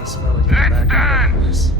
The smell of getting back indoors.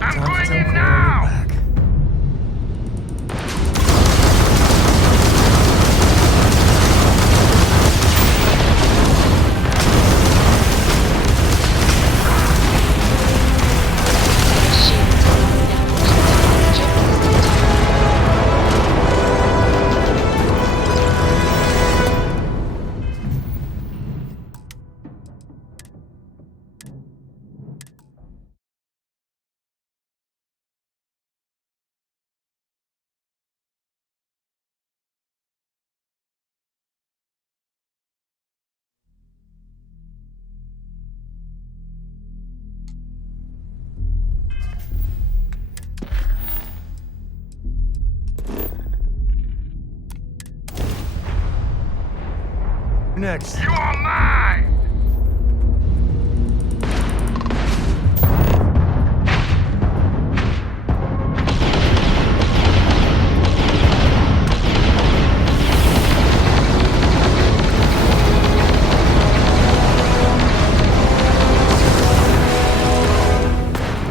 I'm going in Coral now! we're back. Next. You are mine!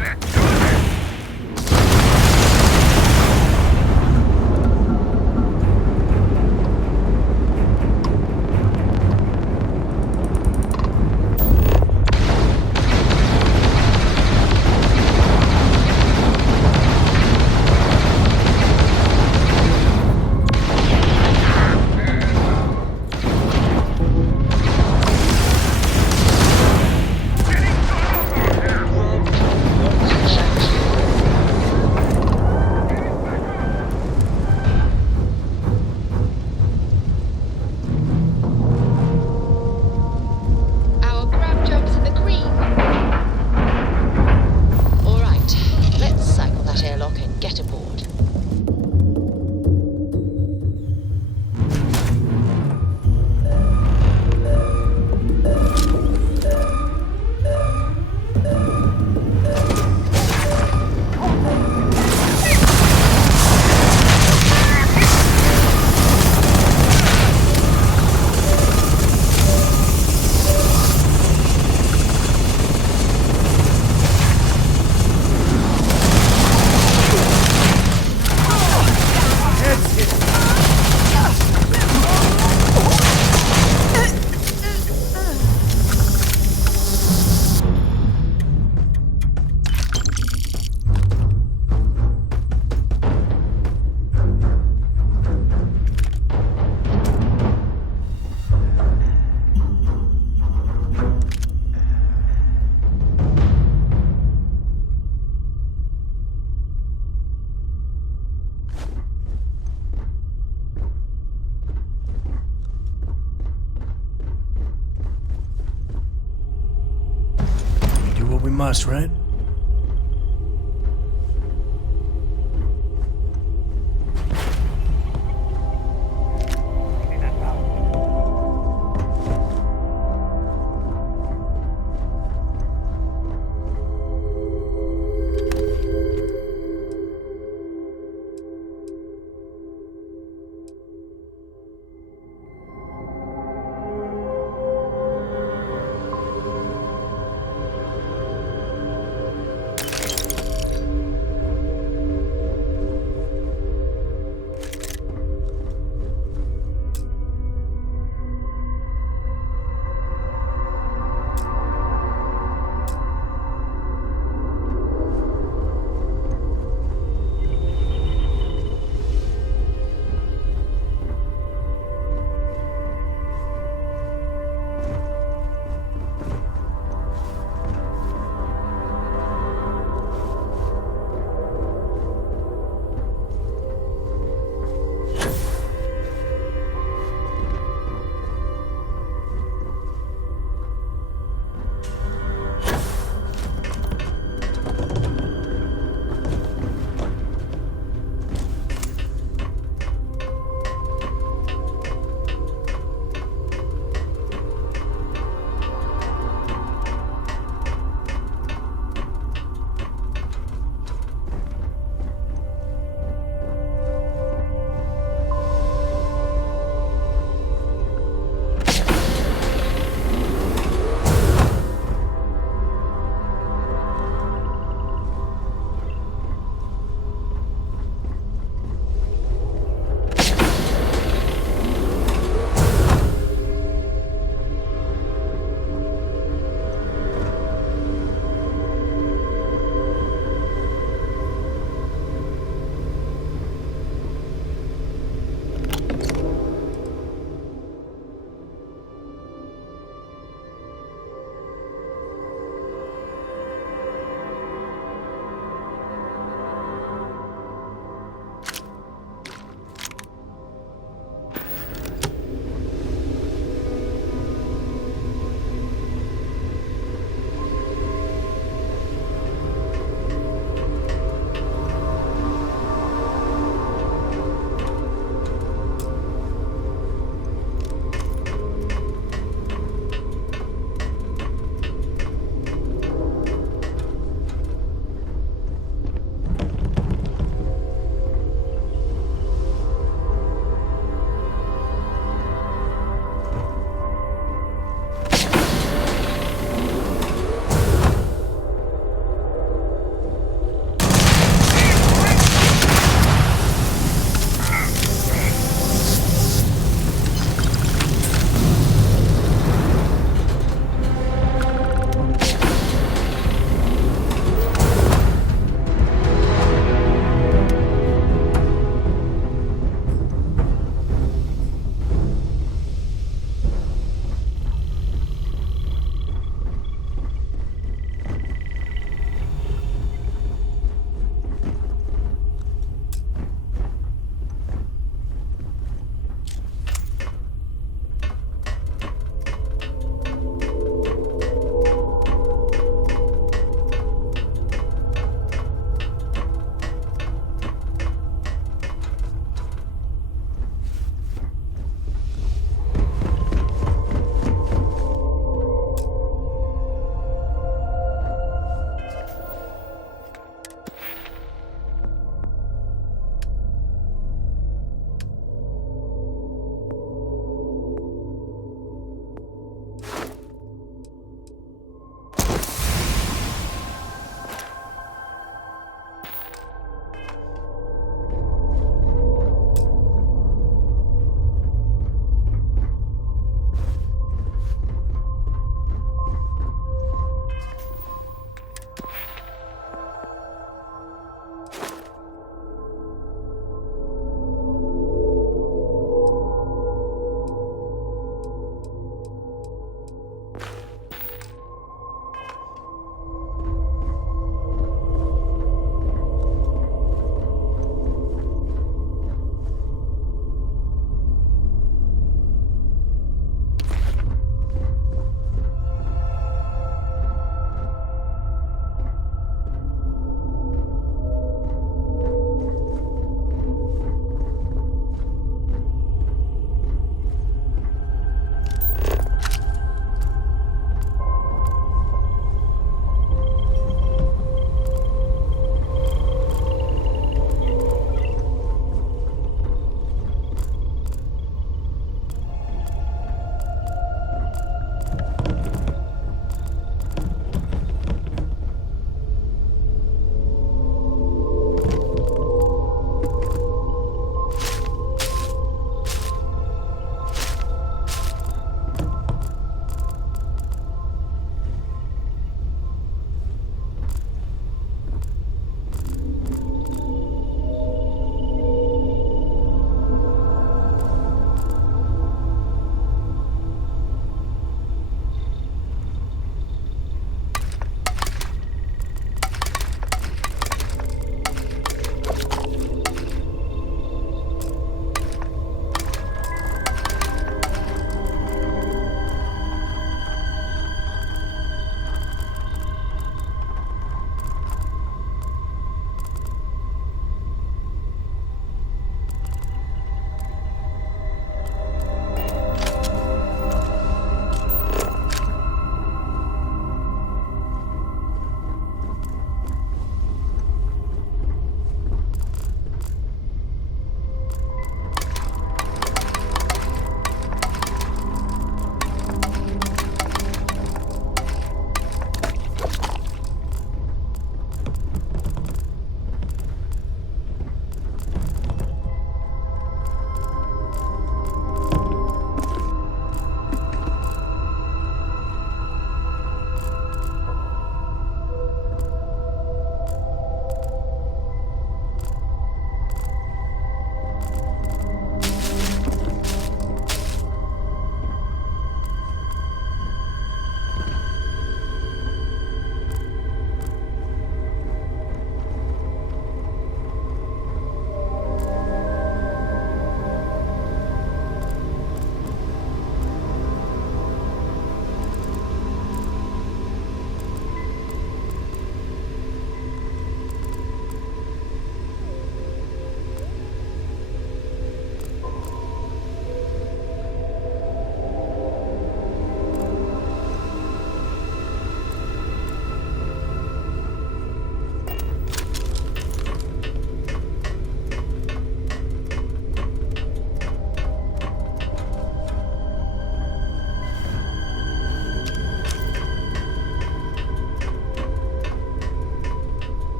Let's do this! lost, right?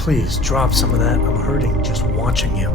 Please drop some of that. I'm hurting just watching you.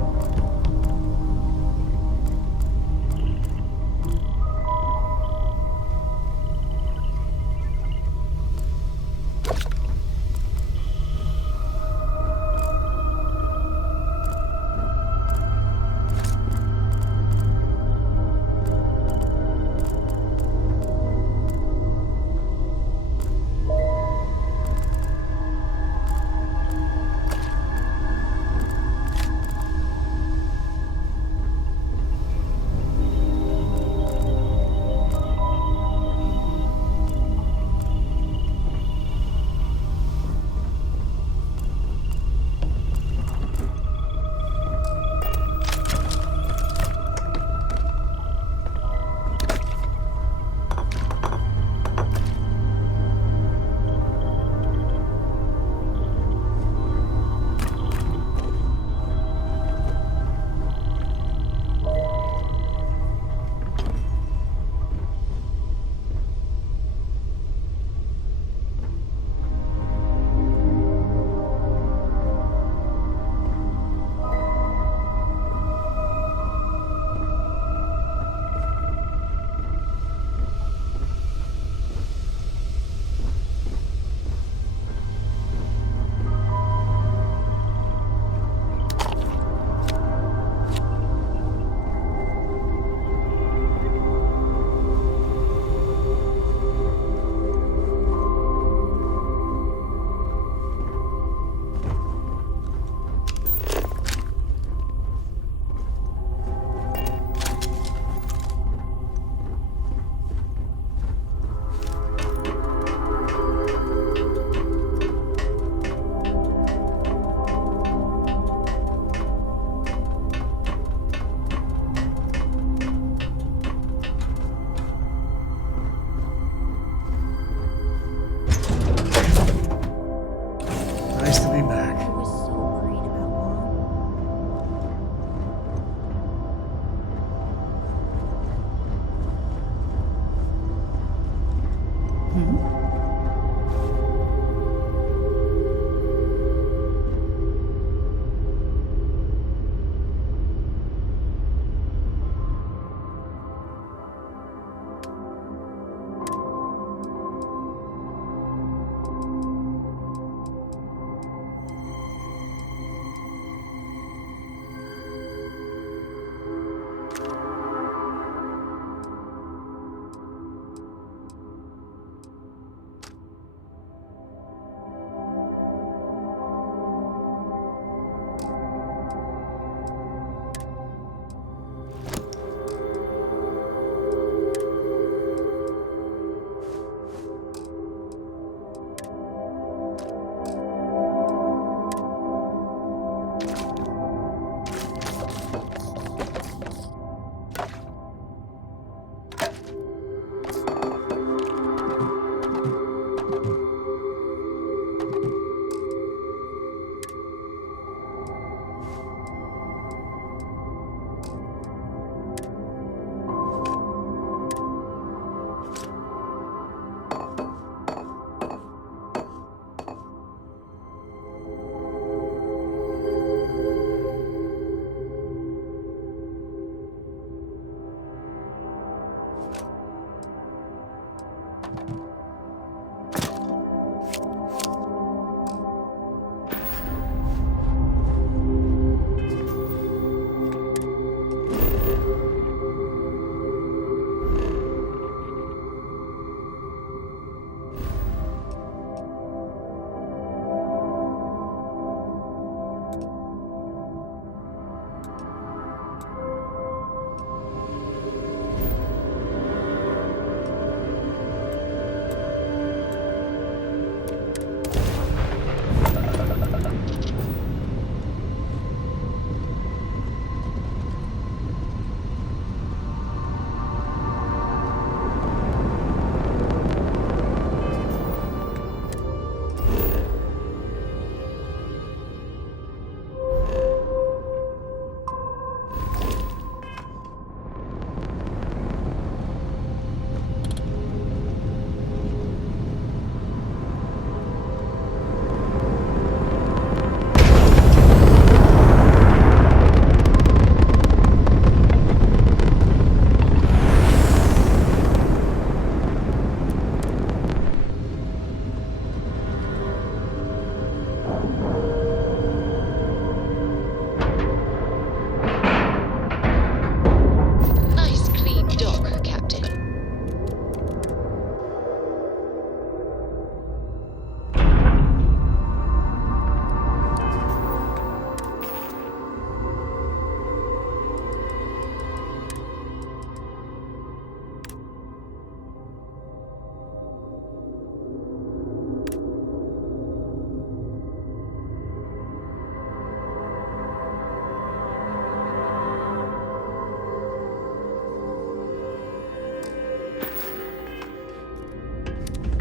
Nice to be back. I was so worried about Mom.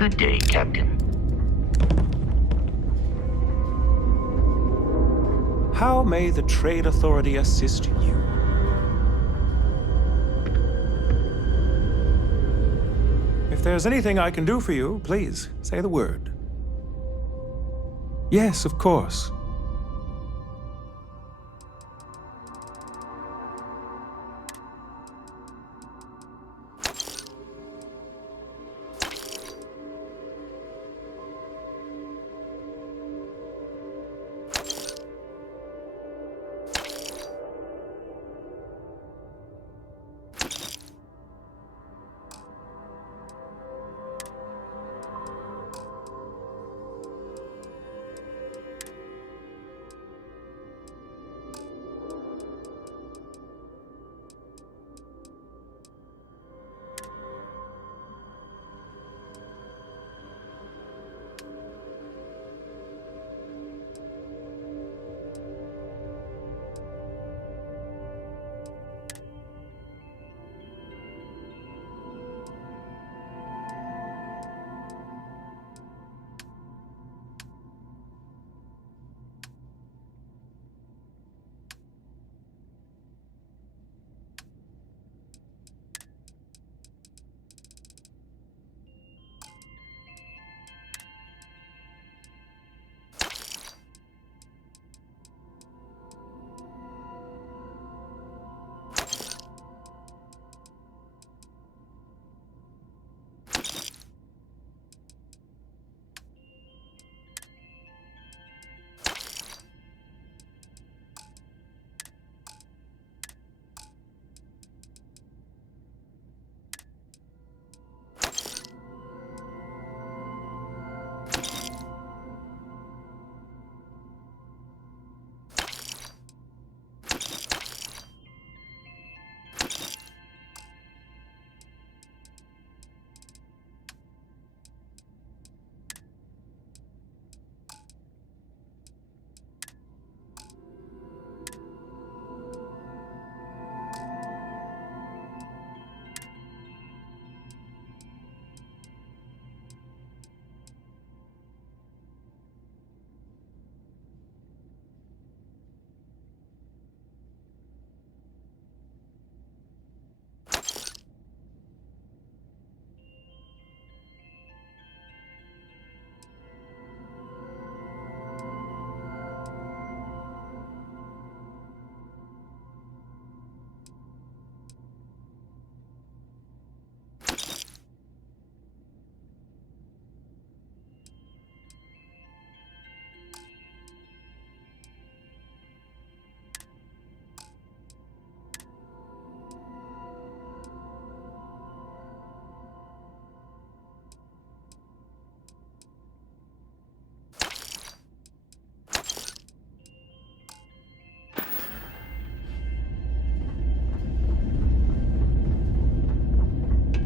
Good day, Captain. How may the Trade Authority assist you? If there's anything I can do for you, please say the word. Yes, of course.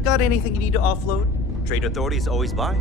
Got anything you need to offload? Trade Authority's always by.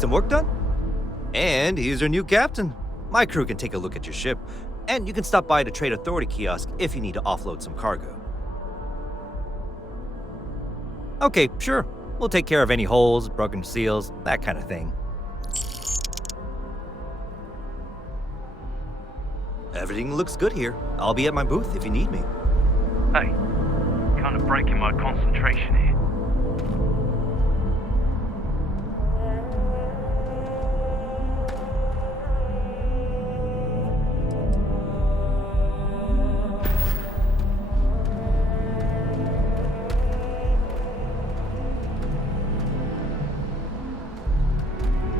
Need some work done? And he's your new captain. My crew can take a look at your ship, and you can stop by the Trade Authority kiosk if you need to offload some cargo. Okay, sure. We'll take care of any holes, broken seals, that kind of thing. Everything looks good here. I'll be at my booth if you need me. Hey, kind of breaking my concentration here.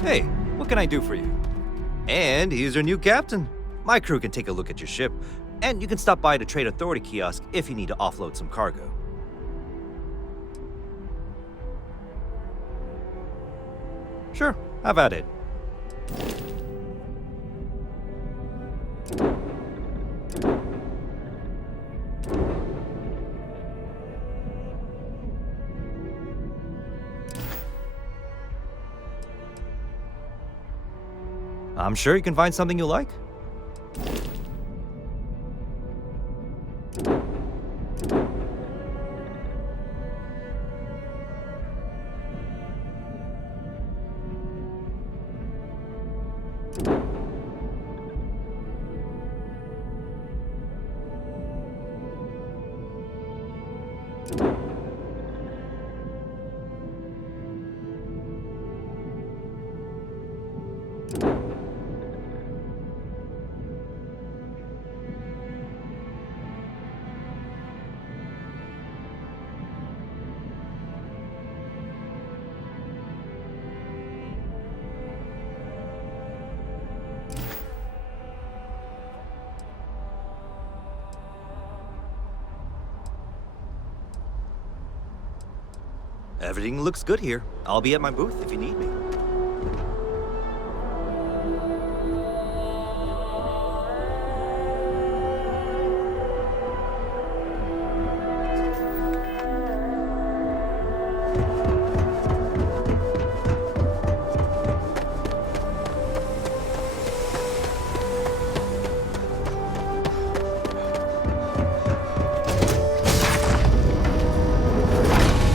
Hey, what can I do for you? And he's your new captain. My crew can take a look at your ship, and you can stop by the Trade Authority kiosk if you need to offload some cargo. Sure, how about it? I'm sure you can find something you like. Everything looks good here. I'll be at my booth if you need me.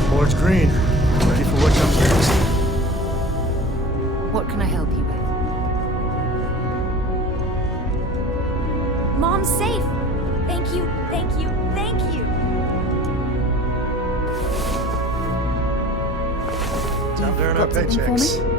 Board's green. Ready for what comes next. What can I help you with? Mom's safe! Thank you, thank you, thank you! Time to earn our Got something for paychecks. me?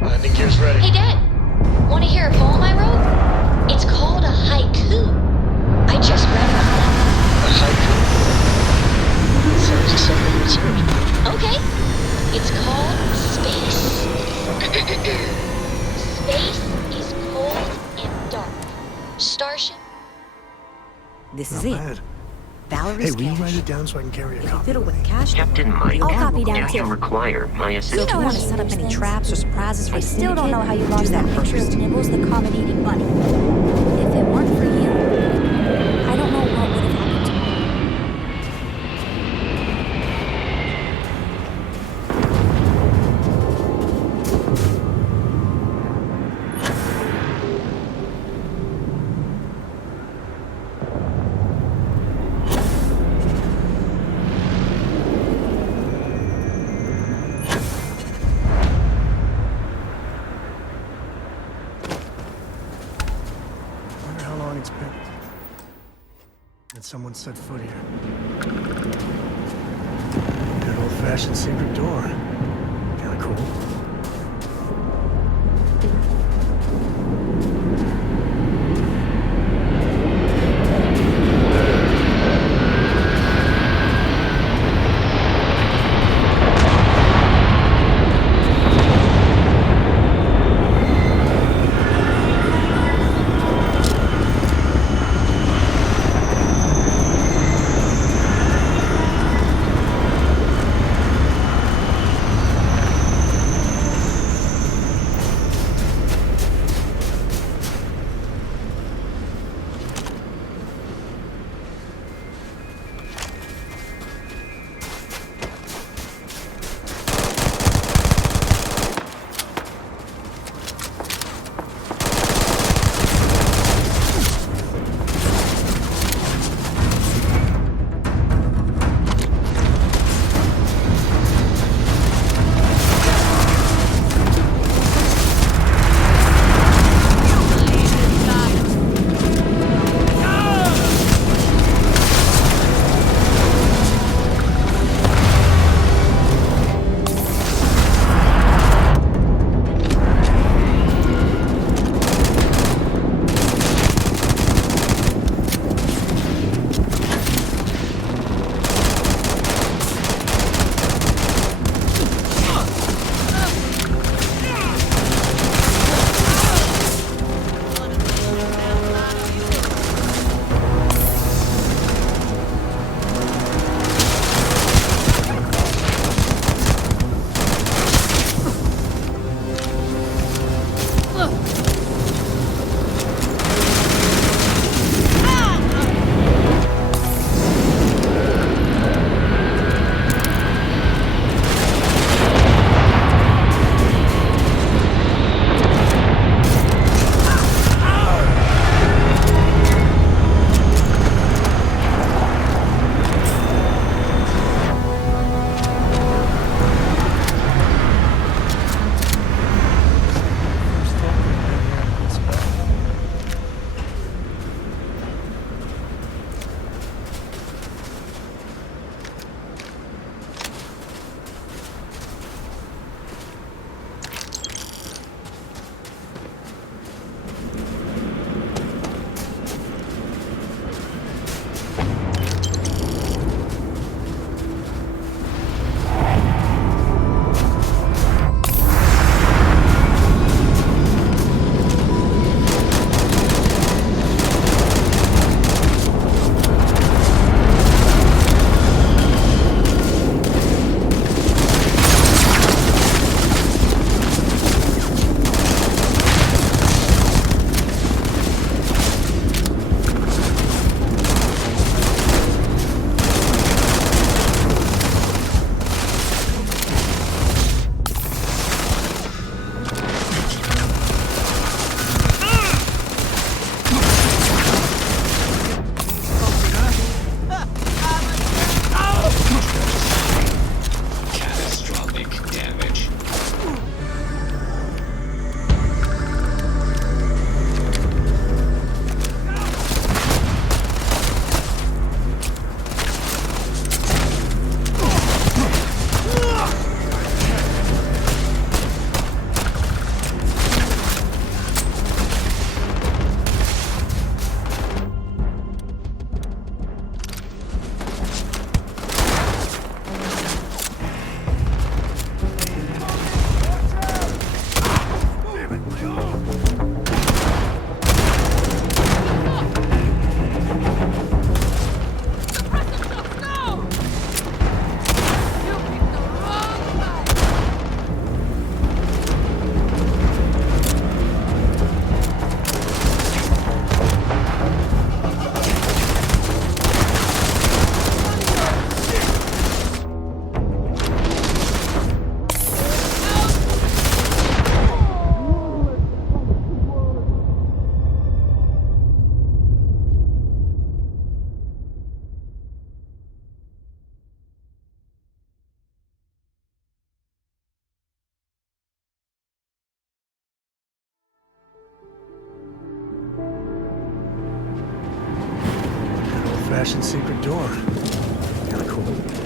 Landing gear's ready. Hey, Dad! Want to hear a poem I wrote? It's called a haiku. I just read it. A haiku? Sounds like something that's heard. Okay. It's called Space. Space is cold and dark. Starship. This Not is it. bad. Valerie's Hey, will you cash. write it down so I can carry a copy? Fiddle with with me? cash. Captain Mike, I'll copy down do you too. require my So assistance? if you want to set up any traps or surprises for I the still don't syndicate, know how you do lost that that picture first. of Nibbles, the comet-eating bunny. If it weren't for you, I don't know what would have happened to me. Wonder how long it's been that someone set foot here. Good old-fashioned secret door. Kinda cool. old-fashioned secret door. Kinda cool.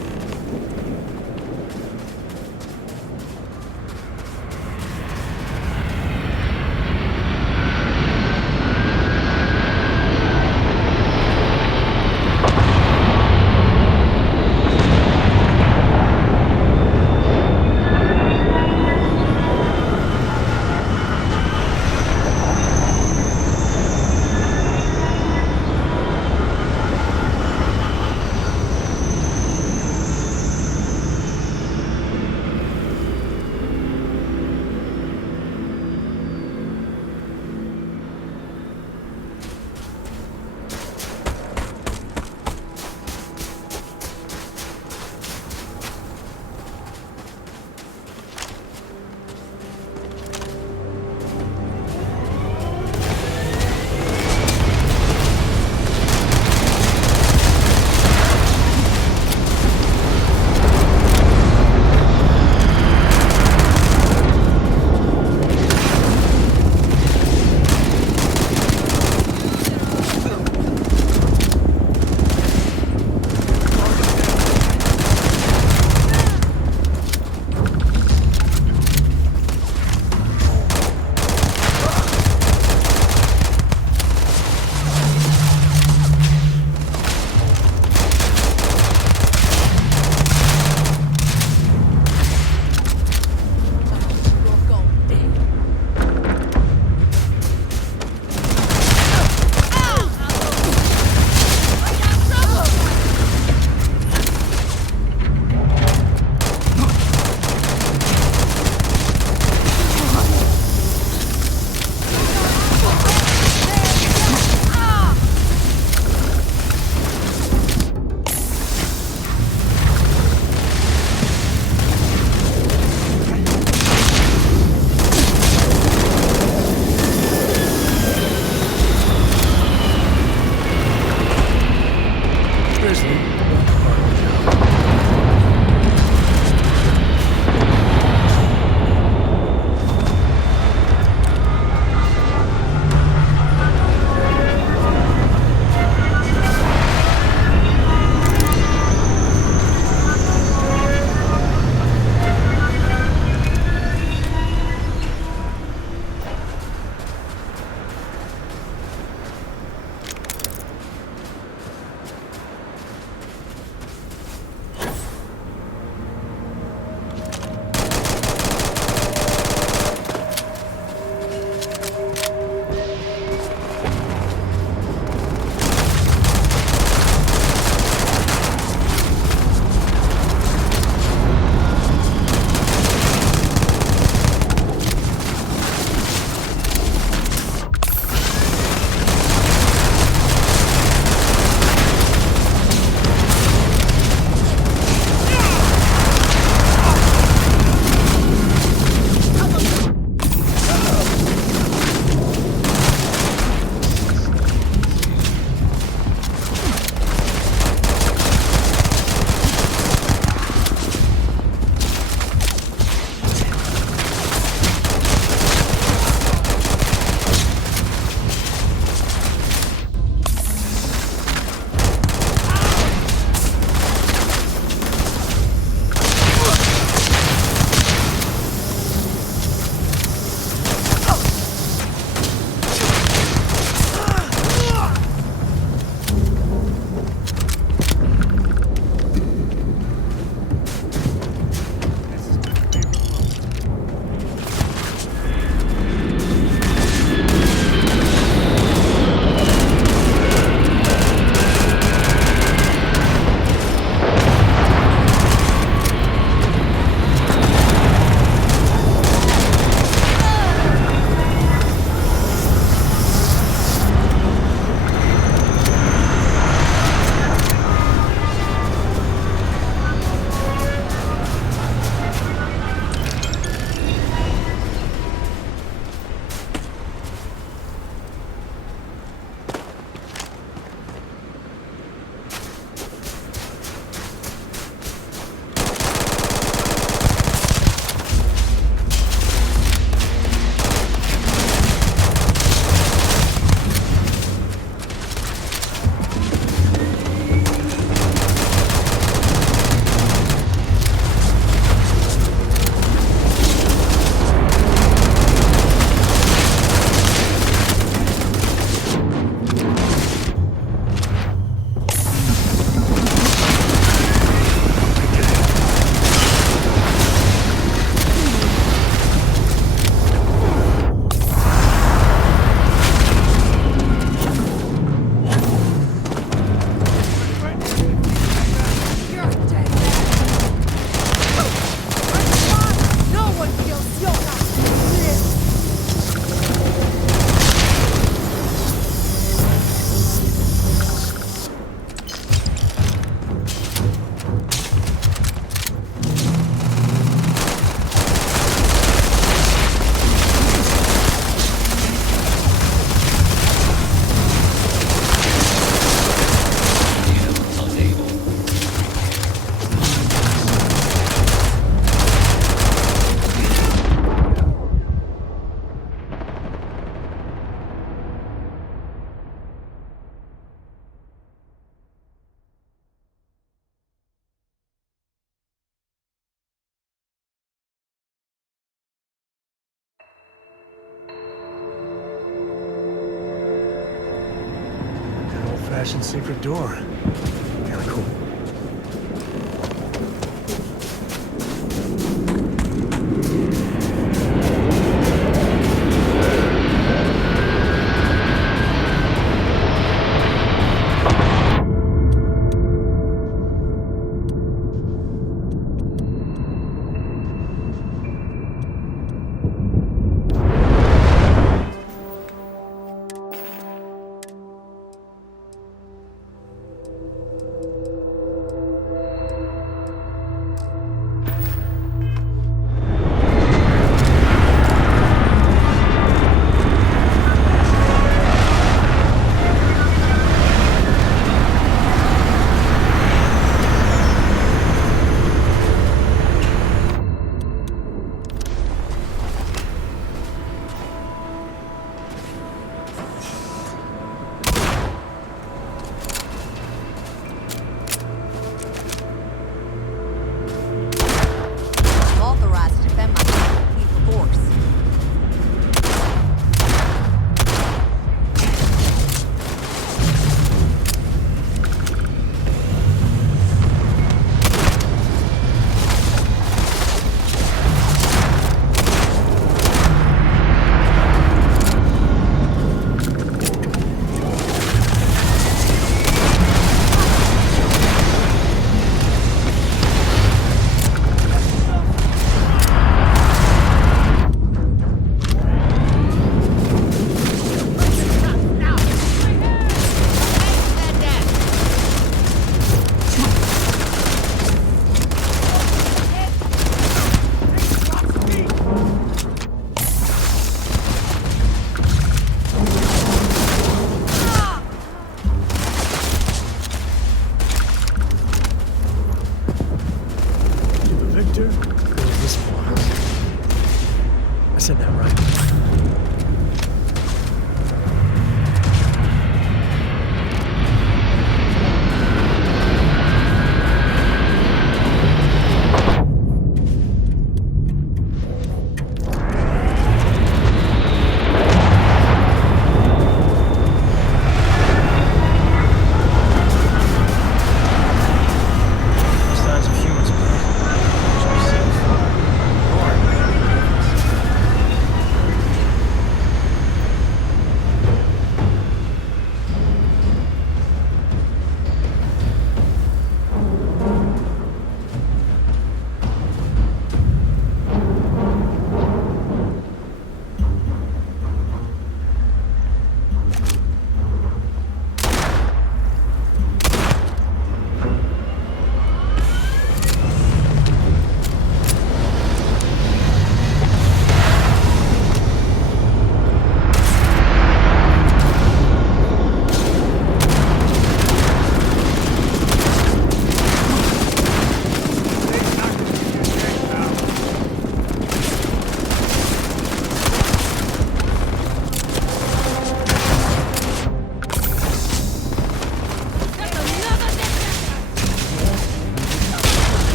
old-fashioned secret door. Very cool.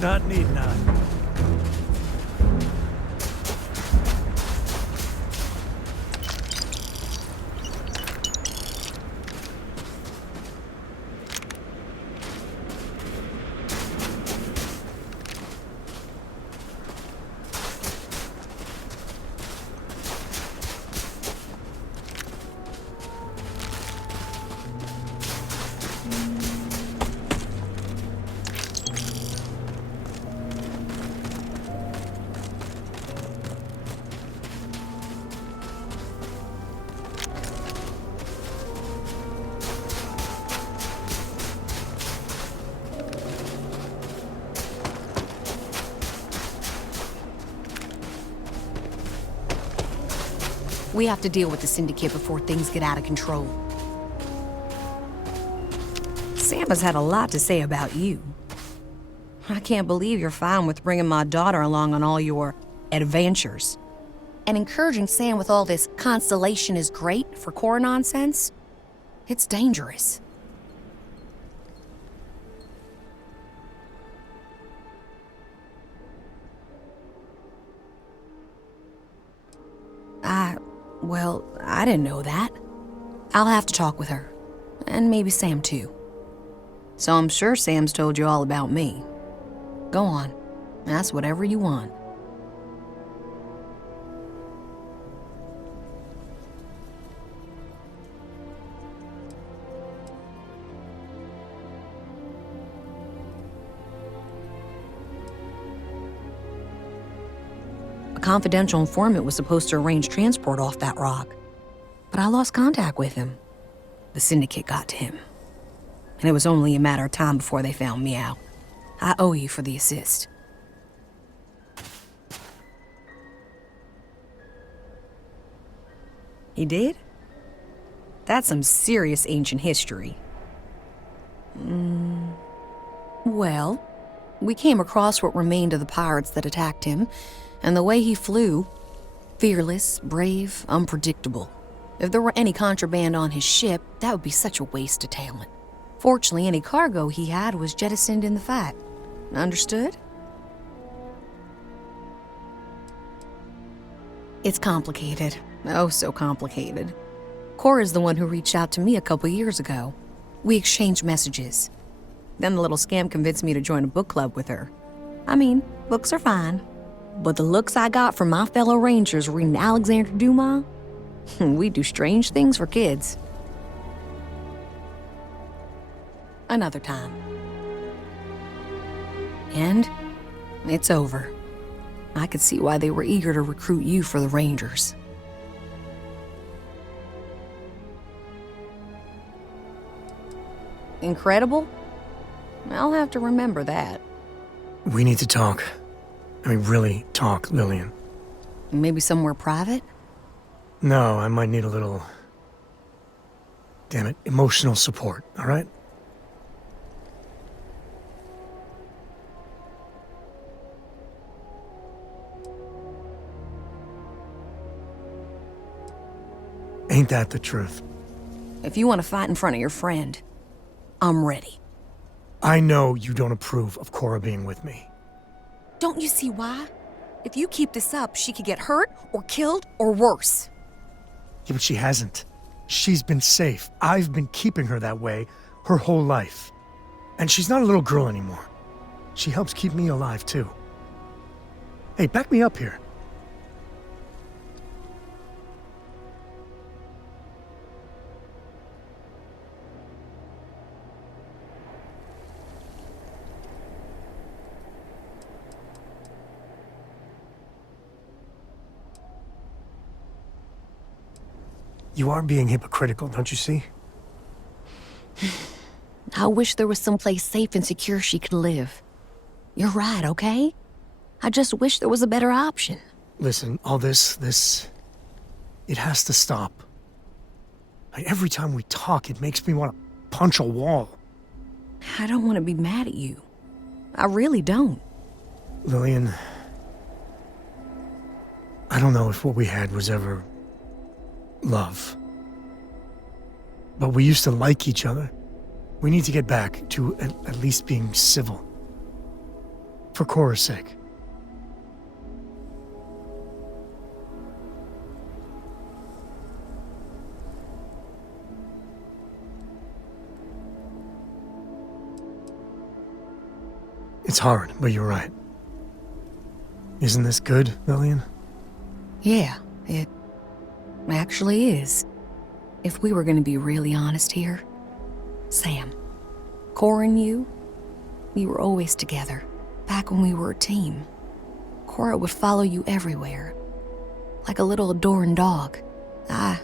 Not need not. We have to deal with the Syndicate before things get out of control. Sam has had a lot to say about you. I can't believe you're fine with bringing my daughter along on all your adventures. And encouraging Sam with all this constellation is great for core nonsense. It's dangerous. Well, I didn't know that. I'll have to talk with her. And maybe Sam too. So I'm sure Sam's told you all about me. Go on. Ask whatever you want. A confidential informant was supposed to arrange transport off that rock, but I lost contact with him. The Syndicate got to him, and it was only a matter of time before they found me out. I owe you for the assist. He did? That's some serious ancient history. Well, we came across what remained of the pirates that attacked him, and the way he flew, fearless, brave, unpredictable. If there were any contraband on his ship, that would be such a waste of talent. Fortunately, any cargo he had was jettisoned in the fight. Understood? It's complicated. Oh, so complicated. Cora's the one who reached out to me a couple years ago. We exchanged messages. Then the little scam convinced me to join a book club with her. I mean, books are fine. But the looks I got from my fellow Rangers reading Alexander Dumas, we do strange things for kids. Another time. And it's over. I could see why they were eager to recruit you for the Rangers. Incredible? I'll have to remember that. We need to talk. I mean, really talk, Lillian. Maybe somewhere private? No, I might need a little... damn it, emotional support, all right? Ain't that the truth? If you want to fight in front of your friend, I'm ready. I know you don't approve of Cora being with me. Don't you see why? If you keep this up, she could get hurt or killed or worse. Yeah, but she hasn't. She's been safe. I've been keeping her that way her whole life. And she's not a little girl anymore. She helps keep me alive, too. Hey, back me up here. You are being hypocritical, don't you see? I wish there was someplace safe and secure she could live. You're right, okay? I just wish there was a better option. Listen, all this... it has to stop. Like, every time we talk, it makes me want to punch a wall. I don't want to be mad at you. I really don't. Lillian... I don't know if what we had was ever... love. But we used to like each other. We need to get back to at least being civil. For Cora's sake. It's hard, but you're right. Isn't this good, Lillian? Yeah, it actually is. If we were going to be really honest here, Sam, Cora and you, we were always together, back when we were a team. Cora would follow you everywhere, like a little adoring dog. I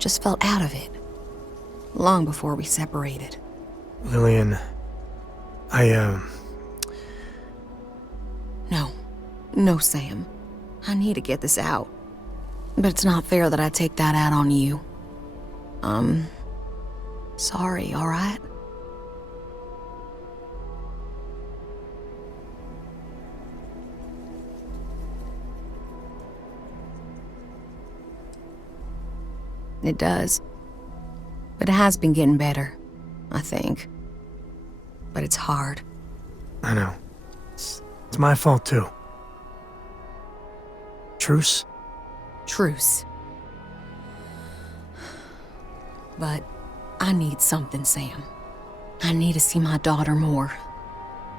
just felt out of it, long before we separated. Lillian, No, Sam. I need to get this out. But it's not fair that I take that out on you. Sorry, alright? It does. But it has been getting better, I think. But it's hard. I know. It's my fault, too. Truce? Truce. But I need something, Sam. I need to see my daughter more.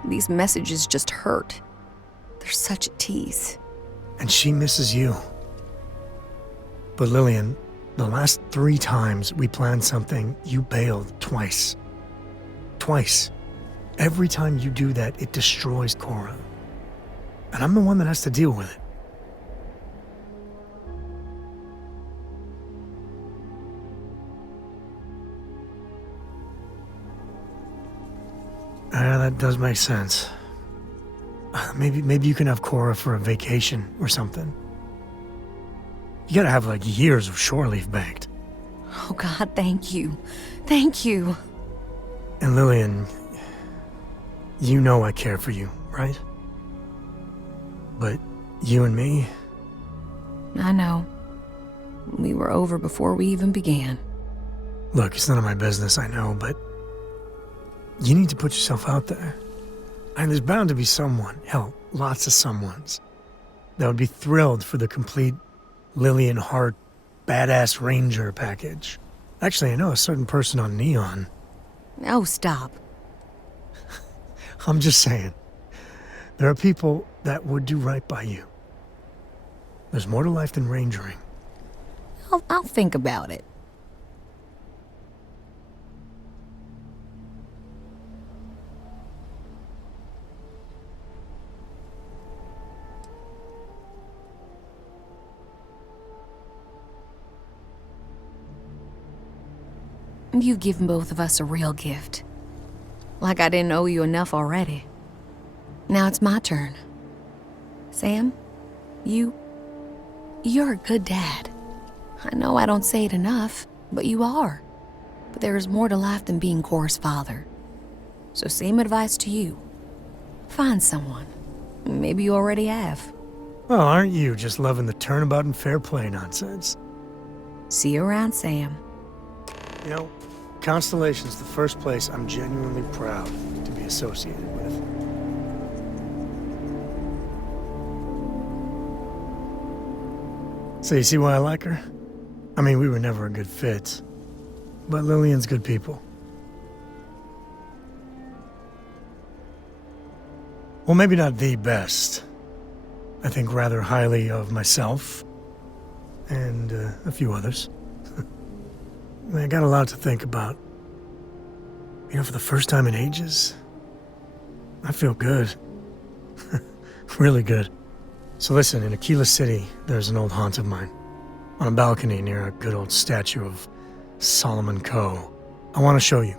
These messages just hurt. They're such a tease. And she misses you. But Lillian, the last 3 times we planned something, you bailed twice. Twice. Every time you do that, it destroys Cora. And I'm the one that has to deal with it. That does make sense. Maybe you can have Cora for a vacation or something. You gotta have like years of shore leave banked. Oh God, thank you. Thank you. And Lillian, you know I care for you, right? But you and me? I know. We were over before we even began. Look, it's none of my business, I know, but you need to put yourself out there. And there's bound to be someone, hell, lots of someones, that would be thrilled for the complete Lillian Hart badass ranger package. Actually, I know a certain person on Neon. Oh, stop. I'm just saying. There are people that would do right by you. There's more to life than rangering. I'll think about it. You've given both of us a real gift. Like I didn't owe you enough already. Now it's my turn. Sam, you're a good dad. I know I don't say it enough, but you are. But there is more to life than being Cora's father. So same advice to you. Find someone. Maybe you already have. Well, aren't you just loving the turnabout and fair play nonsense? See you around, Sam. You know, Constellation's the first place I'm genuinely proud to be associated with. So you see why I like her? I mean, we were never a good fit, but Lillian's good people. Well, maybe not the best. I think rather highly of myself and a few others. I got a lot to think about. You know, for the first time in ages, I feel good. Really good. So listen, in Aquila City, there's an old haunt of mine. On a balcony near a good old statue of Solomon Coe. I want to show you.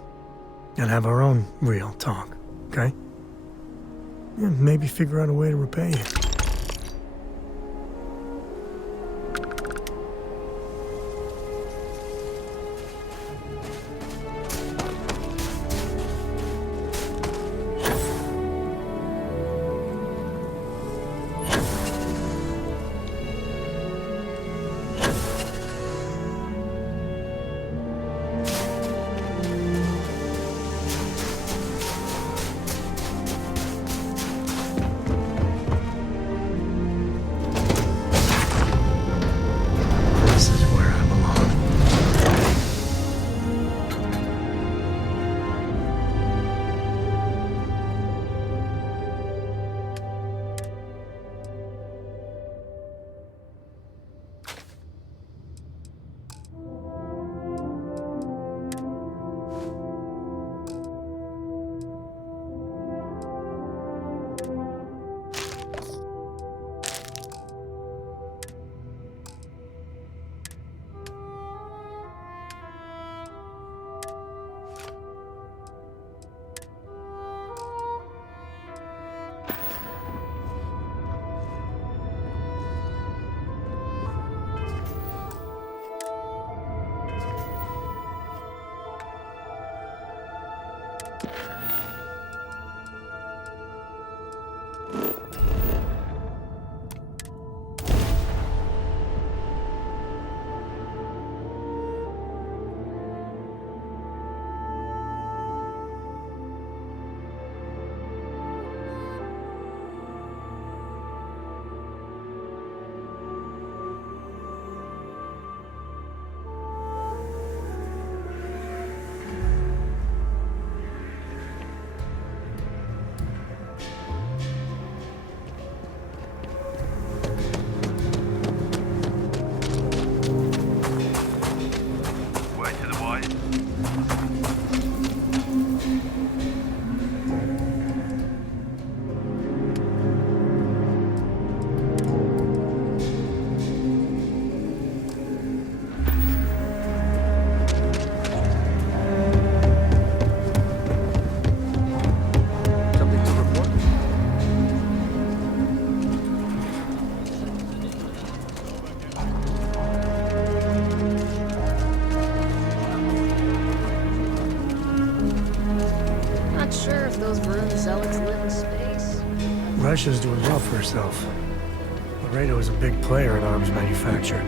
And have our own real talk, okay? And maybe figure out a way to repay you. Russia's doing well for herself. Laredo is a big player in arms manufacture.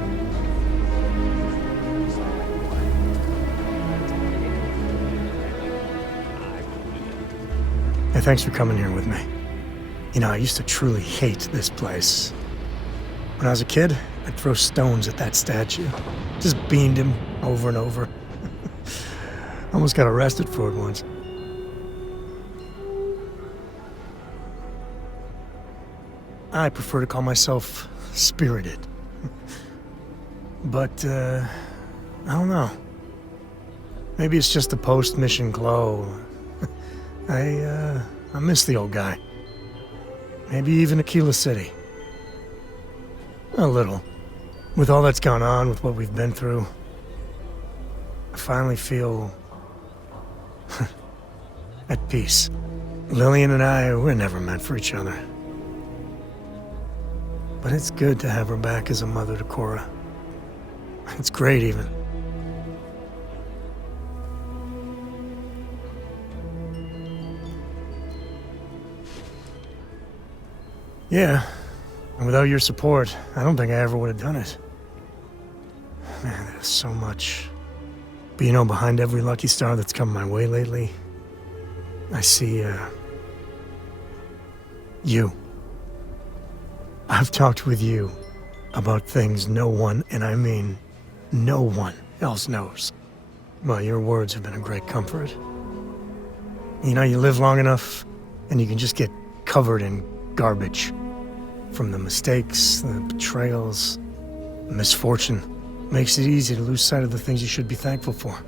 Hey, thanks for coming here with me. You know, I used to truly hate this place. When I was a kid, I'd throw stones at that statue. Just beamed him over and over. Almost got arrested for it once. I prefer to call myself spirited. But, I don't know. Maybe it's just the post-mission glow. I miss the old guy. Maybe even Aquila City. A little. With all that's gone on, with what we've been through, I finally feel at peace. Lillian and I were never meant for each other. But it's good to have her back as a mother to Cora. It's great, even. Yeah, and without your support, I don't think I ever would have done it. Man, there's so much. But you know, behind every lucky star that's come my way lately, I see, you. I've talked with you about things no one, and I mean no one, else knows. Well, your words have been a great comfort. You know, you live long enough, and you can just get covered in garbage. From the mistakes, the betrayals, the misfortune. Makes it easy to lose sight of the things you should be thankful for.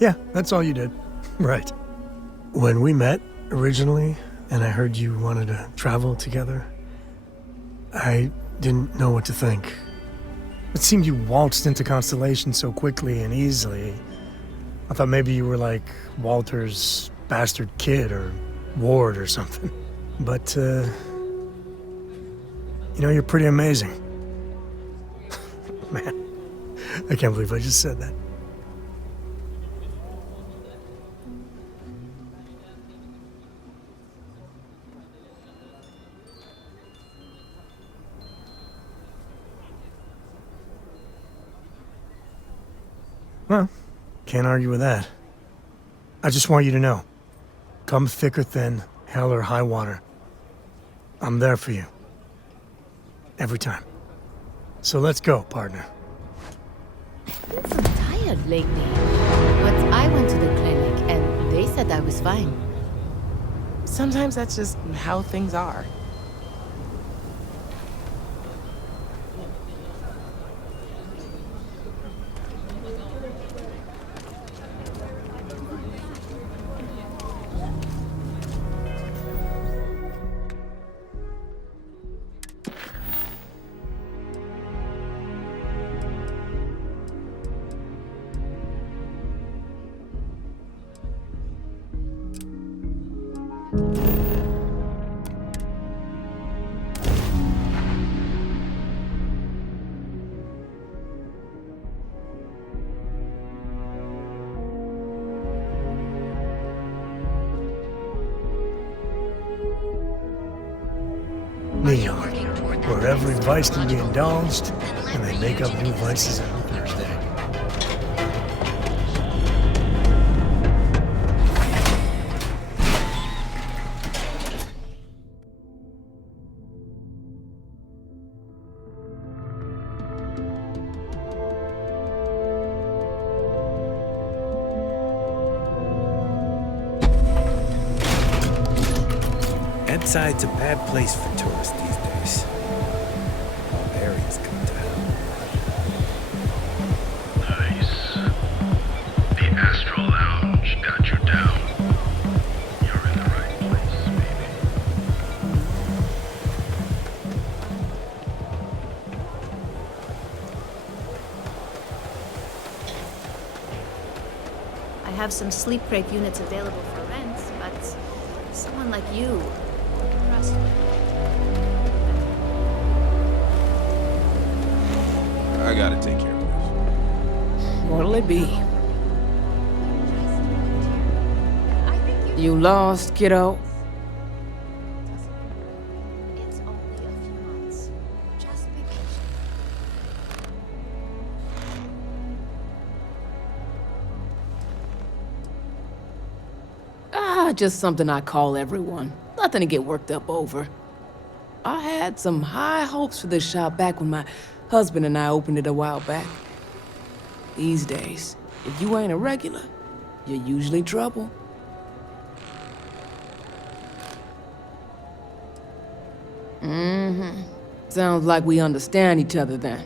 Yeah, that's all you did. Right. When we met originally, and I heard you wanted to travel together, I didn't know what to think. It seemed you waltzed into Constellation so quickly and easily. I thought maybe you were like Walter's bastard kid or Ward or something. But, you know, you're pretty amazing. Man, I can't believe I just said that. Well, can't argue with that. I just want you to know, come thick or thin, hell or high water, I'm there for you. Every time. So let's go, partner. I've been so tired lately. But I went to the clinic and they said I was fine. Sometimes that's just how things are. Neon, where every vice can be indulged, and they make up new vices every Thursday. Edside's a bad place for tourists these days. All areas come to hell. Nice. The Astral Lounge got you down. You're in the right place, baby. I have some sleep crate units available for rent, but someone like you, trust me. I gotta take care of this. What'll it be? You lost, kiddo? It's only a few months. Just be patient. Just something I call everyone. Nothing to get worked up over. I had some high hopes for this shop back when my husband and I opened it a while back. These days, if you ain't a regular, you're usually trouble. Mm-hmm. Sounds like we understand each other then.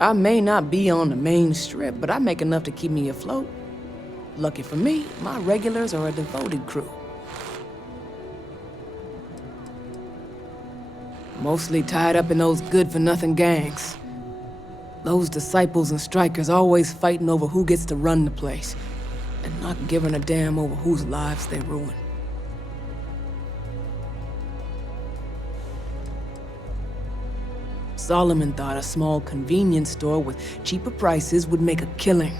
I may not be on the main strip, but I make enough to keep me afloat. Lucky for me, my regulars are a devoted crew. Mostly tied up in those good-for-nothing gangs. Those disciples and strikers always fighting over who gets to run the place, and not giving a damn over whose lives they ruin. Solomon thought a small convenience store with cheaper prices would make a killing.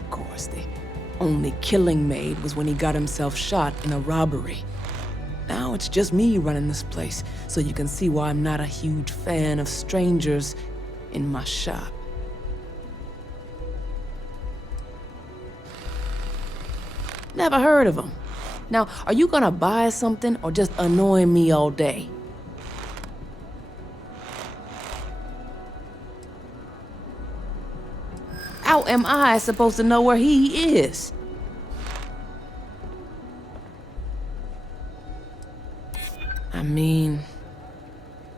Of course, the only killing made was when he got himself shot in a robbery. Now it's just me running this place, so you can see why I'm not a huge fan of strangers in my shop. Never heard of them. Now, are you gonna buy something or just annoy me all day? How am I supposed to know where he is? I mean,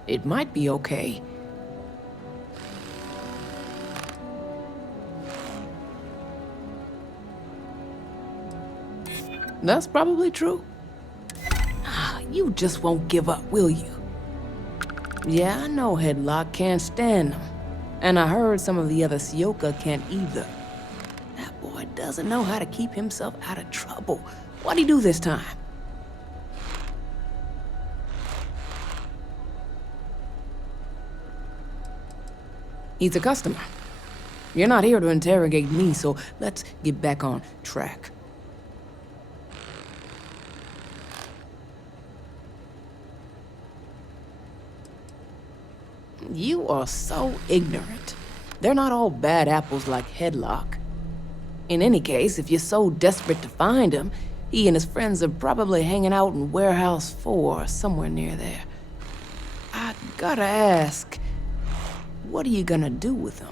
it might be okay. That's probably true. You just won't give up, will you? Yeah, I know Headlock can't stand them. And I heard some of the other Sioka can't either. That boy doesn't know how to keep himself out of trouble. What'd he do this time? He's a customer. You're not here to interrogate me, so let's get back on track. You are so ignorant. They're not all bad apples like Headlock. In any case, if you're so desperate to find him, he and his friends are probably hanging out in Warehouse 4 or somewhere near there. I gotta ask, what are you gonna do with him?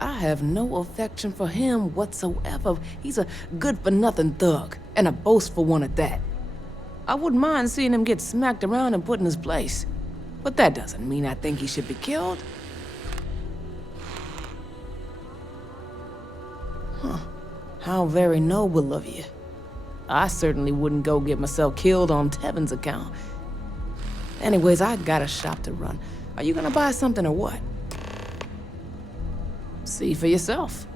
I have no affection for him whatsoever. He's a good-for-nothing thug, and a boastful one at that. I wouldn't mind seeing him get smacked around and put in his place. But that doesn't mean I think he should be killed. Huh. How very noble of you. I certainly wouldn't go get myself killed on Tevin's account. Anyways, I got a shop to run. Are you gonna buy something or what? See for yourself.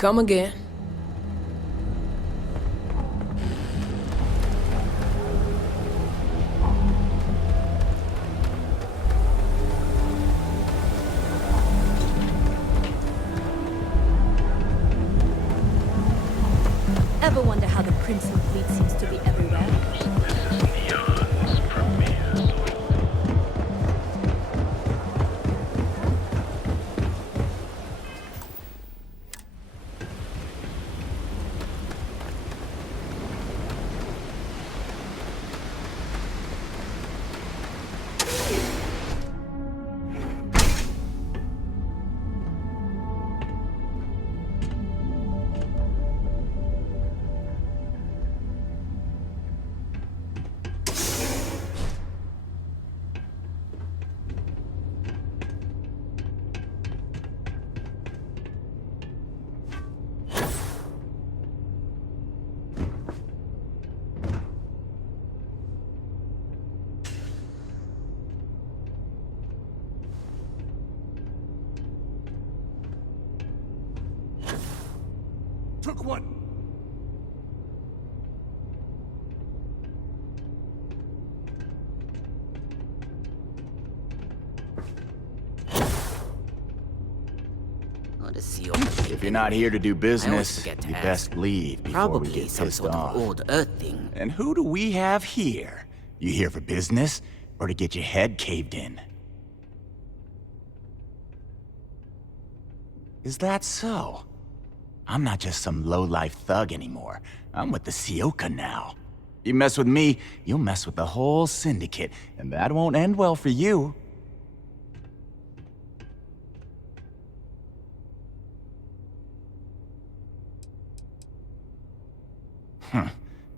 Come again. Ever wonder how the Crimson Fleet seems to be everywhere? This is Neon's premier soil. Took one. If you're not here to do business, you best leave before we get pissed off. Old Earth thing. And who do we have here? You here for business, or to get your head caved in? Is that so? I'm not just some low-life thug anymore. I'm with the Sioka now. You mess with me, you'll mess with the whole syndicate, and that won't end well for you.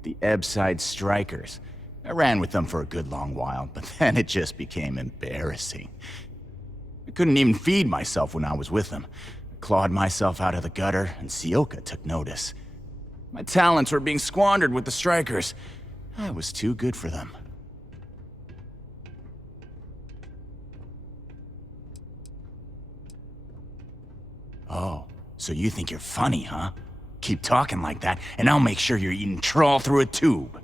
The Ebbside Strikers. I ran with them for a good long while, but then it just became embarrassing. I couldn't even feed myself when I was with them. I clawed myself out of the gutter, and Sioka took notice. My talents were being squandered with the Strikers. I was too good for them. Oh, so you think you're funny, huh? Keep talking like that, and I'll make sure you're eating trawl through a tube.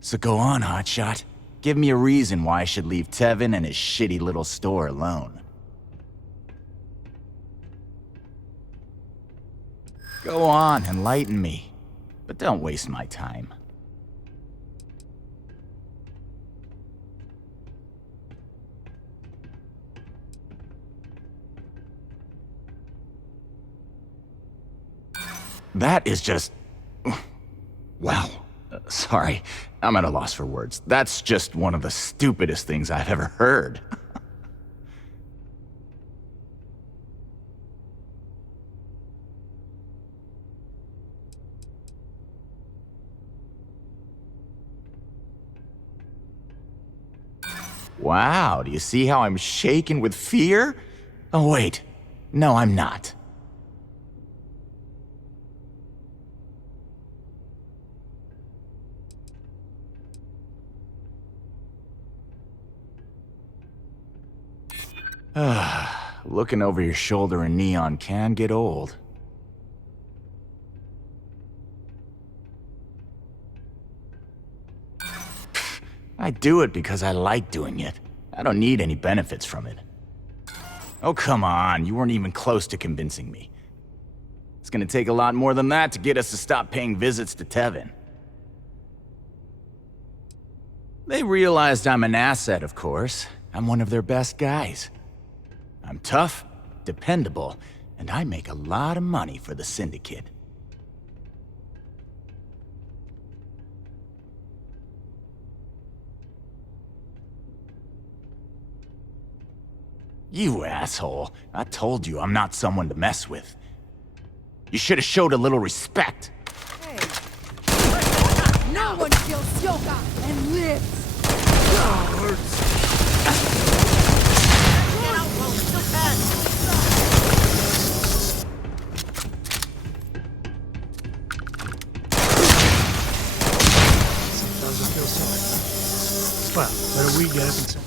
So go on, hotshot. Give me a reason why I should leave Tevin and his shitty little store alone. Go on, enlighten me. But don't waste my time. That is just... Wow. Sorry, I'm at a loss for words. That's just one of the stupidest things I've ever heard. Wow, do you see how I'm shaking with fear? Oh wait, no I'm not. Looking over your shoulder in neon can get old. I do it because I like doing it. I don't need any benefits from it. Oh, come on, you weren't even close to convincing me. It's gonna take a lot more than that to get us to stop paying visits to Tevin. They realized I'm an asset, of course. I'm one of their best guys. I'm tough, dependable, and I make a lot of money for the Syndicate. You asshole. I told you I'm not someone to mess with. You should have showed a little respect. Hey. No one kills Sioka and lives! Cowards! Get out, Rose! Still can! Sometimes I feel sorry. Well, better we get it than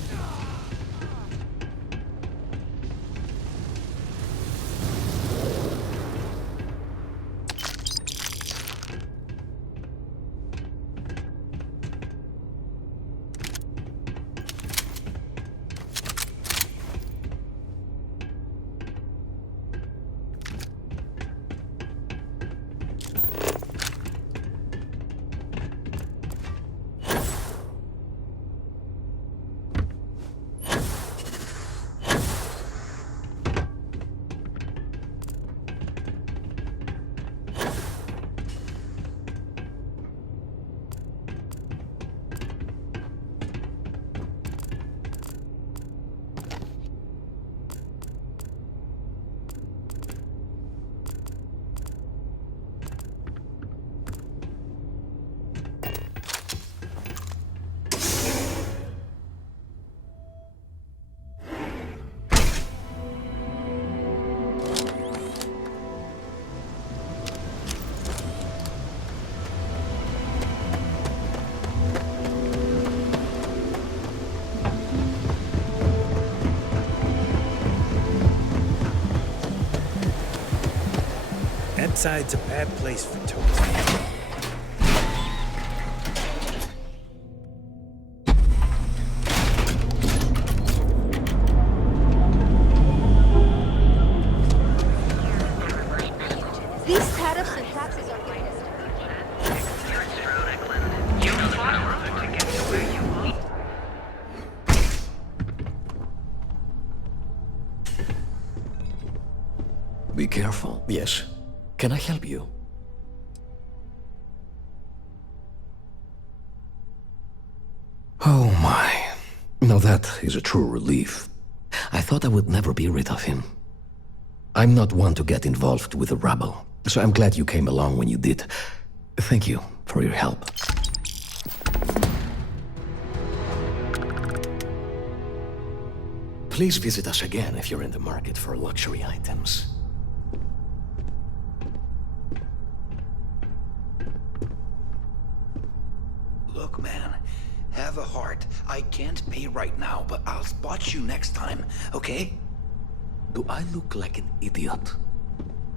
Ebside's a bad place for tourists. These tariffs and taxes are getting us. Be careful. Yes. Can I help you? Oh my. Now that is a true relief. I thought I would never be rid of him. I'm not one to get involved with the rabble, so I'm glad you came along when you did. Thank you for your help. Please visit us again if you're in the market for luxury items. Look, man, have a heart. I can't pay right now, but I'll spot you next time, okay? Do I look like an idiot?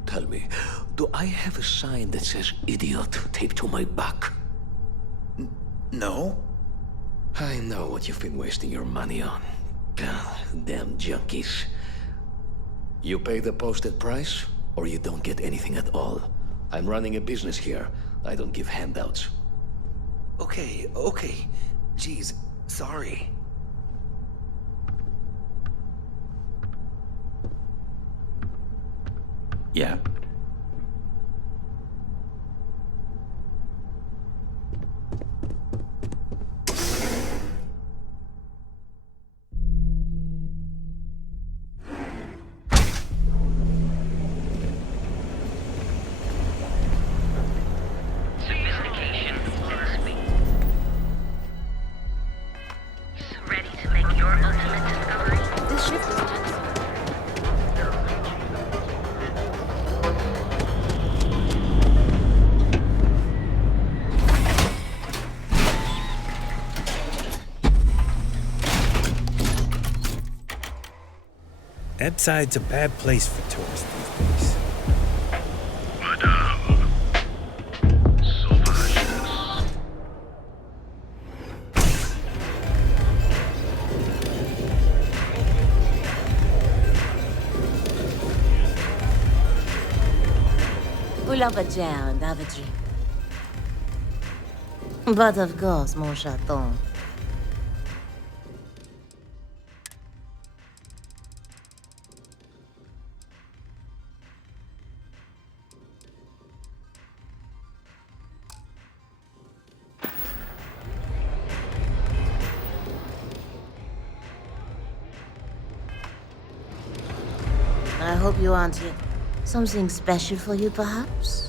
Tell me, do I have a sign that says idiot taped to my back? No. I know what you've been wasting your money on. Damn junkies. You pay the posted price, or you don't get anything at all. I'm running a business here. I don't give handouts. Okay. Jeez, sorry. Yeah? Ready to make your ultimate discovery? This shift is tense. Ebside's a bad place for tourists these days. Madame. Sauvages. We love a jam and have a drink. But of course, mon chaton. I hope you aren't here. Something special for you, perhaps?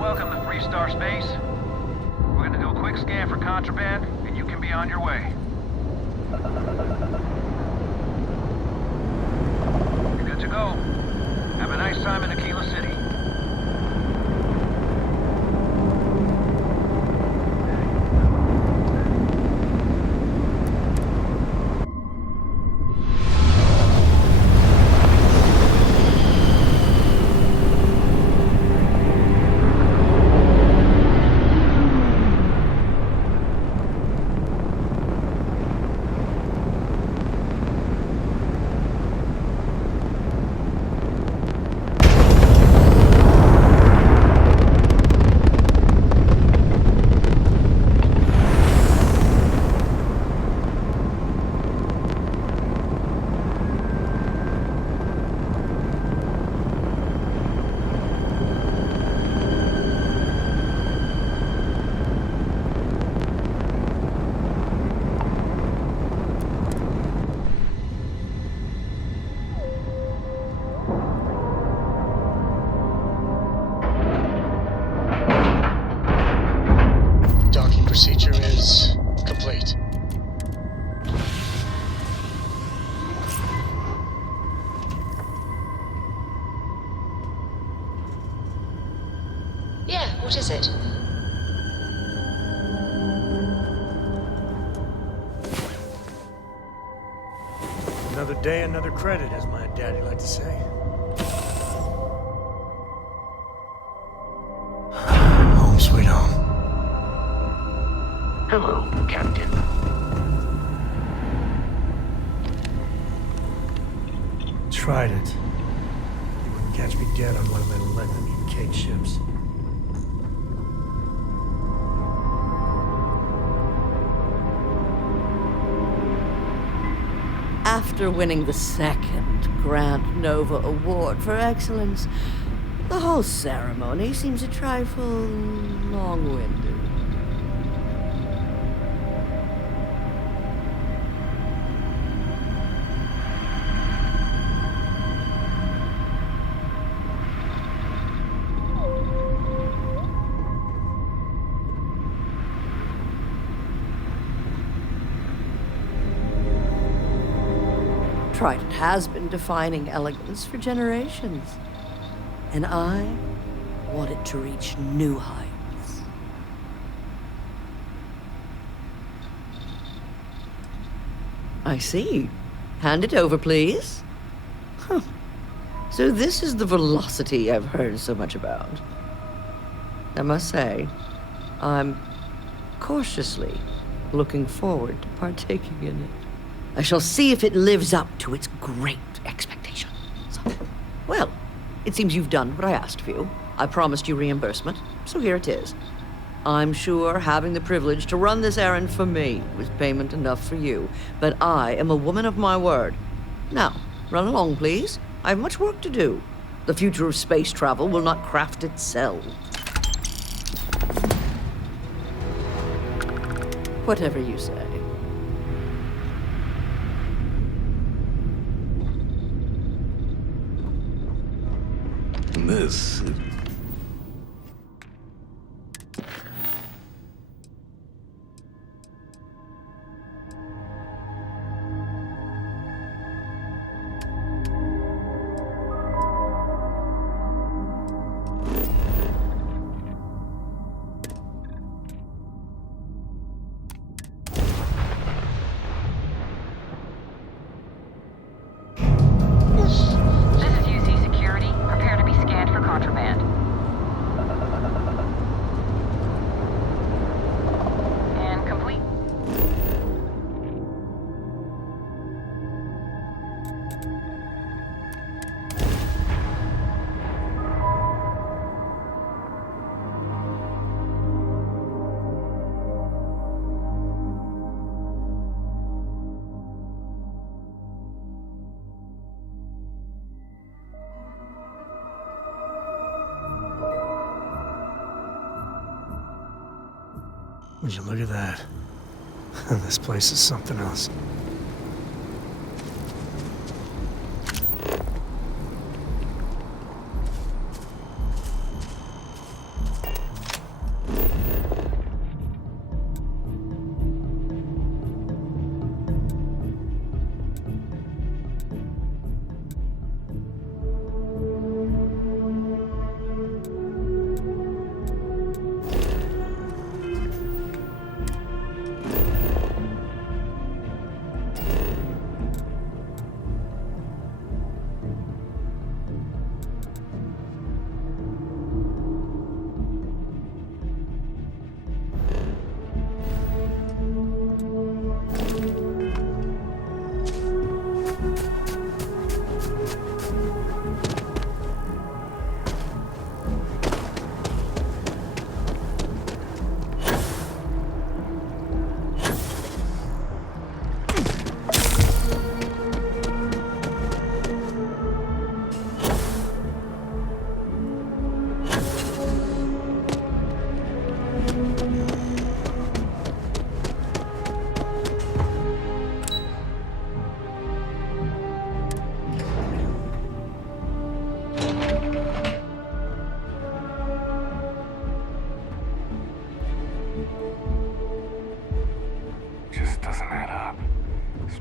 Welcome to Freestar Space. We're gonna do a quick scan for contraband, and you can be on your way. You're good to go. Have a nice time in Aquila City. procedure is complete. Yeah, what is it? Another day, another credit, as my daddy liked to say. Home sweet home. Hello, Captain. Tried it. You wouldn't catch me dead on one of them lead-them cake ships. After winning the second Grant Nova Award for Excellence, the whole ceremony seems a trifle long-winded. Trident has been defining elegance for generations. And I want it to reach new heights. I see. Hand it over, please. Huh. So this is the velocity I've heard so much about. I must say, I'm cautiously looking forward to partaking in it. I shall see if it lives up to its great expectations. Well, it seems you've done what I asked of you. I promised you reimbursement, so here it is. I'm sure having the privilege to run this errand for me was payment enough for you, but I am a woman of my word. Now, run along, please. I have much work to do. The future of space travel will not craft itself. Whatever you say. This... Would you look at that? This place is something else.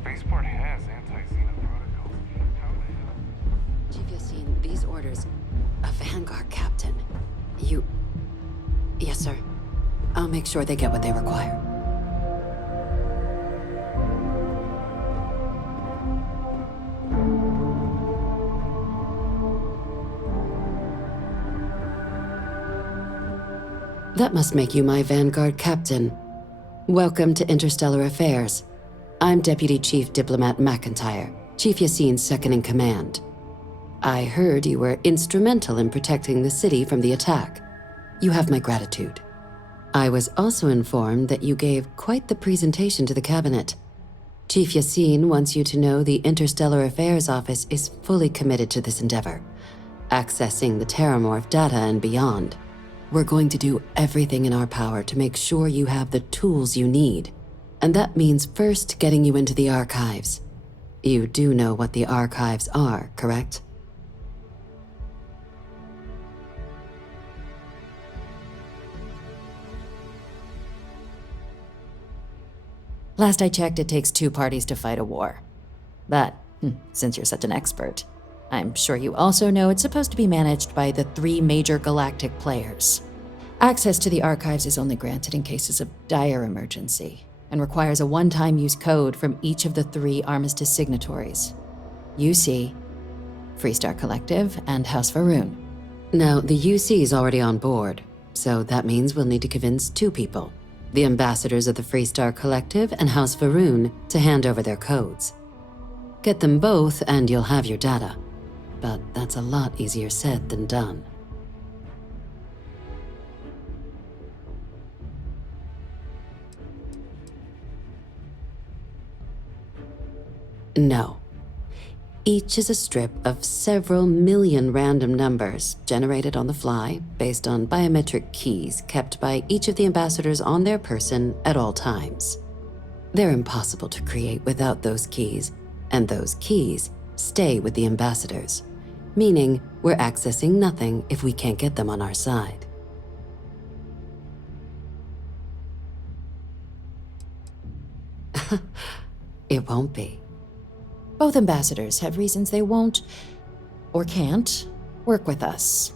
spaceport has anti-Xenon protocols. How the hell? Chief Yassine, these orders. A Vanguard captain. You... Yes, sir. I'll make sure they get what they require. That must make you my Vanguard captain. Welcome to Interstellar Affairs. I'm Deputy Chief Diplomat McIntyre, Chief Yassine's second-in-command. I heard you were instrumental in protecting the city from the attack. You have my gratitude. I was also informed that you gave quite the presentation to the cabinet. Chief Yassine wants you to know the Interstellar Affairs Office is fully committed to this endeavor, accessing the Terramorph data and beyond. We're going to do everything in our power to make sure you have the tools you need. And that means first getting you into the archives. You do know what the archives are, correct? Last I checked, it takes 2 parties to fight a war. But, since you're such an expert, I'm sure you also know it's supposed to be managed by the 3 major galactic players. Access to the archives is only granted in cases of dire emergency, and requires a one-time use code from each of the 3 armistice signatories. UC, Freestar Collective, and House Faroon. Now, the UC is already on board, so that means we'll need to convince 2 people, the ambassadors of the Freestar Collective and House Faroon, to hand over their codes. Get them both and you'll have your data. But that's a lot easier said than done. No. Each is a strip of several million random numbers generated on the fly based on biometric keys kept by each of the ambassadors on their person at all times. They're impossible to create without those keys, and those keys stay with the ambassadors, meaning we're accessing nothing if we can't get them on our side. It won't be. Both ambassadors have reasons they won't, or can't, work with us.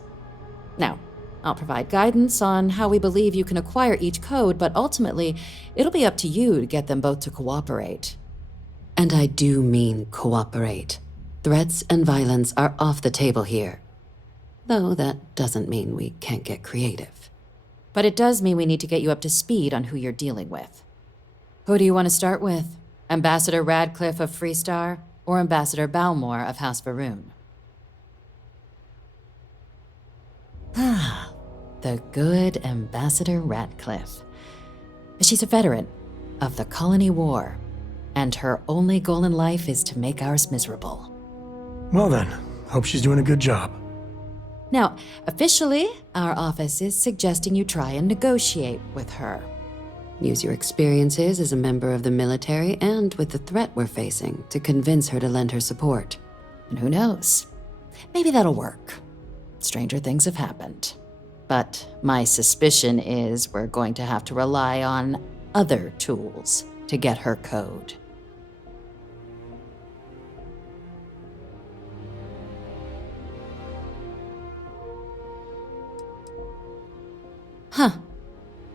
Now, I'll provide guidance on how we believe you can acquire each code, but ultimately, it'll be up to you to get them both to cooperate. And I do mean cooperate. Threats and violence are off the table here. Though that doesn't mean we can't get creative. But it does mean we need to get you up to speed on who you're dealing with. Who do you want to start with? Ambassador Radcliffe of Freestar, or Ambassador Balmore of House Faroon? The good Ambassador Radcliffe. She's a veteran of the Colony War, and her only goal in life is to make ours miserable. Well then, hope she's doing a good job. Now, officially, our office is suggesting you try and negotiate with her. Use your experiences as a member of the military and with the threat we're facing to convince her to lend her support. And who knows? Maybe that'll work. Stranger things have happened. But my suspicion is we're going to have to rely on other tools to get her code. Huh.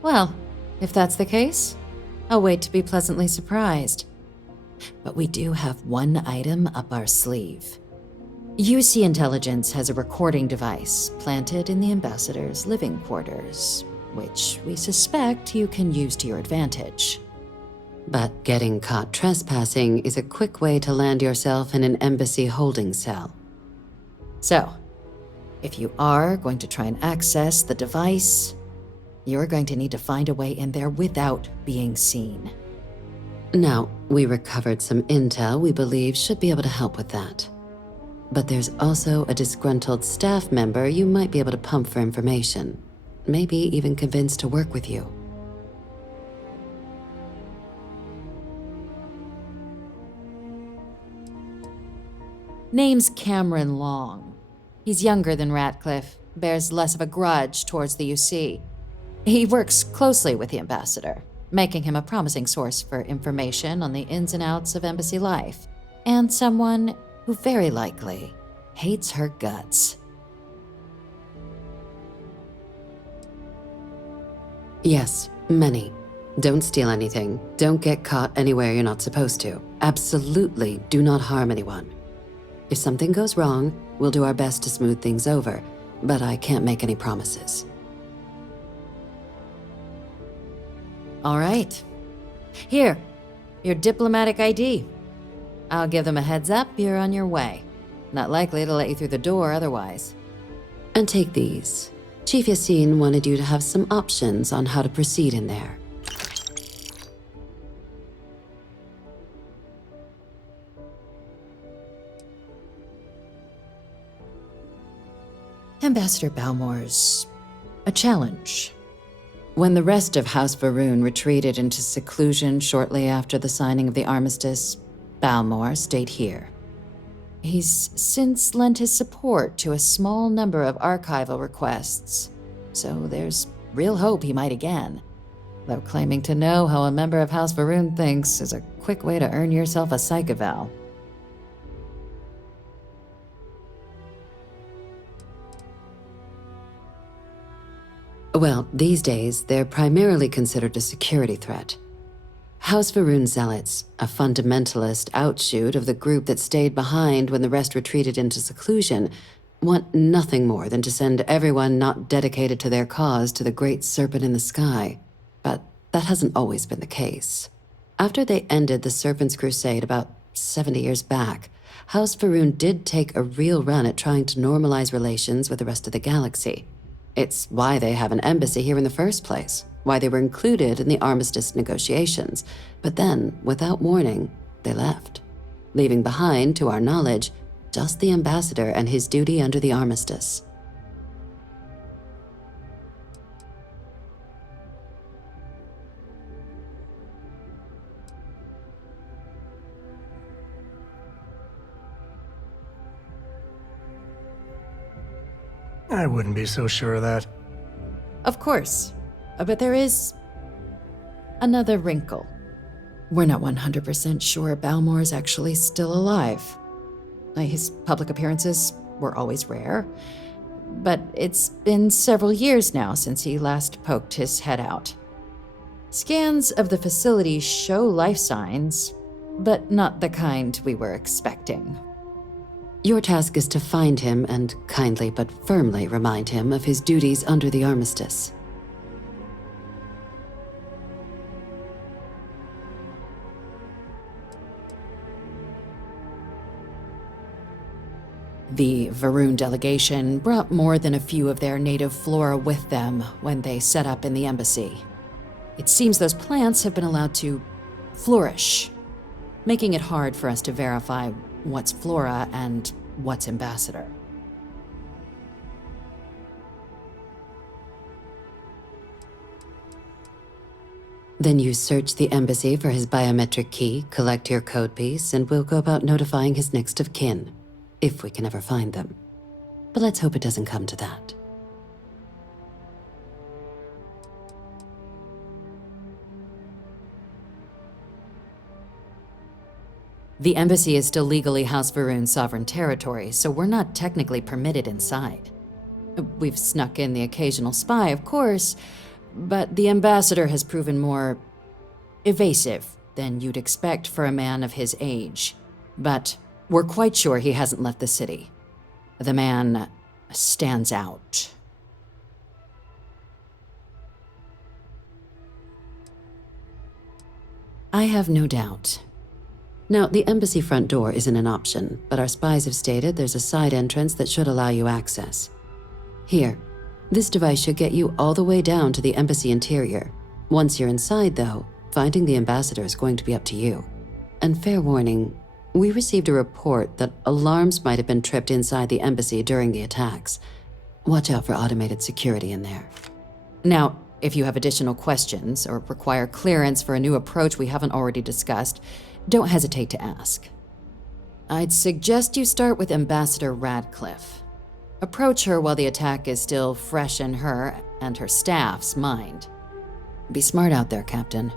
Well, if that's the case, I'll wait to be pleasantly surprised. But we do have one item up our sleeve. UC Intelligence has a recording device planted in the ambassador's living quarters, which we suspect you can use to your advantage. But getting caught trespassing is a quick way to land yourself in an embassy holding cell. So, if you are going to try and access the device, you're going to need to find a way in there without being seen. Now, we recovered some intel we believe should be able to help with that. But there's also a disgruntled staff member you might be able to pump for information, maybe even convince to work with you. Name's Cameron Long. He's younger than Radcliffe, bears less of a grudge towards the UC. He works closely with the ambassador, making him a promising source for information on the ins and outs of embassy life, and someone who very likely hates her guts. Yes, many. Don't steal anything. Don't get caught anywhere you're not supposed to. Absolutely do not harm anyone. If something goes wrong, we'll do our best to smooth things over, but I can't make any promises. All right. Here, your diplomatic ID. I'll give them a heads up you're on your way. Not likely to let you through the door otherwise. And take these. Chief Yassine wanted you to have some options on how to proceed in there. Ambassador Balmore's a challenge. When the rest of House Varun retreated into seclusion shortly after the signing of the armistice, Balmore stayed here. He's since lent his support to a small number of archival requests, so there's real hope he might again. Though claiming to know how a member of House Varun thinks is a quick way to earn yourself a psych eval. Well, these days, they're primarily considered a security threat. House Varun Zealots, a fundamentalist outshoot of the group that stayed behind when the rest retreated into seclusion, want nothing more than to send everyone not dedicated to their cause to the great serpent in the sky. But that hasn't always been the case. After they ended the Serpent's Crusade about 70 years back, House Varun did take a real run at trying to normalize relations with the rest of the galaxy. It's why they have an embassy here in the first place, why they were included in the armistice negotiations. But then, without warning, they left, leaving behind, to our knowledge, just the ambassador and his duty under the armistice. I wouldn't be so sure of that. Of course, but there is another wrinkle. We're not 100% sure Balmore's actually still alive. His public appearances were always rare, but it's been several years now since he last poked his head out. Scans of the facility show life signs, but not the kind we were expecting. Your task is to find him and kindly but firmly remind him of his duties under the armistice. The Varun delegation brought more than a few of their native flora with them when they set up in the embassy. It seems those plants have been allowed to flourish, making it hard for us to verify what's flora and what's ambassador. Then you search the embassy for his biometric key, collect your code piece, and we'll go about notifying his next of kin, if we can ever find them. But let's hope it doesn't come to that. The embassy is still legally House Varun's sovereign territory, so we're not technically permitted inside. We've snuck in the occasional spy, of course, but the ambassador has proven more evasive than you'd expect for a man of his age. But we're quite sure he hasn't left the city. The man stands out. I have no doubt. Now, the embassy front door isn't an option, but our spies have stated there's a side entrance that should allow you access. Here, this device should get you all the way down to the embassy interior. Once you're inside, though, finding the ambassador is going to be up to you. And fair warning, we received a report that alarms might have been tripped inside the embassy during the attacks. Watch out for automated security in there. Now, if you have additional questions or require clearance for a new approach we haven't already discussed, don't hesitate to ask. I'd suggest you start with Ambassador Radcliffe. Approach her while the attack is still fresh in her and her staff's mind. Be smart out there, Captain.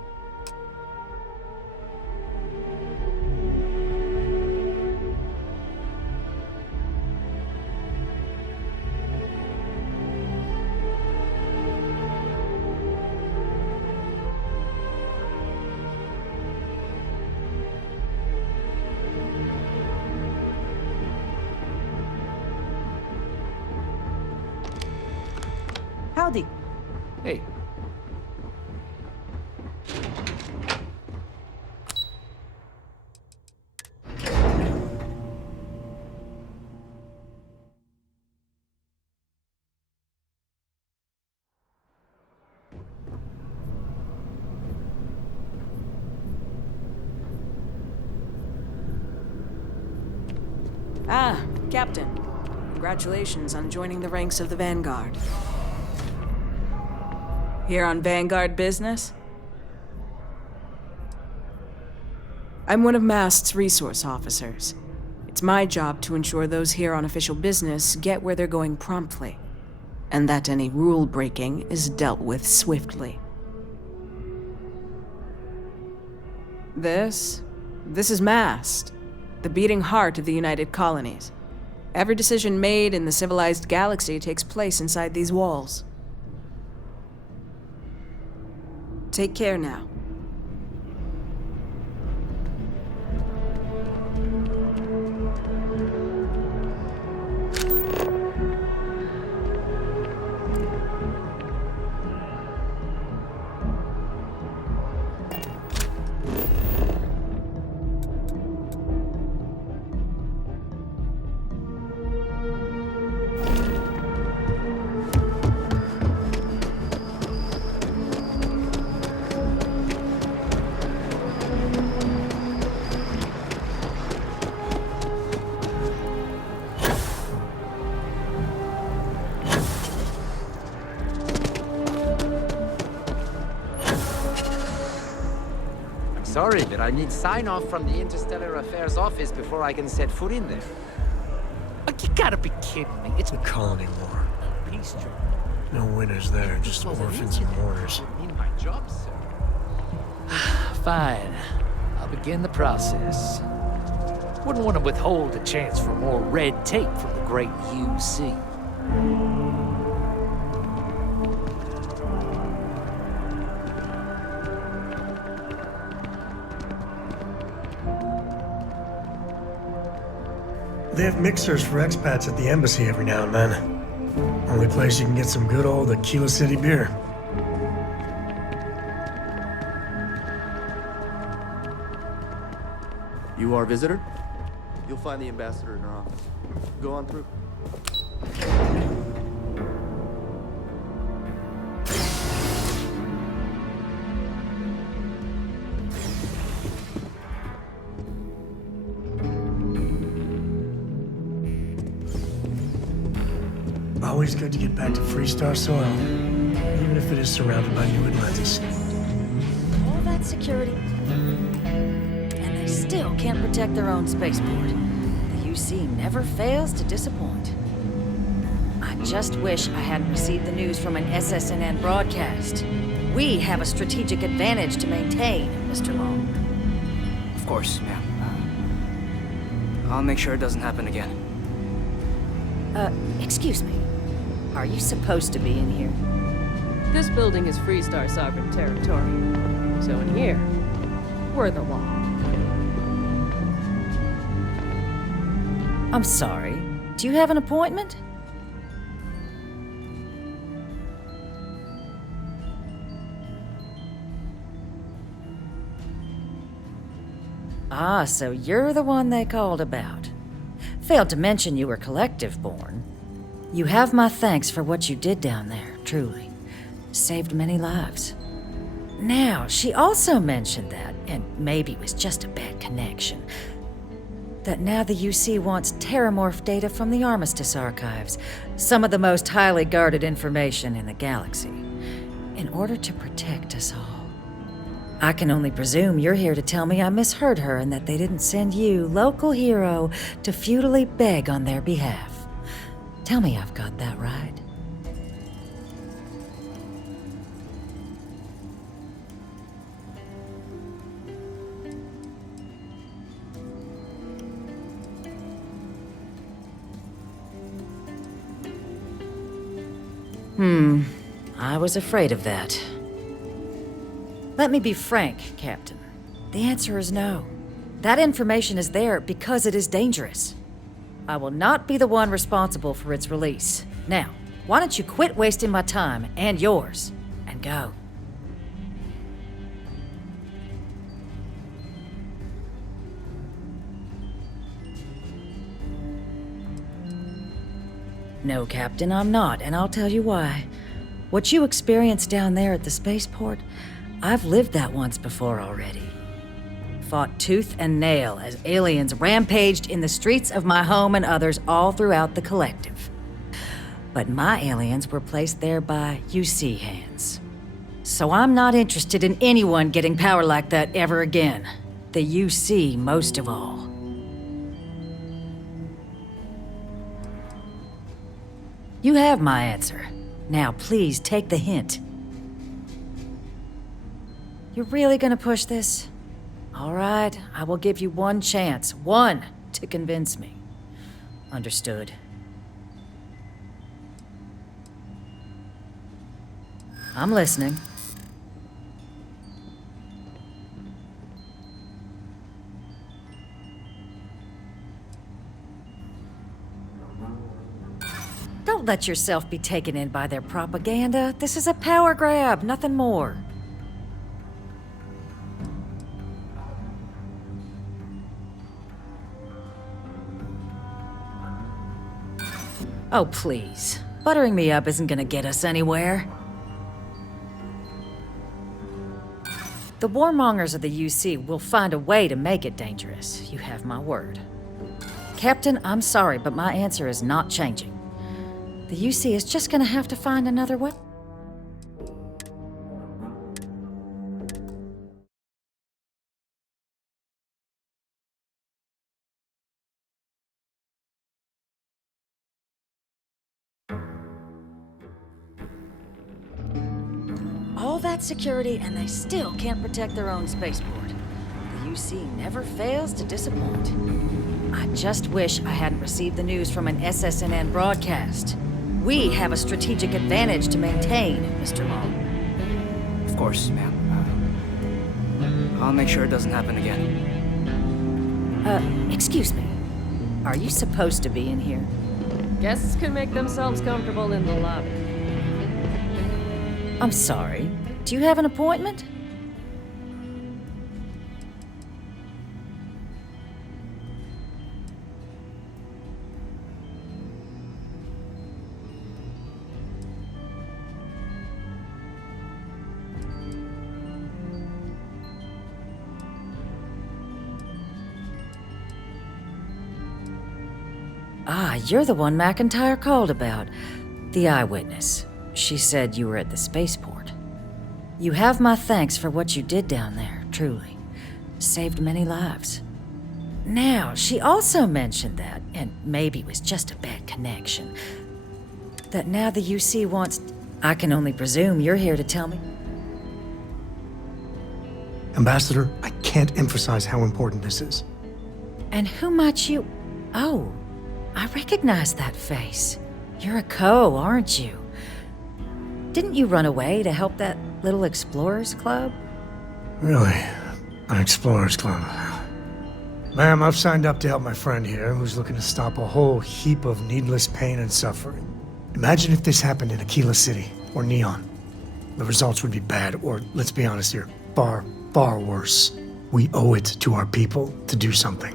Howdy. Hey. Ah, Captain. Congratulations on joining the ranks of the Vanguard. Here on Vanguard business? I'm one of Mast's resource officers. It's my job to ensure those here on official business get where they're going promptly, and that any rule breaking is dealt with swiftly. This is Mast, the beating heart of the United Colonies. Every decision made in the civilized galaxy takes place inside these walls. Take care now. Sorry, but I need sign-off from the Interstellar Affairs office before I can set foot in there. You gotta be kidding me. It's The colony war. peace treaty. No winners there, just orphans and mourners. Mean my job, sir. Fine. I'll begin the process. Wouldn't want to withhold a chance for more red tape from the great UC. They have mixers for expats at the embassy every now and then. Only place you can get some good old Aquila City beer. You are a visitor? You'll find the ambassador in her office. Go on through. Always good to get back to Freestar soil, even if it is surrounded by New Atlantis. All that security. And they still can't protect their own spaceport. The UC never fails to disappoint. I just wish I hadn't received the news from an SSNN broadcast. We have a strategic advantage to maintain, Mr. Long. Of course, ma'am. I'll make sure it doesn't happen again. Excuse me. Are you supposed to be in here? This building is Freestar sovereign territory. So in here, we're the law. I'm sorry. Do you have an appointment? Ah, so you're the one they called about. Failed to mention you were collective-born. You have my thanks for what you did down there, truly. Saved many lives. Now, she also mentioned that, and maybe it was just a bad connection, that now the UC wants terramorph data from the Armistice archives, some of the most highly guarded information in the galaxy, in order to protect us all. I can only presume you're here to tell me I misheard her and that they didn't send you, local hero, to futilely beg on their behalf. Tell me I've got that right. I was afraid of that. Let me be frank, Captain. The answer is no. That information is there because it is dangerous. I will not be the one responsible for its release. Now, why don't you quit wasting my time and yours, and go? No, Captain, I'm not, and I'll tell you why. What you experienced down there at the spaceport, I've lived that once before already. Fought tooth and nail as aliens rampaged in the streets of my home and others all throughout the collective. But my aliens were placed there by UC hands. So I'm not interested in anyone getting power like that ever again. The UC most of all. You have my answer. Now please take the hint. You're really gonna push this? All right, I will give you one chance. One to convince me. Understood. I'm listening. Don't let yourself be taken in by their propaganda. This is a power grab, nothing more. Oh, please. Buttering me up isn't gonna get us anywhere. The warmongers of the UC will find a way to make it dangerous. You have my word. Captain, I'm sorry, but my answer is not changing. The UC is just gonna have to find another way. All that security, and they still can't protect their own spaceport. The UC never fails to disappoint. I just wish I hadn't received the news from an SSNN broadcast. We have a strategic advantage to maintain, Mr. Long. Of course, ma'am. I'll make sure it doesn't happen again. Excuse me. Are you supposed to be in here? Guests can make themselves comfortable in the lobby. I'm sorry. Do you have an appointment? Ah, you're the one McIntyre called about. The eyewitness. She said you were at the spaceport. You have my thanks for what you did down there, truly. Saved many lives. Now, she also mentioned that, and maybe it was just a bad connection, that now the UC wants... I can only presume you're here to tell me. Ambassador, I can't emphasize how important this is. And who might you... Oh, I recognize that face. You're a Co, aren't you? Didn't you run away to help that little Explorers Club? Really? An Explorers Club? Ma'am, I've signed up to help my friend here, who's looking to stop a whole heap of needless pain and suffering. Imagine if this happened in Aquila City, or Neon. The results would be bad, or, let's be honest here, far, far worse. We owe it to our people to do something.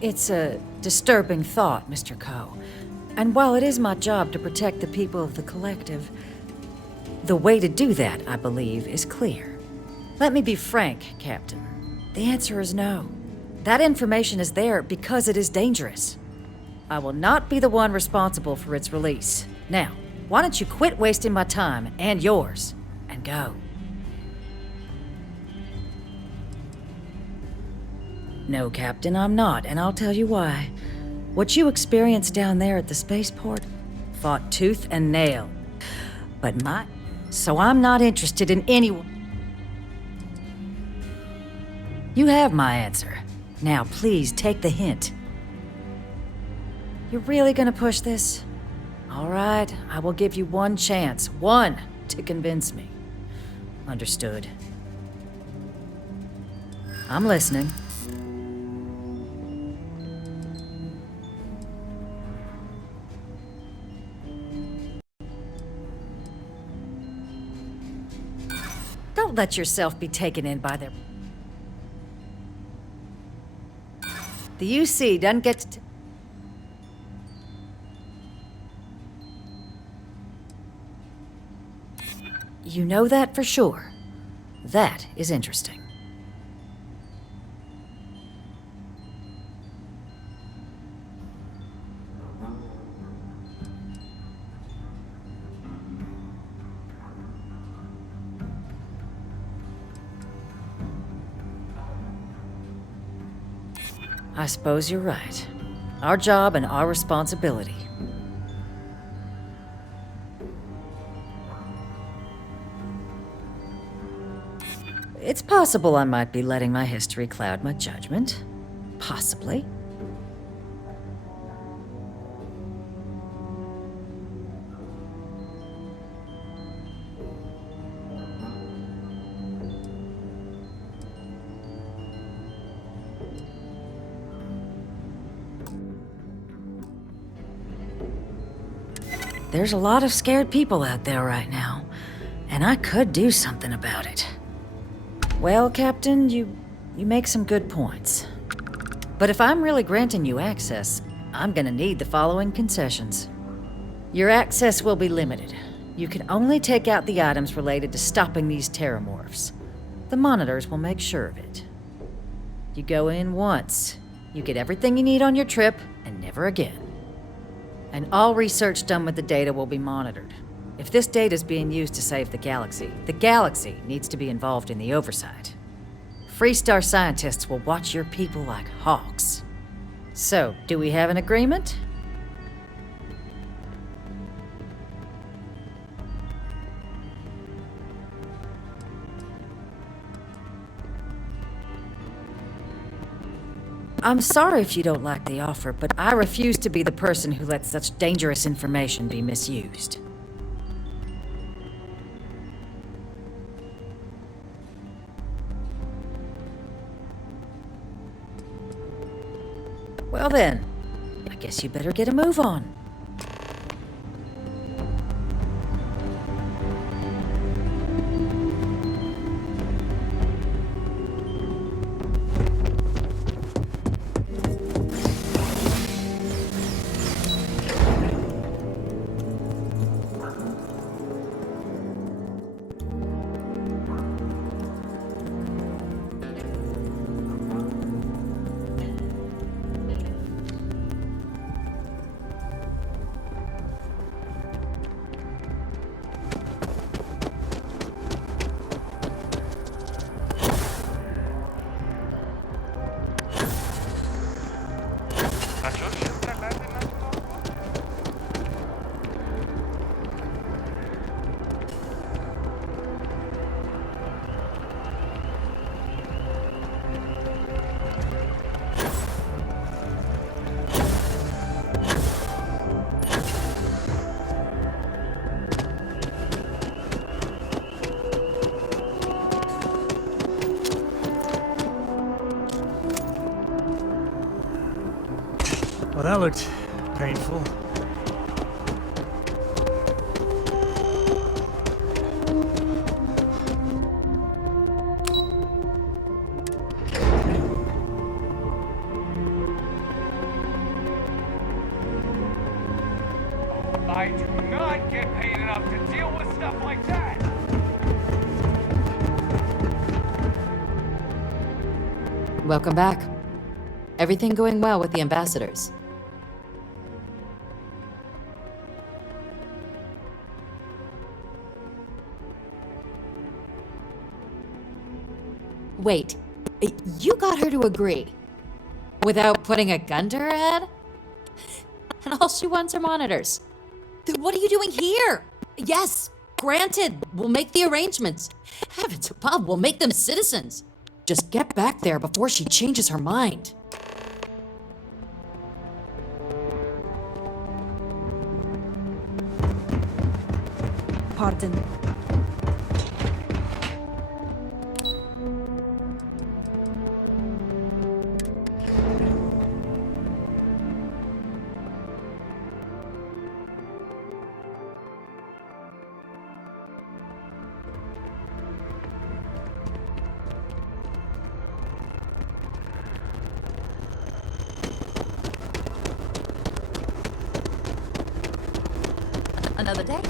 It's a disturbing thought, Mr. Co. And while it is my job to protect the people of the Collective, the way to do that, I believe, is clear. Let me be frank, Captain. The answer is no. That information is there because it is dangerous. I will not be the one responsible for its release. Now, why don't you quit wasting my time and yours, and go? No, Captain, I'm not, and I'll tell you why. What you experienced down there at the spaceport, fought tooth and nail. But So I'm not interested in anyone. You have my answer. Now please take the hint. You're really gonna push this? All right, I will give you one chance. One to convince me. Understood. I'm listening. Don't let yourself be taken in by their... The UC doesn't get to... You know that for sure. That is interesting. I suppose you're right. Our job and our responsibility. It's possible I might be letting my history cloud my judgment. Possibly. There's a lot of scared people out there right now, and I could do something about it. Well, Captain, you make some good points. But if I'm really granting you access, I'm gonna need the following concessions. Your access will be limited. You can only take out the items related to stopping these terramorphs. The monitors will make sure of it. You go in once, you get everything you need on your trip, and never again. And all research done with the data will be monitored. If this data is being used to save the galaxy needs to be involved in the oversight. Freestar scientists will watch your people like hawks. So, do we have an agreement? I'm sorry if you don't like the offer, but I refuse to be the person who lets such dangerous information be misused. Well then, I guess you better get a move on. Well, that looked painful. I do not get paid enough to deal with stuff like that! Welcome back. Everything going well with the ambassadors? Wait, you got her to agree? Without putting a gun to her head? And all she wants are monitors. Then what are you doing here? Yes, granted, we'll make the arrangements. Heavens above, we'll make them citizens. Just get back there before she changes her mind. pardon. Another day.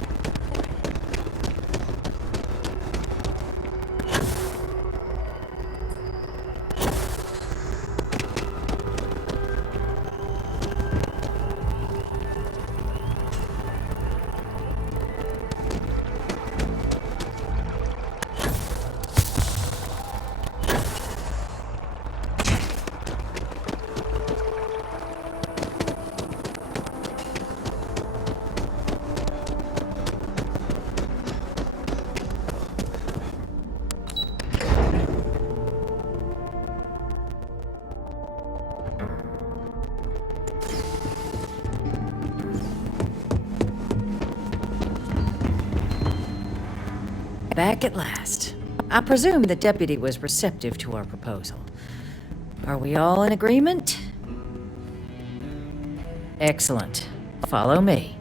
Back at last. I presume the deputy was receptive to our proposal. Are we all in agreement? Excellent. Follow me.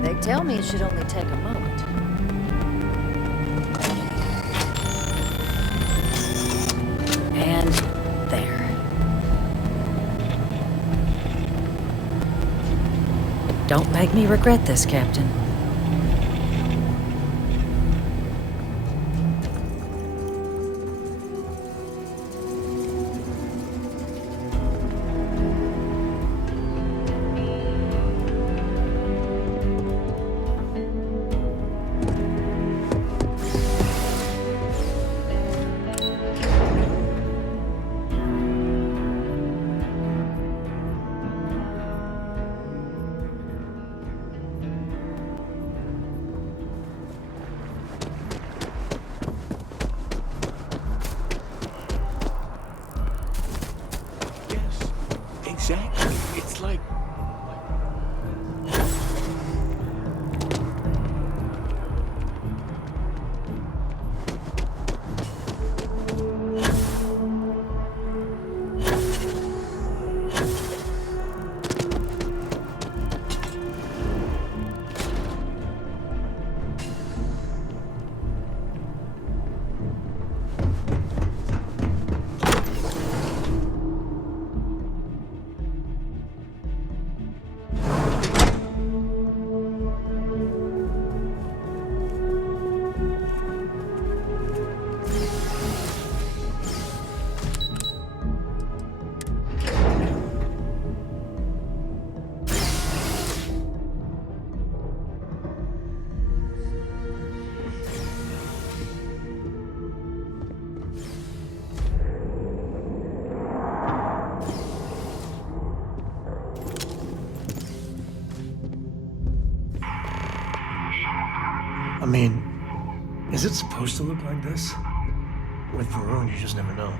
They tell me it should only take a moment. And there. Don't make me regret this, Captain. Exactly. It's like... I mean, is it supposed to look like this? With Varun, you just never know.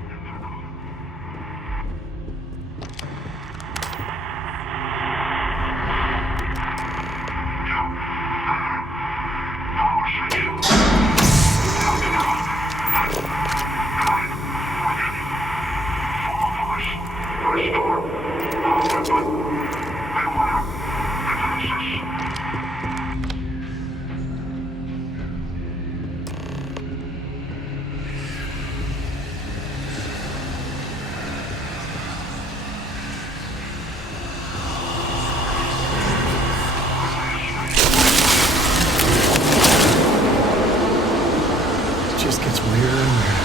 Just gets weirder and weirder.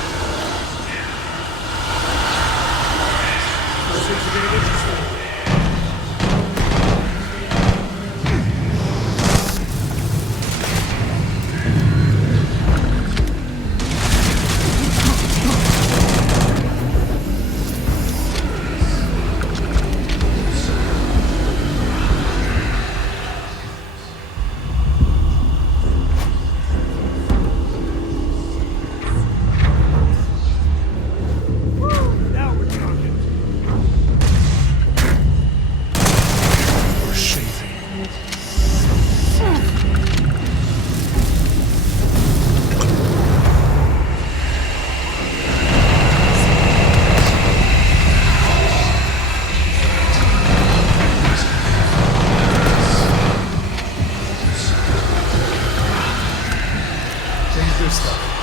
stuff.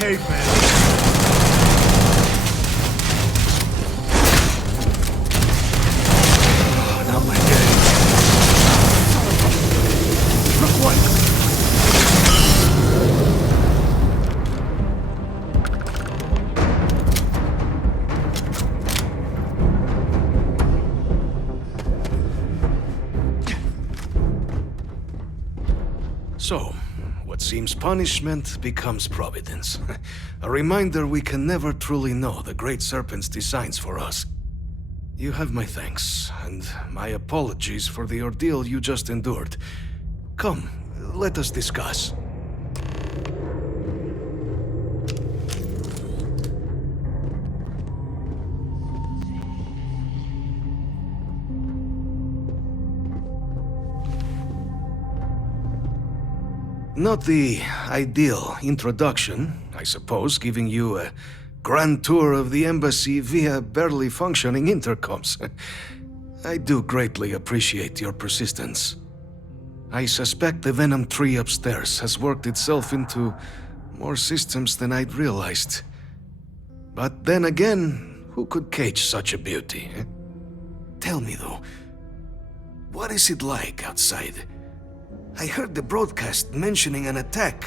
caveman. Oh, not my day. Look what? So, what seems punishment becomes providence. A reminder we can never truly know the Great Serpent's designs for us. You have my thanks, and my apologies for the ordeal you just endured. Come, let us discuss. Not the ideal introduction, I suppose, giving you a grand tour of the embassy via barely functioning intercoms. I do greatly appreciate your persistence. I suspect the Venom tree upstairs has worked itself into more systems than I'd realized. But then again, who could cage such a beauty? Tell me though, what is it like outside? I heard the broadcast mentioning an attack.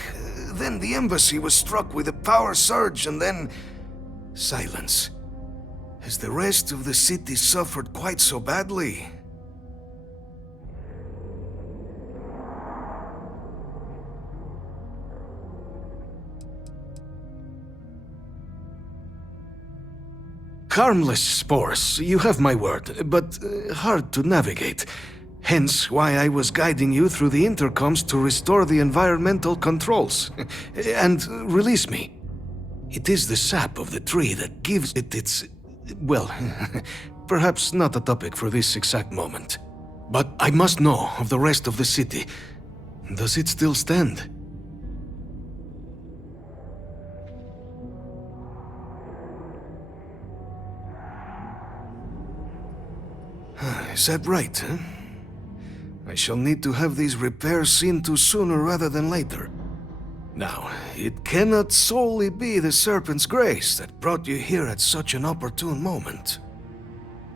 Then the embassy was struck with a power surge and then... silence. Has the rest of the city suffered quite so badly? Harmless spores, you have my word, but hard to navigate. Hence why I was guiding you through the intercoms to restore the environmental controls. And release me. It is the sap of the tree that gives it its... well, perhaps not a topic for this exact moment. But I must know of the rest of the city. Does it still stand? Is that right, huh? I shall need to have these repairs seen to sooner rather than later. Now, it cannot solely be the Serpent's grace that brought you here at such an opportune moment.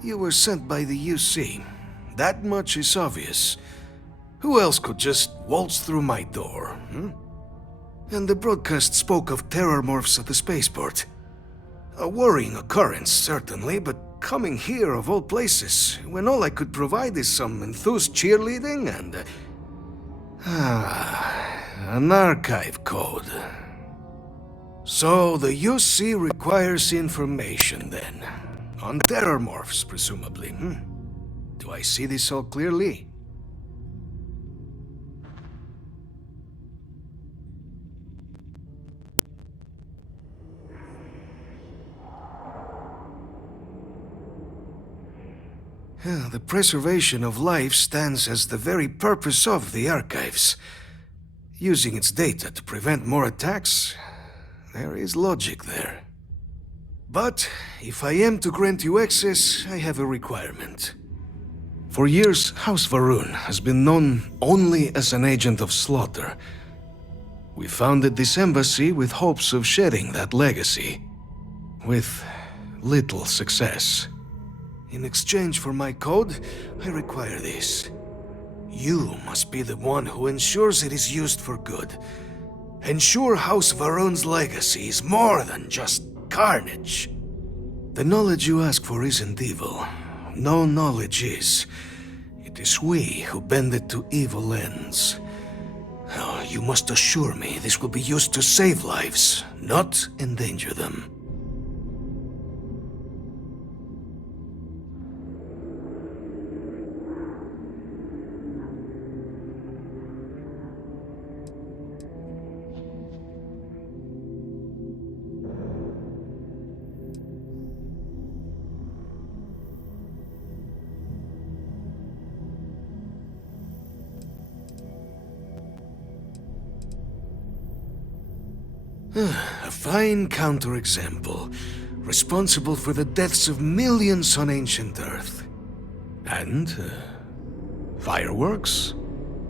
You were sent by the UC. That much is obvious. Who else could just waltz through my door, hmm? And the broadcast spoke of terror morphs at the spaceport. A worrying occurrence, certainly, but coming here of all places, when all I could provide is some enthused cheerleading and... an archive code. So the UC requires information then. On terror morphs, presumably, hmm? Do I see this all clearly? The preservation of life stands as the very purpose of the archives. Using its data to prevent more attacks, there is logic there. But if I am to grant you access, I have a requirement. For years, House Varun has been known only as an agent of slaughter. We founded this embassy with hopes of shedding that legacy, with little success. In exchange for my code, I require this. You must be the one who ensures it is used for good. Ensure House Varun's legacy is more than just carnage. The knowledge you ask for isn't evil. No knowledge is. It is we who bend it to evil ends. Oh, you must assure me this will be used to save lives, not endanger them. A fine counterexample, responsible for the deaths of millions on ancient Earth. And, fireworks?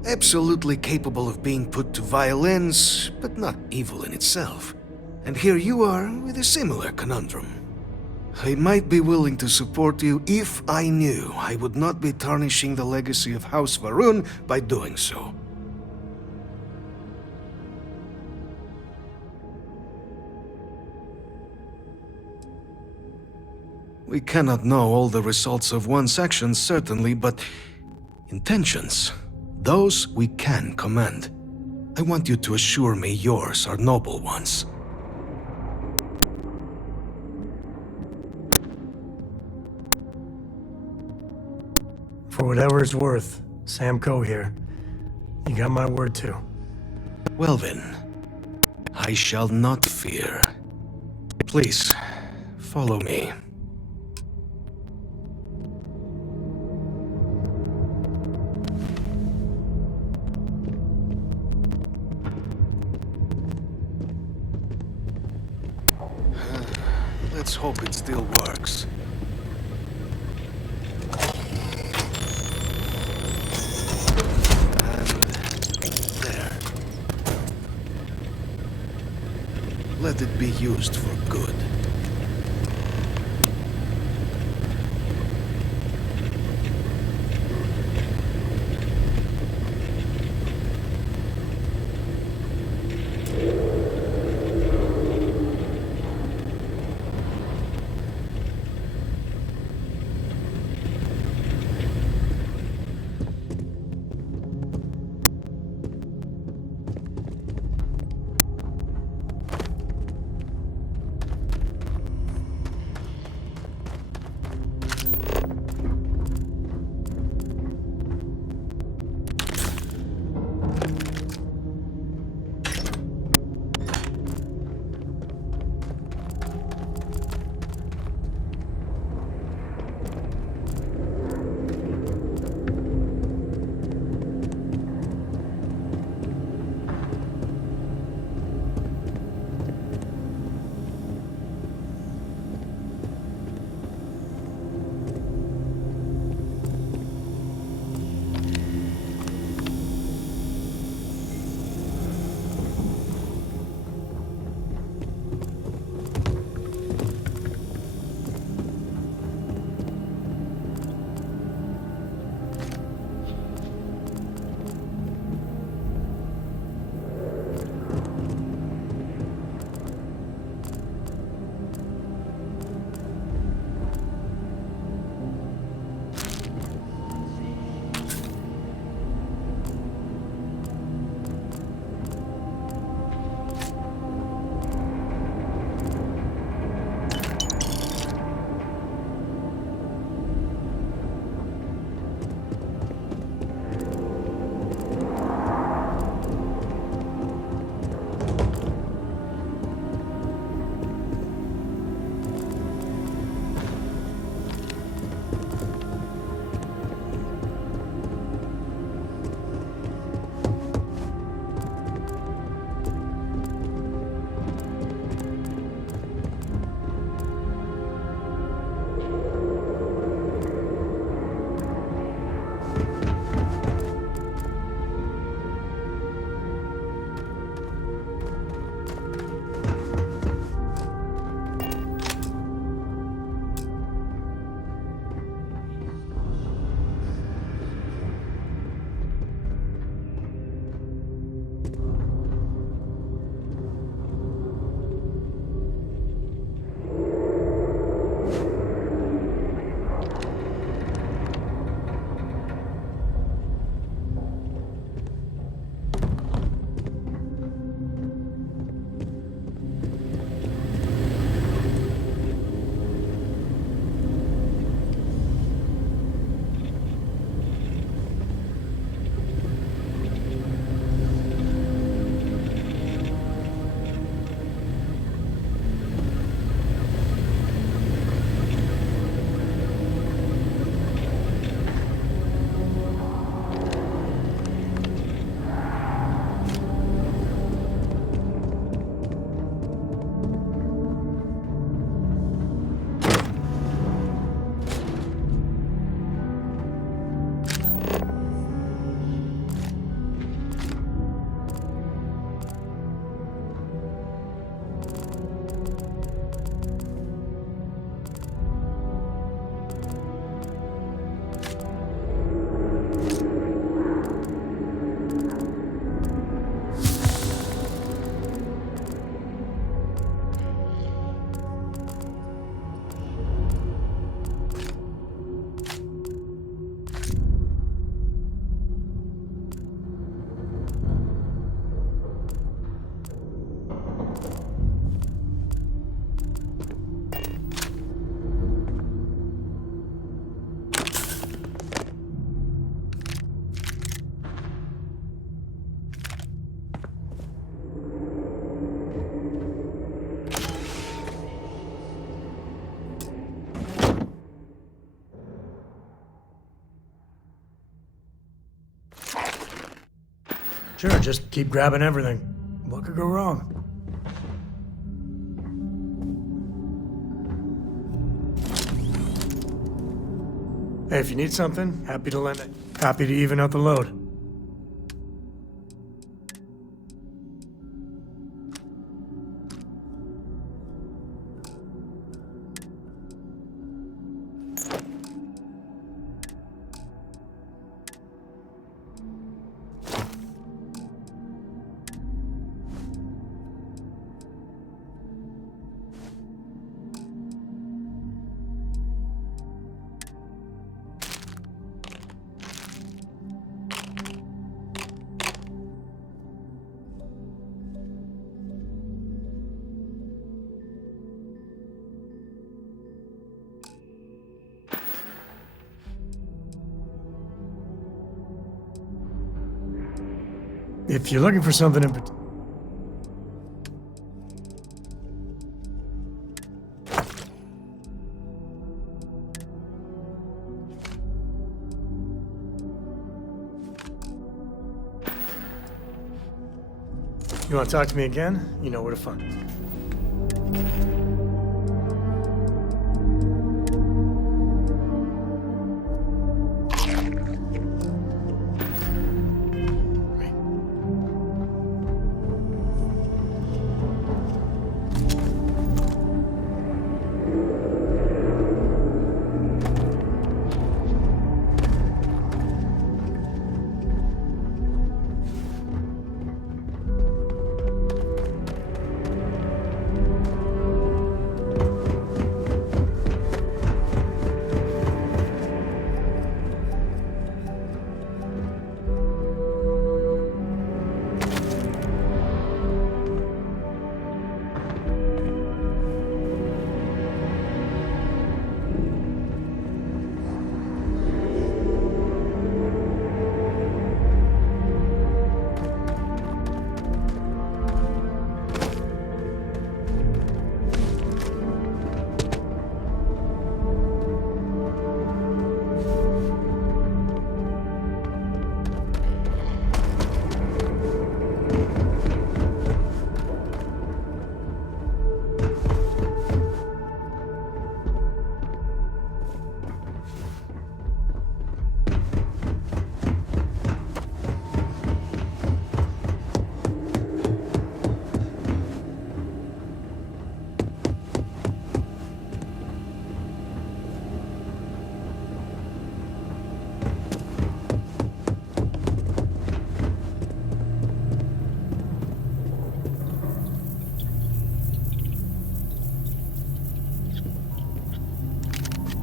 Absolutely capable of being put to violence, but not evil in itself. And here you are with a similar conundrum. I might be willing to support you if I knew I would not be tarnishing the legacy of House Varun by doing so. We cannot know all the results of one's actions, certainly, but intentions, those we can commend. I want you to assure me yours are noble ones. For whatever it's worth, Sam Coe here. You got my word too. Well then, I shall not fear. Please, follow me. Let's hope it still works. Let it be used for good. Sure, just keep grabbing everything. What could go wrong? Hey, if you need something, happy to lend it. Happy to even out the load. If you're looking for something in particular... You want to talk to me again? You know where to find me.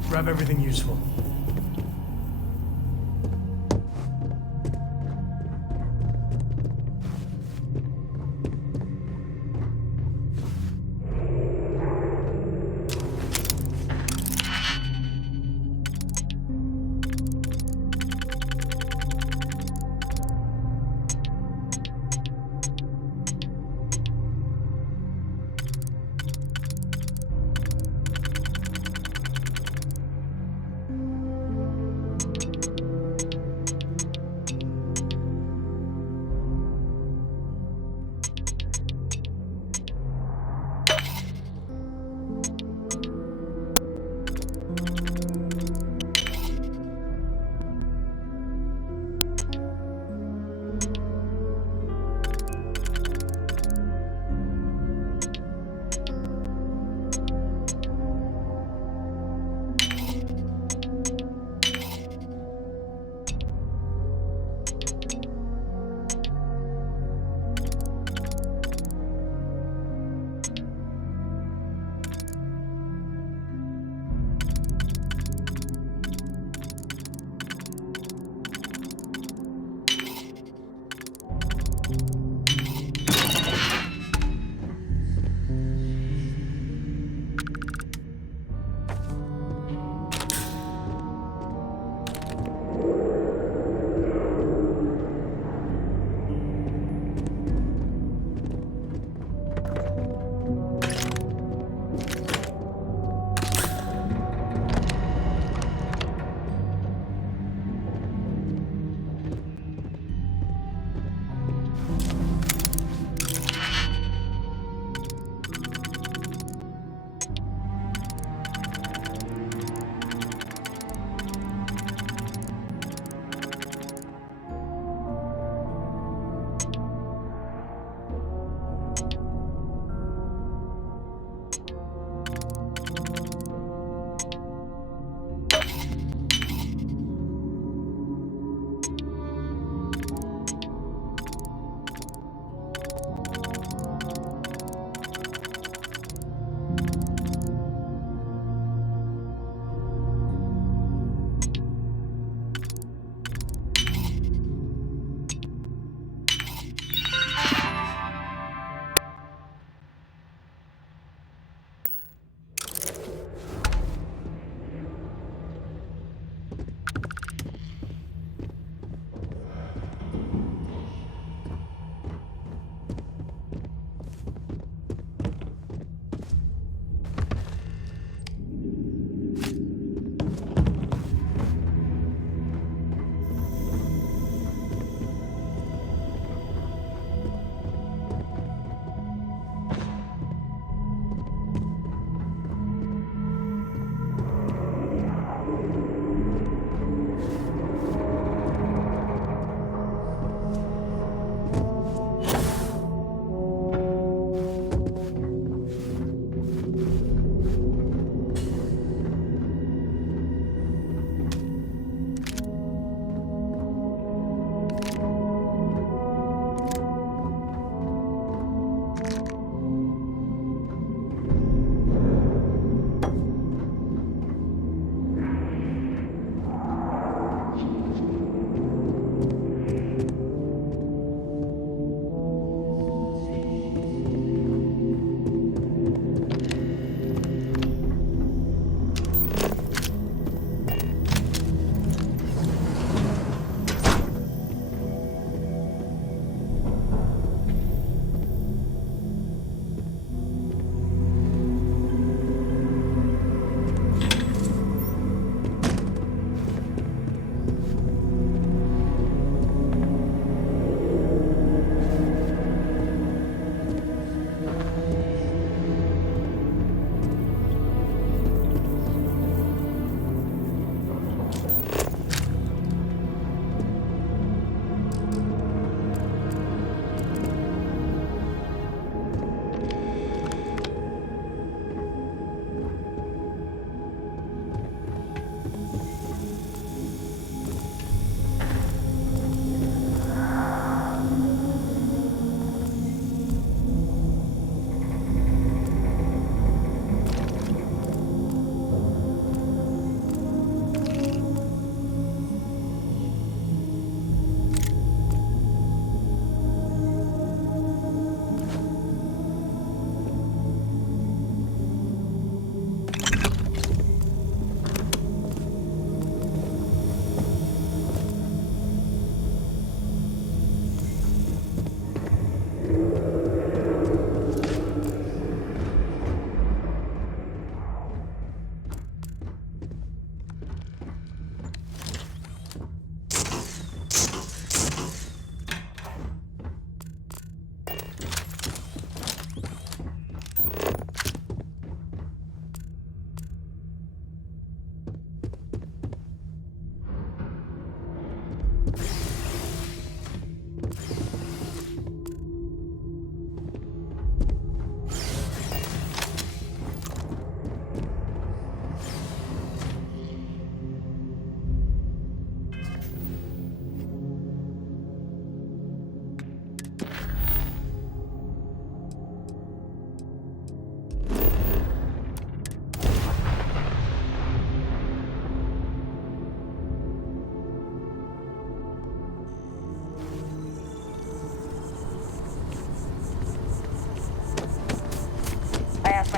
Grab everything useful.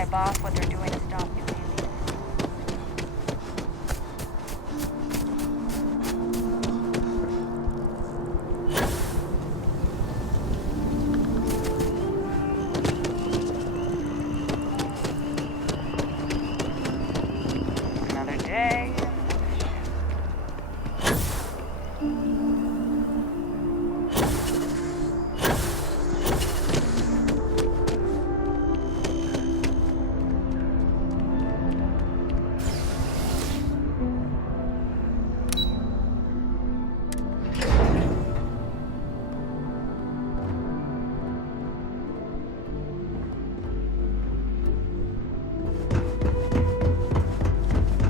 boss what they're doing to stop you. Another day.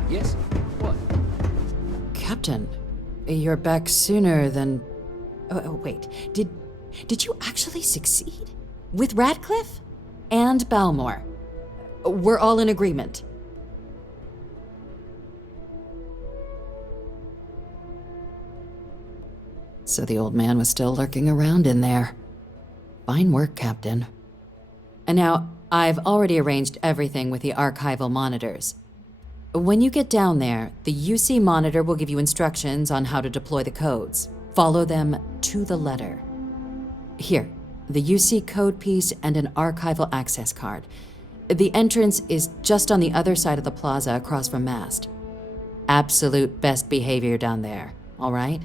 Yes? What? Captain, you're back sooner than. Oh, wait. Did you actually succeed? With Radcliffe? And Balmore? We're all in agreement. So the old man was still lurking around in there. Fine work, Captain. And now, I've already arranged everything with the archival monitors. When you get down there, the UC monitor will give you instructions on how to deploy the codes. Follow them to the letter. Here, the UC code piece and an archival access card. The entrance is just on the other side of the plaza across from Mast. Absolute best behavior down there, all right?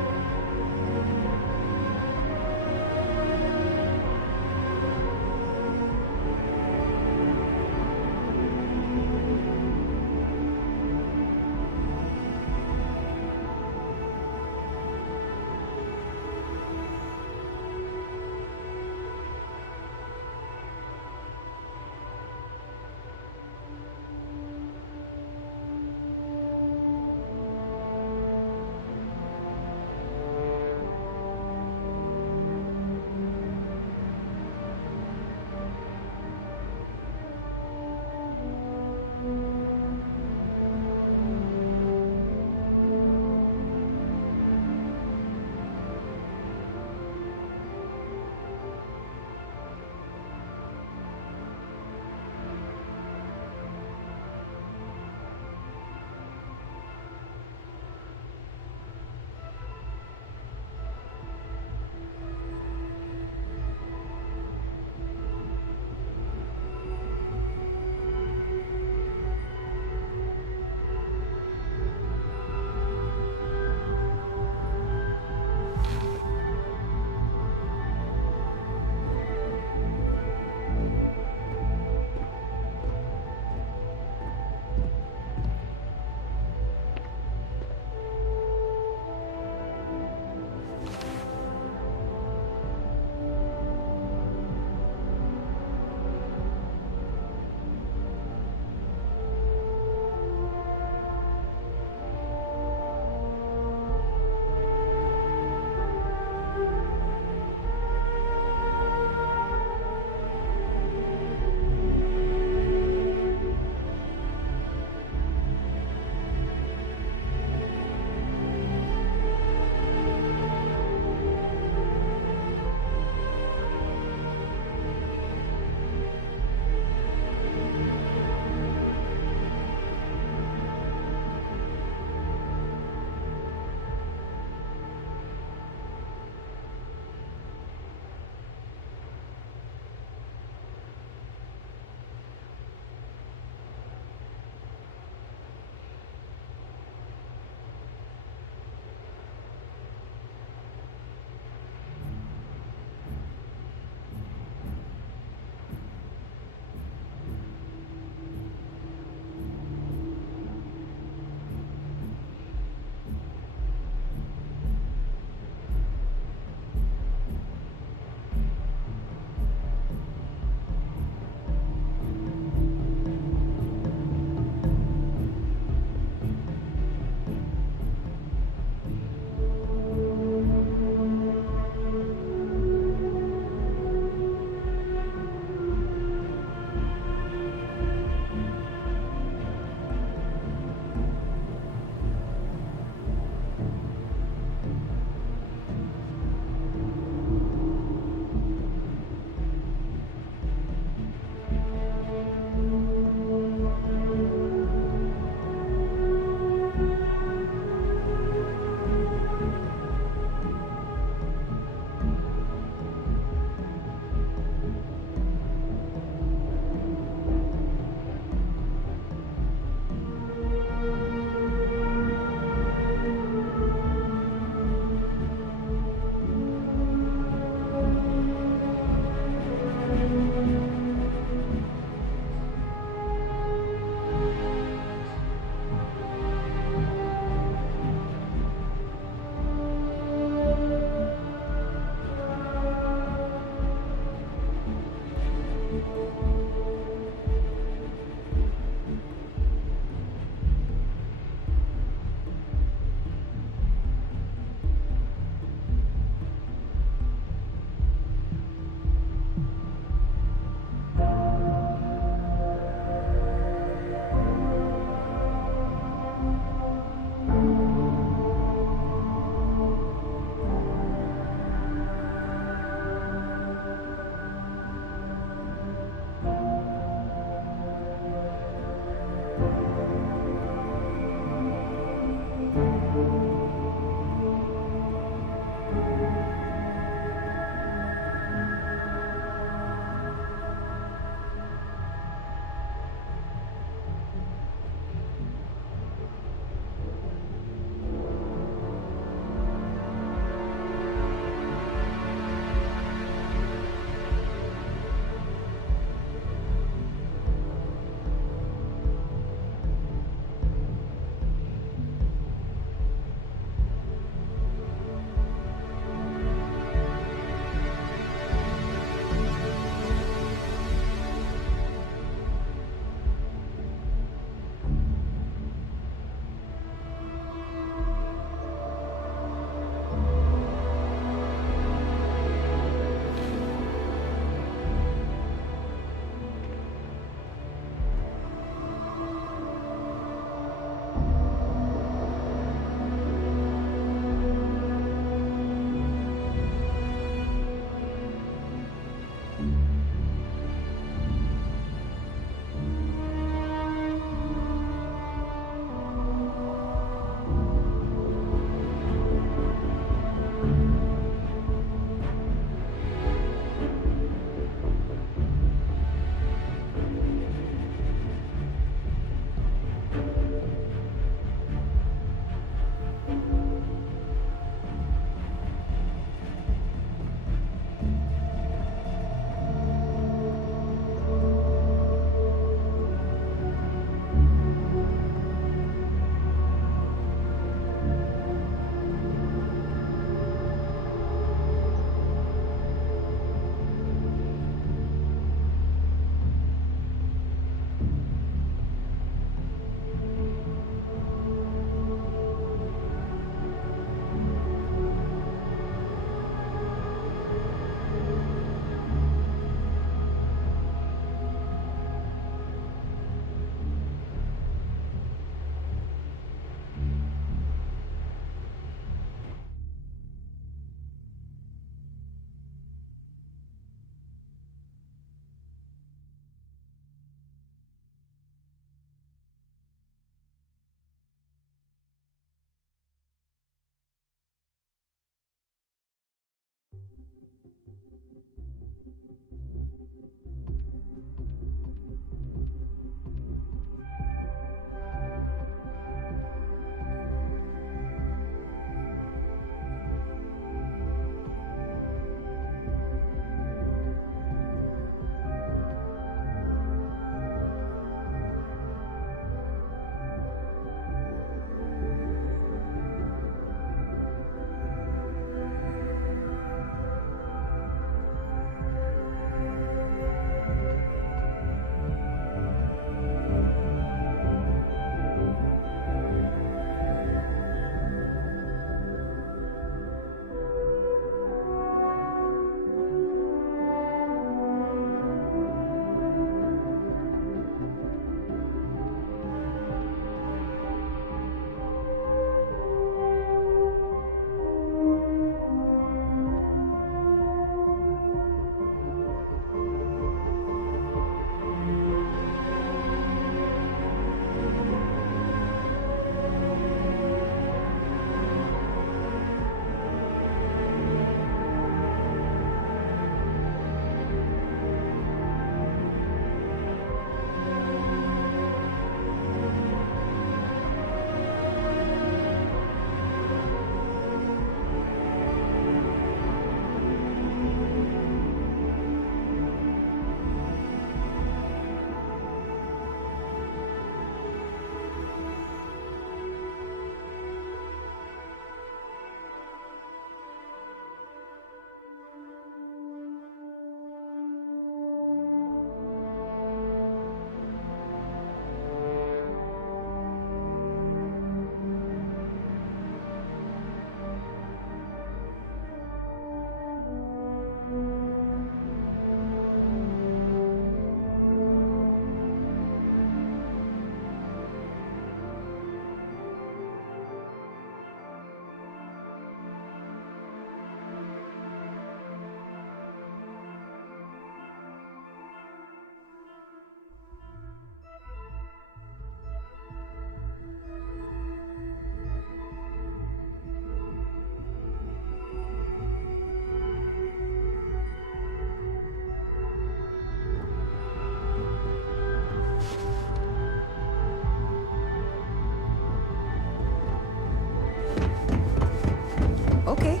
Okay.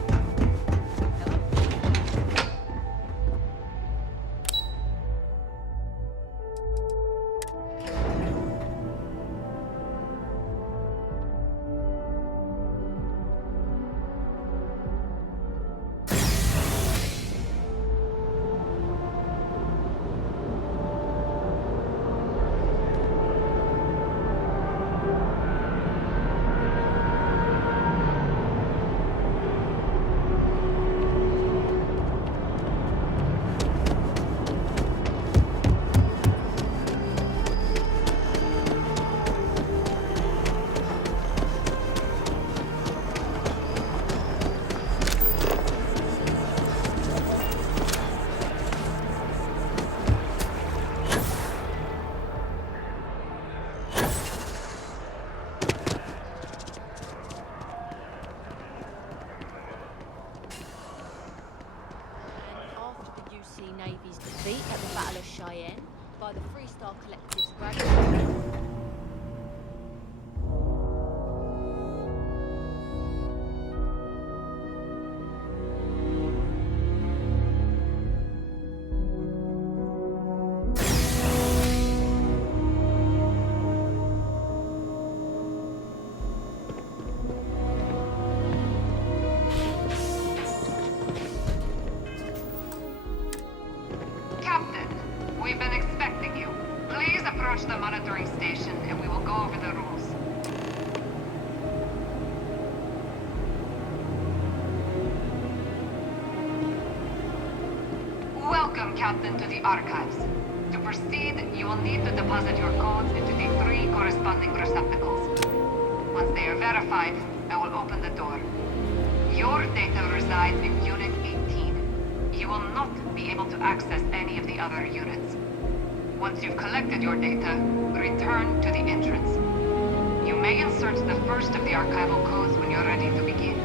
After the UC Navy's defeat at the Battle of Cheyenne by the Freestar Collective's graduates. Captain, we've been expecting you. Please approach the monitoring station and we will go over the rules. Welcome, Captain, to the Archives. To proceed, you will need to deposit your codes into the 3 corresponding receptacles. Once they are verified, I will open the door. Your data resides in Unit 18. You will not be able to access any of the other units. Once you've collected your data, return to the entrance. You may insert the first of the archival codes when you're ready to begin.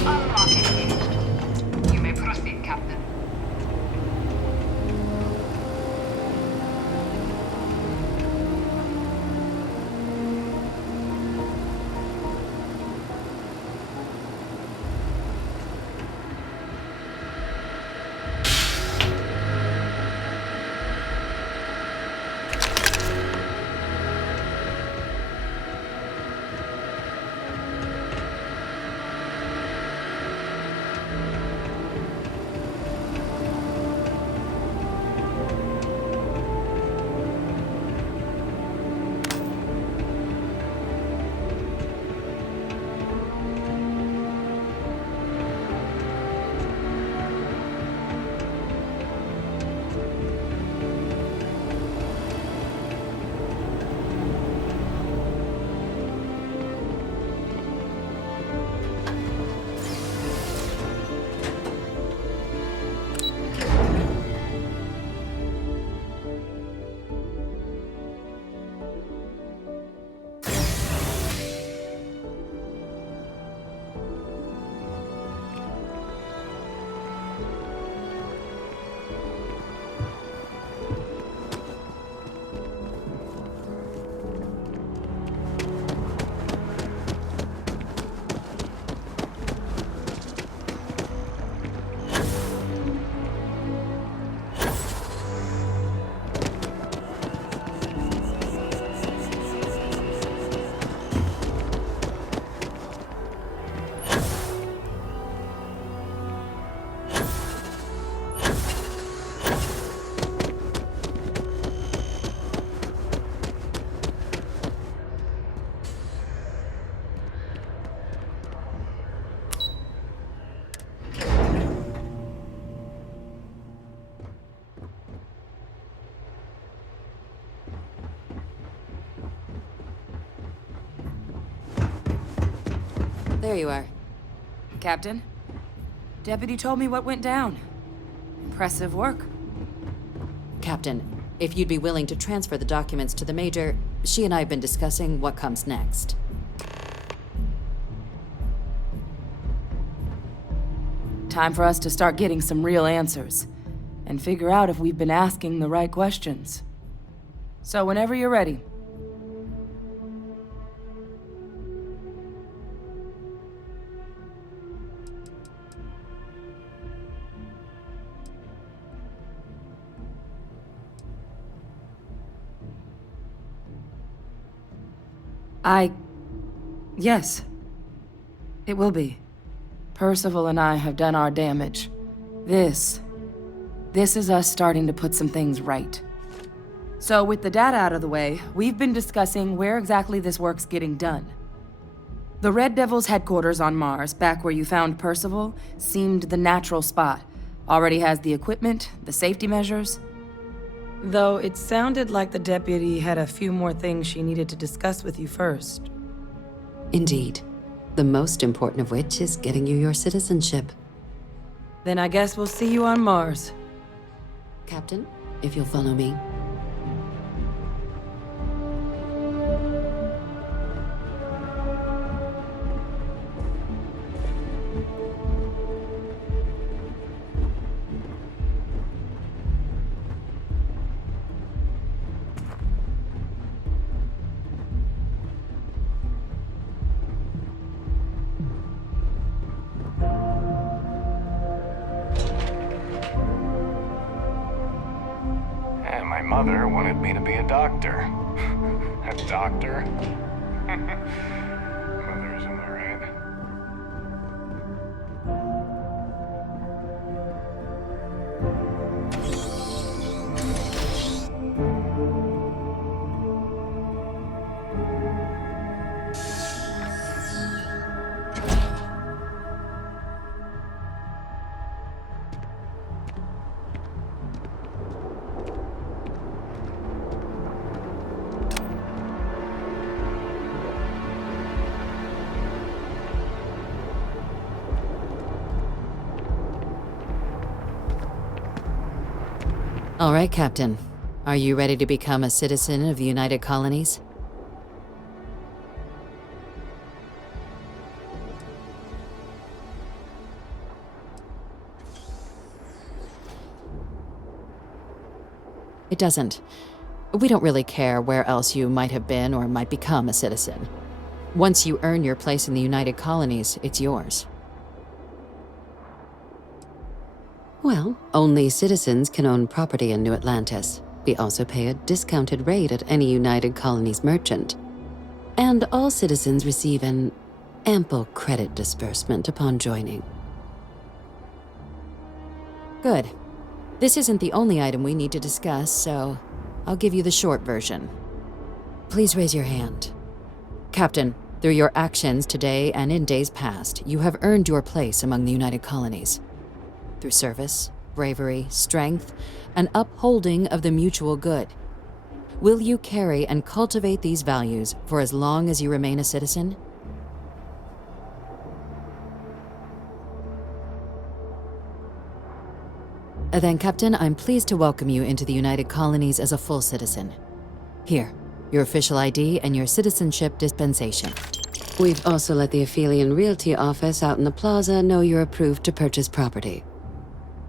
Unlock engaged. You may proceed, Captain. There you are. Captain, Deputy told me what went down. Impressive work. Captain, if you'd be willing to transfer the documents to the Major, she and I have been discussing what comes next. Time for us to start getting some real answers, and figure out if we've been asking the right questions. So whenever you're ready. Yes. It will be. Percival and I have done our damage. This is us starting to put some things right. So with the data out of the way, we've been discussing where exactly this work's getting done. The Red Devil's headquarters on Mars, back where you found Percival, seemed the natural spot. Already has the equipment, the safety measures. Though it sounded like the deputy had a few more things she needed to discuss with you first. Indeed. The most important of which is getting you your citizenship. Then I guess we'll see you on Mars. Captain, if you'll follow me. My mother wanted me to be a doctor. A doctor? Mothers, am I right? All right, Captain. Are you ready to become a citizen of the United Colonies? It doesn't. We don't really care where else you might have been or might become a citizen. Once you earn your place in the United Colonies, it's yours. Well, only citizens can own property in New Atlantis. We also pay a discounted rate at any United Colonies merchant. And all citizens receive an ample credit disbursement upon joining. Good. This isn't the only item we need to discuss, so I'll give you the short version. Please raise your hand. Captain, through your actions today and in days past, you have earned your place among the United Colonies. Through service, bravery, strength, and upholding of the mutual good. Will you carry and cultivate these values for as long as you remain a citizen? Then, Captain, I'm pleased to welcome you into the United Colonies as a full citizen. Here, your official ID and your citizenship dispensation. We've also let the Aphelion Realty office out in the plaza know you're approved to purchase property.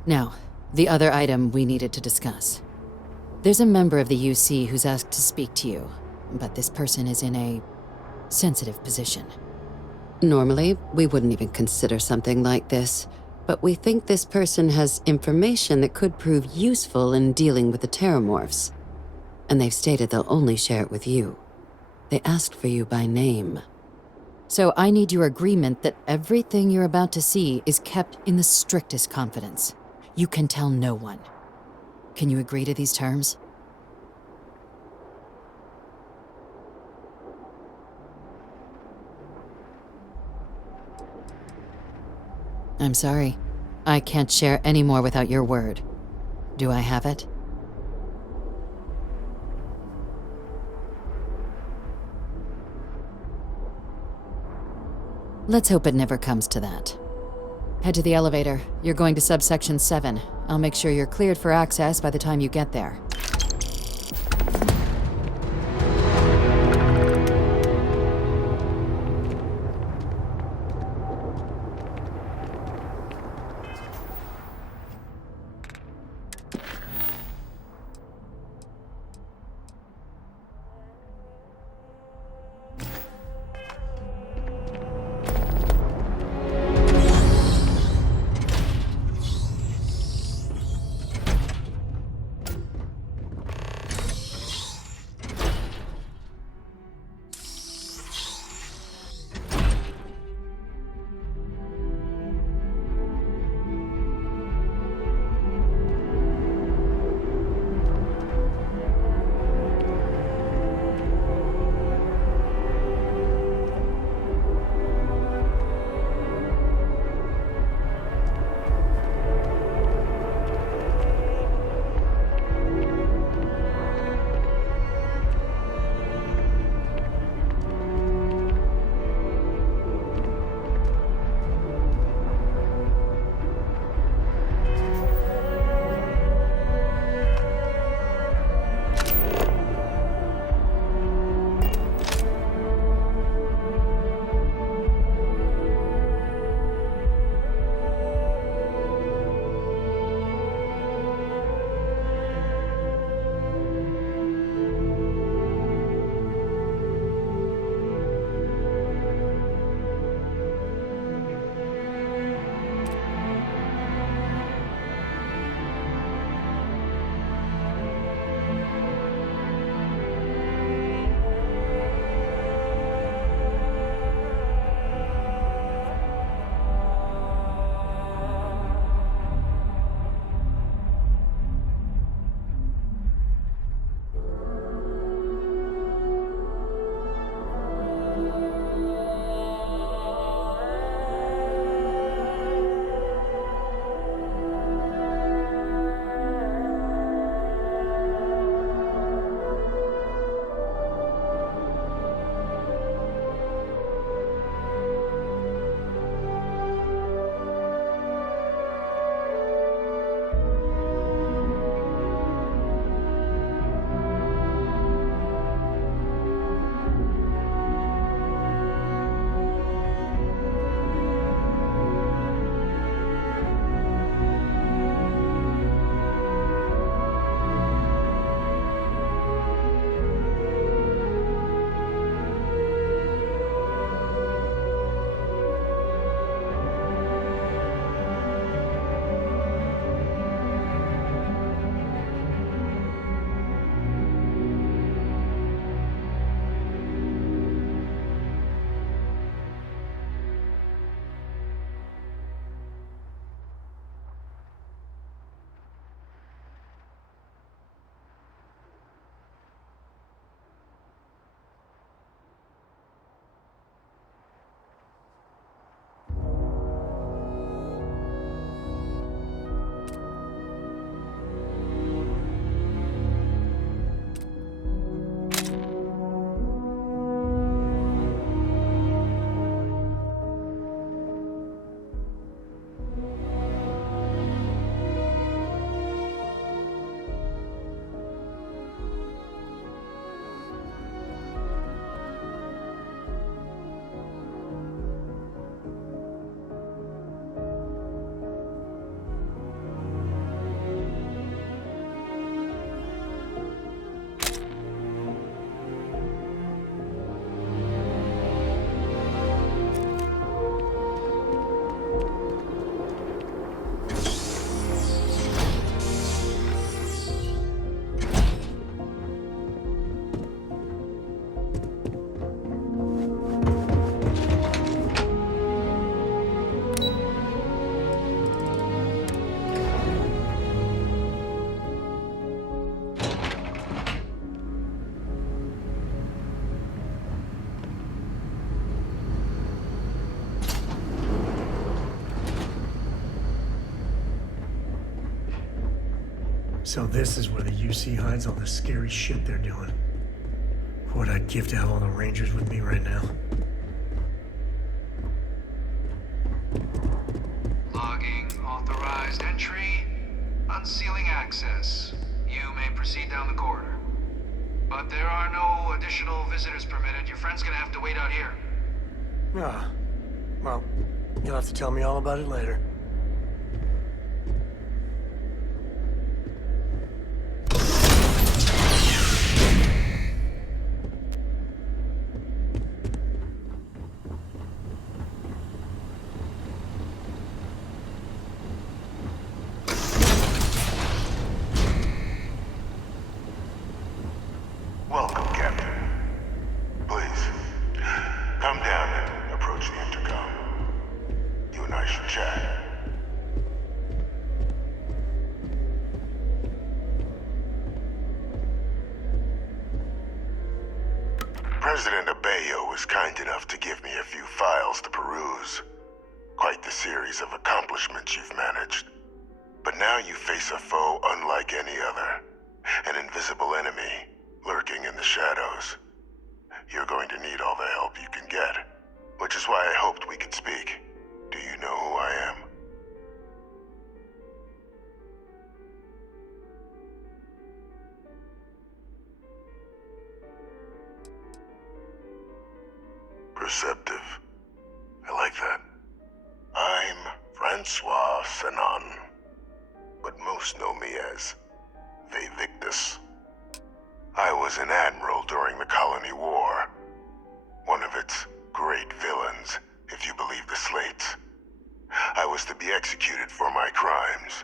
Now, the other item we needed to discuss. There's a member of the UC who's asked to speak to you, but this person is in a sensitive position. Normally, we wouldn't even consider something like this, but we think this person has information that could prove useful in dealing with the Terramorphs. And they've stated they'll only share it with you. They asked for you by name. So I need your agreement that everything you're about to see is kept in the strictest confidence. You can tell no one. Can you agree to these terms? I'm sorry. I can't share any more without your word. Do I have it? Let's hope it never comes to that. Head to the elevator. You're going to subsection 7. I'll make sure you're cleared for access by the time you get there. So this is where the UC hides all the scary shit they're doing. What I'd give to have all the Rangers with me right now. Logging authorized entry. Unsealing access. You may proceed down the corridor. But there are no additional visitors permitted. Your friend's gonna have to wait out here. Ah. Well, you'll have to tell me all about it later. Welcome, Captain. Please, come down and approach the intercom. You and I should chat. President Abeyo was kind enough to give me a few files to peruse. Quite the series of accomplishments you've managed. But now you face a foe unlike any other. An invisible enemy, lurking in the shadows. You're going to need all the help you can get, which is why I hoped we could speak. Do you know who I am? Perceptive. I like that. I'm Francois Sanon, but most know me as Victus. I was an admiral during the Colony War. One of its great villains, if you believe the slates. I was to be executed for my crimes,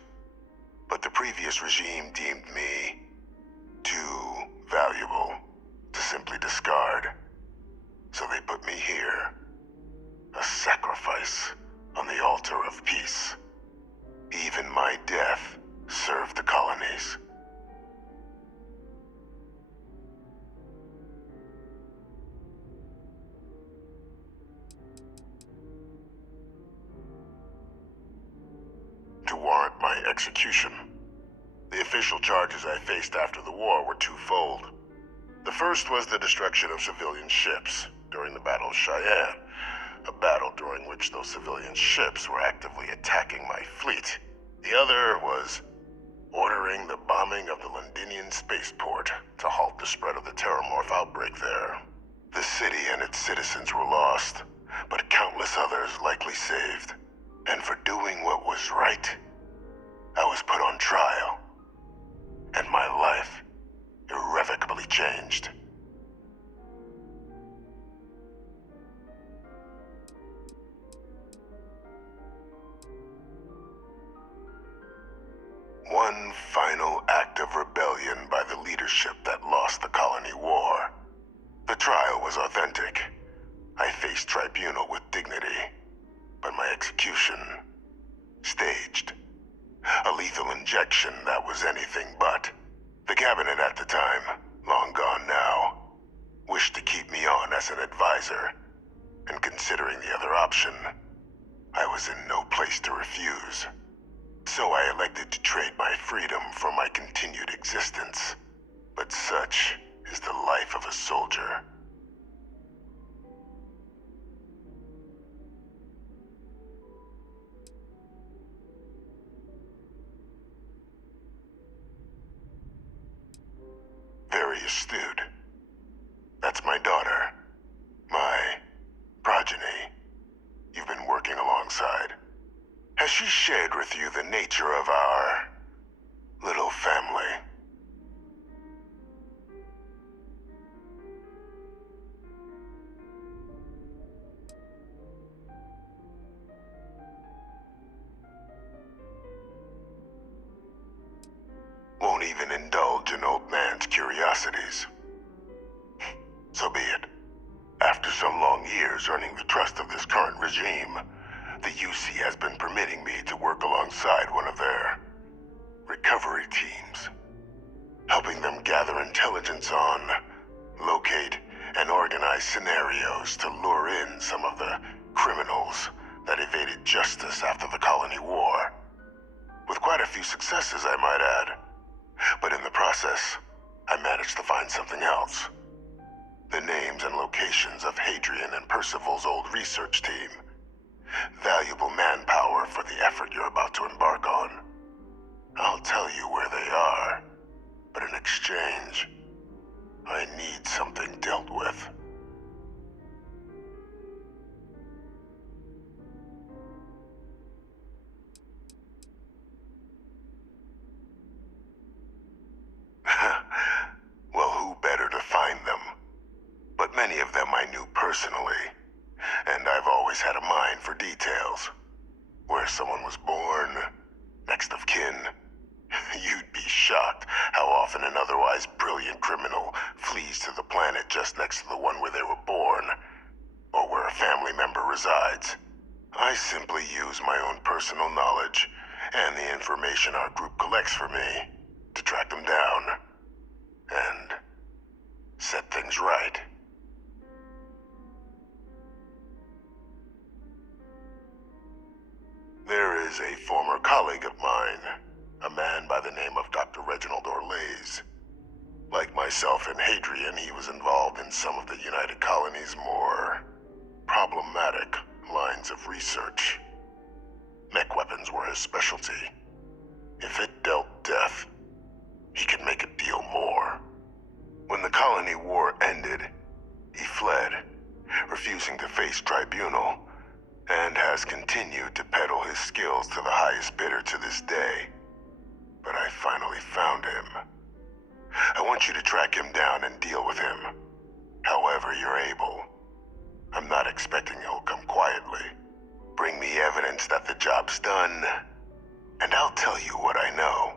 but the previous regime deemed me too valuable to simply discard. So they put me here, a sacrifice on the altar of peace. Even my death served the colonies. To warrant my execution, the official charges I faced after the war were twofold. The first was the destruction of civilian ships during the Battle of Cheyenne, a battle during which those civilian ships were actively attacking my fleet. The other was ordering the bombing of the Londinian spaceport to halt the spread of the Terramorph outbreak there. The city and its citizens were lost, but countless others likely saved. And for doing what was right, I was put on trial, and my life irrevocably changed. One final act of rebellion by the leadership that lost the Colony War. The trial was authentic. I faced tribunal with dignity, but my execution, staged. A lethal injection that was anything but. The cabinet at the time, long gone now, wished to keep me on as an advisor, and considering the other option, I was in no place to refuse. So I elected to trade my freedom for my continued existence. But such is the life of a soldier. Very astute. That's my daughter. My progeny. You've been working alongside. Has she shared with you the nature of our little family? Won't even indulge an old man's curiosities. So be it. After some long years earning the trust of this current regime, the UC has been permitting me to work alongside one of their recovery teams, helping them gather intelligence on, locate, and organize scenarios to lure in some of the criminals that evaded justice after the Colony War. With quite a few successes, I might add. But in the process, I managed to find something else. The names and locations of Hadrian and Percival's old research team. Valuable manpower for the effort you're about to embark on. I'll tell you where they are, but in exchange, I need something dealt with. Well, who better to find them? But many of them I knew personally, and I've always had a mind for details. Where someone was born, next of kin. You'd be shocked how often an otherwise brilliant criminal flees to the planet just next to the one where they were born, or where a family member resides. I simply use my own personal knowledge and the information our group collects for me to track them down and set things right. There is a former colleague of mine, a man by the name of Dr. Reginald Orlaise. Like myself and Hadrian, he was involved in some of the United Colony's more problematic lines of research. Mech weapons were his specialty. If it dealt death, he could make a deal more. When the colony war ended, he fled, refusing to face tribunal, and has continued to peddle his skills to the highest bidder to this day. But I finally found him. I want you to track him down and deal with him, however you're able. I'm not expecting he'll come quietly. Bring me evidence that the job's done, and I'll tell you what I know.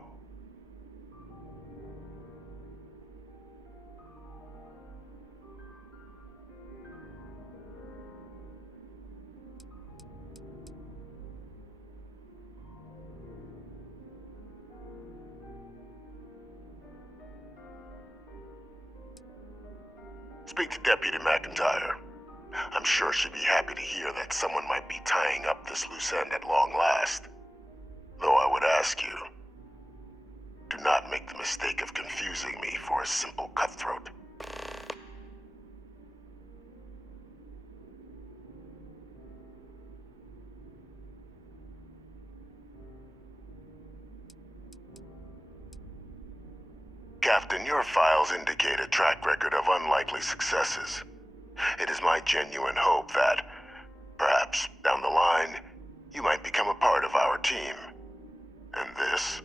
Speak to Deputy McIntyre. I'm sure she'd be happy to hear that someone might be tying up this loose end at long last. Though I would ask you, do not make the mistake of confusing me for a simple cutthroat. Captain, your files indicate a track record of unlikely successes. It is my genuine hope that, perhaps down the line, you might become a part of our team. And this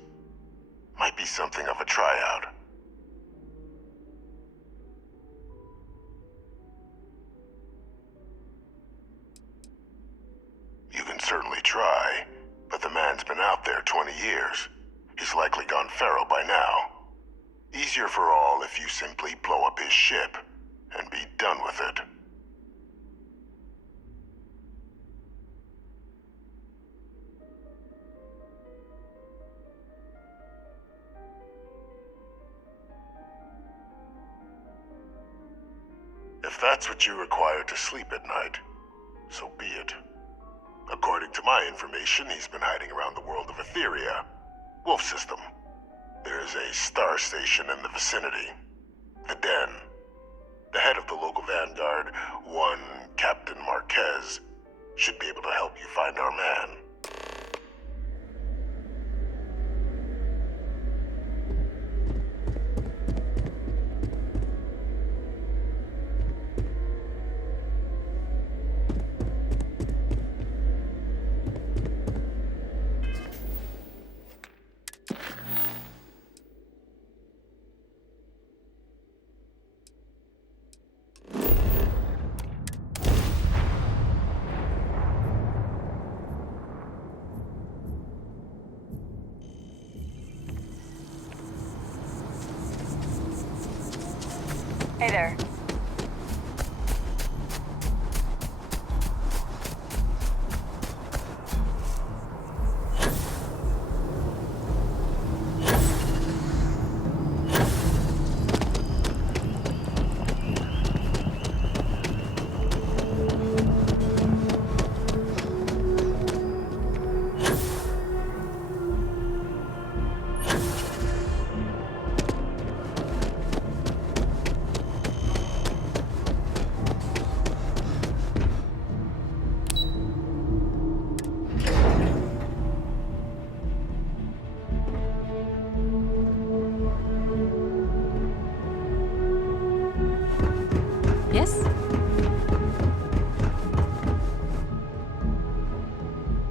might be something of a tryout. You can certainly try, but the man's been out there 20 years. He's likely gone feral by now. Easier for all if you simply blow up his ship and be done with it. If that's what you require to sleep at night, so be it. According to my information, he's been hiding around the world of Etheria, Wolf System. There's a star station in the vicinity, the Den. The head of the local vanguard, one Captain Marquez, should be able to help you find our man. Hey there.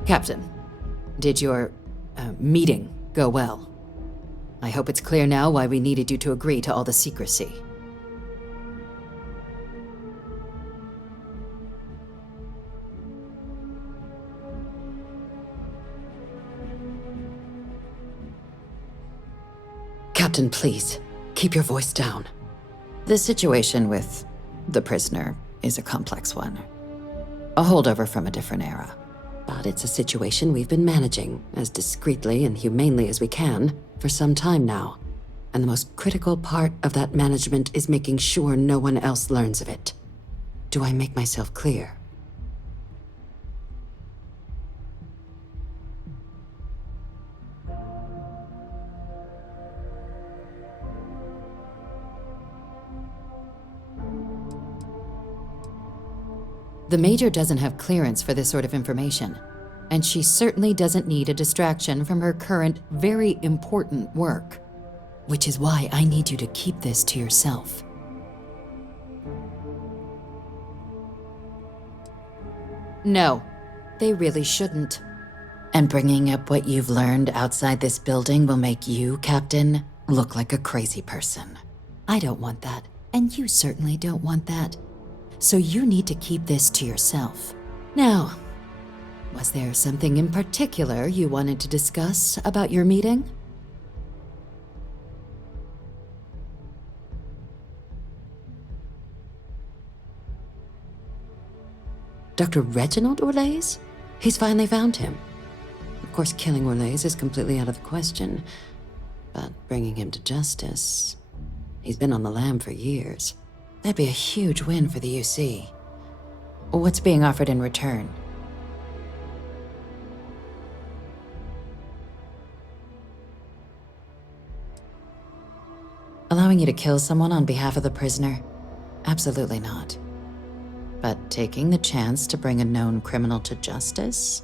Captain, did your meeting go well? I hope it's clear now why we needed you to agree to all the secrecy. Captain, please, keep your voice down. The situation with the prisoner is a complex one. A holdover from a different era. But it's a situation we've been managing as discreetly and humanely as we can for some time now. And the most critical part of that management is making sure no one else learns of it. Do I make myself clear? The Major doesn't have clearance for this sort of information, and she certainly doesn't need a distraction from her current, very important work. Which is why I need you to keep this to yourself. No, they really shouldn't. And bringing up what you've learned outside this building will make you, Captain, look like a crazy person. I don't want that, and you certainly don't want that. So you need to keep this to yourself. Now, was there something in particular you wanted to discuss about your meeting? Dr. Reginald Orlaise? He's finally found him. Of course, killing Orlaise is completely out of the question, but bringing him to justice... He's been on the lam for years. That'd be a huge win for the UC. What's being offered in return? Allowing you to kill someone on behalf of the prisoner? Absolutely not. But taking the chance to bring a known criminal to justice?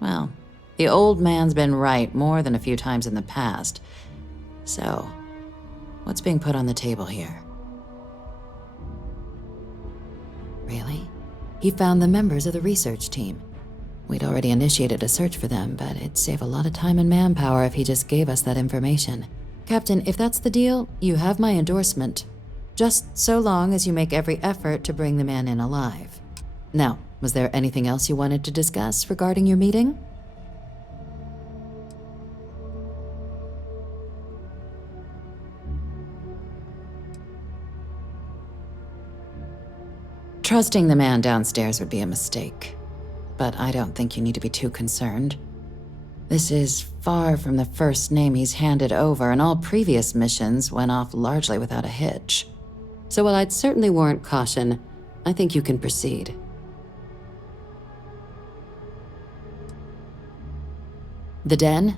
Well, the old man's been right more than a few times in the past. So, what's being put on the table here? Really? He found the members of the research team. We'd already initiated a search for them, but it'd save a lot of time and manpower if he just gave us that information. Captain, if that's the deal, you have my endorsement. Just so long as you make every effort to bring the man in alive. Now, was there anything else you wanted to discuss regarding your meeting? Trusting the man downstairs would be a mistake, but I don't think you need to be too concerned. This is far from the first name he's handed over, and all previous missions went off largely without a hitch. So while I'd certainly warrant caution, I think you can proceed. The Den?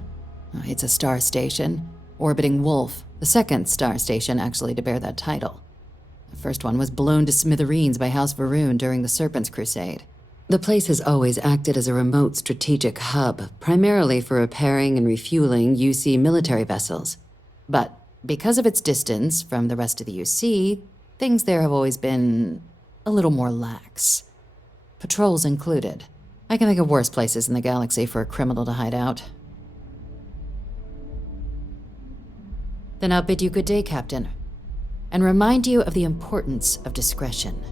It's a star station, orbiting Wolf, the second star station actually to bear that title. The first one was blown to smithereens by House Varun during the Serpent's Crusade. The place has always acted as a remote strategic hub, primarily for repairing and refueling UC military vessels. But because of its distance from the rest of the UC, things there have always been a little more lax. Patrols included. I can think of worse places in the galaxy for a criminal to hide out. Then I'll bid you good day, Captain, and remind you of the importance of discretion.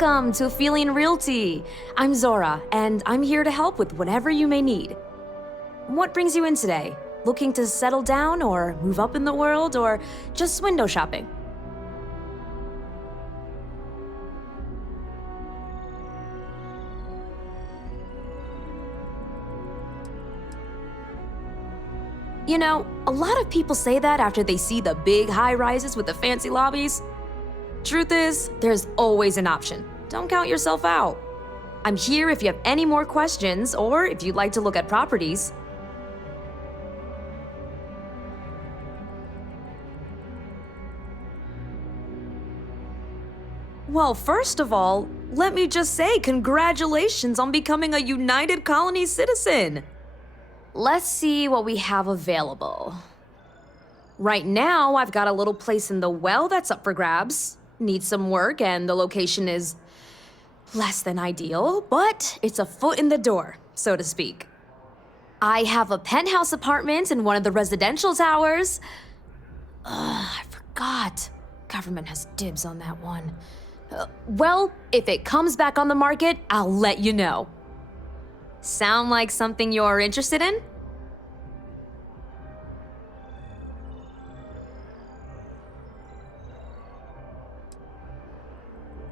Welcome to Feeling Realty. I'm Zora, and I'm here to help with whatever you may need. What brings you in today? Looking to settle down or move up in the world or just window shopping? You know, a lot of people say that after they see the big high-rises with the fancy lobbies. Truth is, there's always an option. Don't count yourself out. I'm here if you have any more questions or if you'd like to look at properties. Well, first of all, let me just say congratulations on becoming a United Colony citizen. Let's see what we have available. Right now, I've got a little place in the well that's up for grabs. Needs some work, and the location is less than ideal, but it's a foot in the door, so to speak. I have a penthouse apartment in one of the residential towers. I forgot. Government has dibs on that one. Well, if it comes back on the market, I'll let you know. Sound like something you're interested in?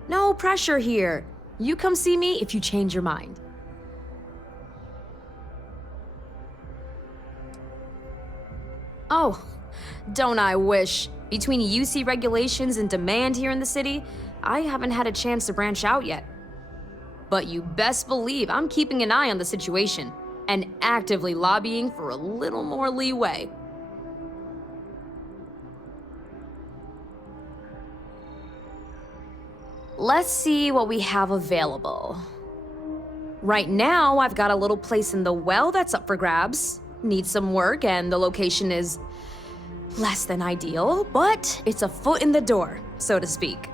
No pressure here. You come see me if you change your mind. Oh, don't I wish. Between UC regulations and demand here in the city, I haven't had a chance to branch out yet. But you best believe I'm keeping an eye on the situation and actively lobbying for a little more leeway. Let's see what we have available. Right now, I've got a little place in the well that's up for grabs. Needs some work, and the location is less than ideal, but it's a foot in the door, so to speak.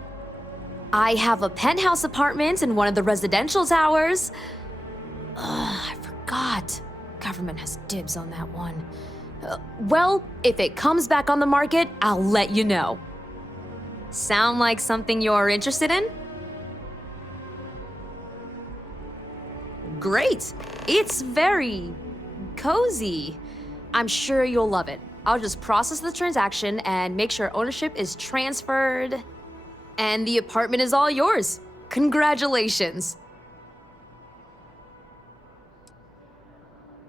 I have a penthouse apartment in one of the residential towers. I forgot. Government has dibs on that one. Well, if it comes back on the market, I'll let you know. Sound like something you're interested in? Great. It's very cozy. I'm sure you'll love it. I'll just process the transaction and make sure ownership is transferred. And the apartment is all yours. Congratulations.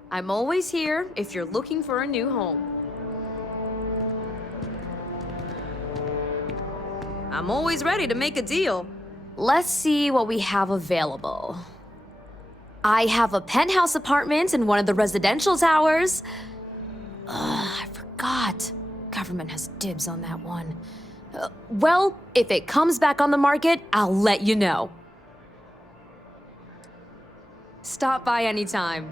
I'm always here if you're looking for a new home. I'm always ready to make a deal. Let's see what we have available. I have a penthouse apartment in one of the residential towers. I forgot. Government has dibs on that one. Well, if it comes back on the market, I'll let you know. Stop by anytime.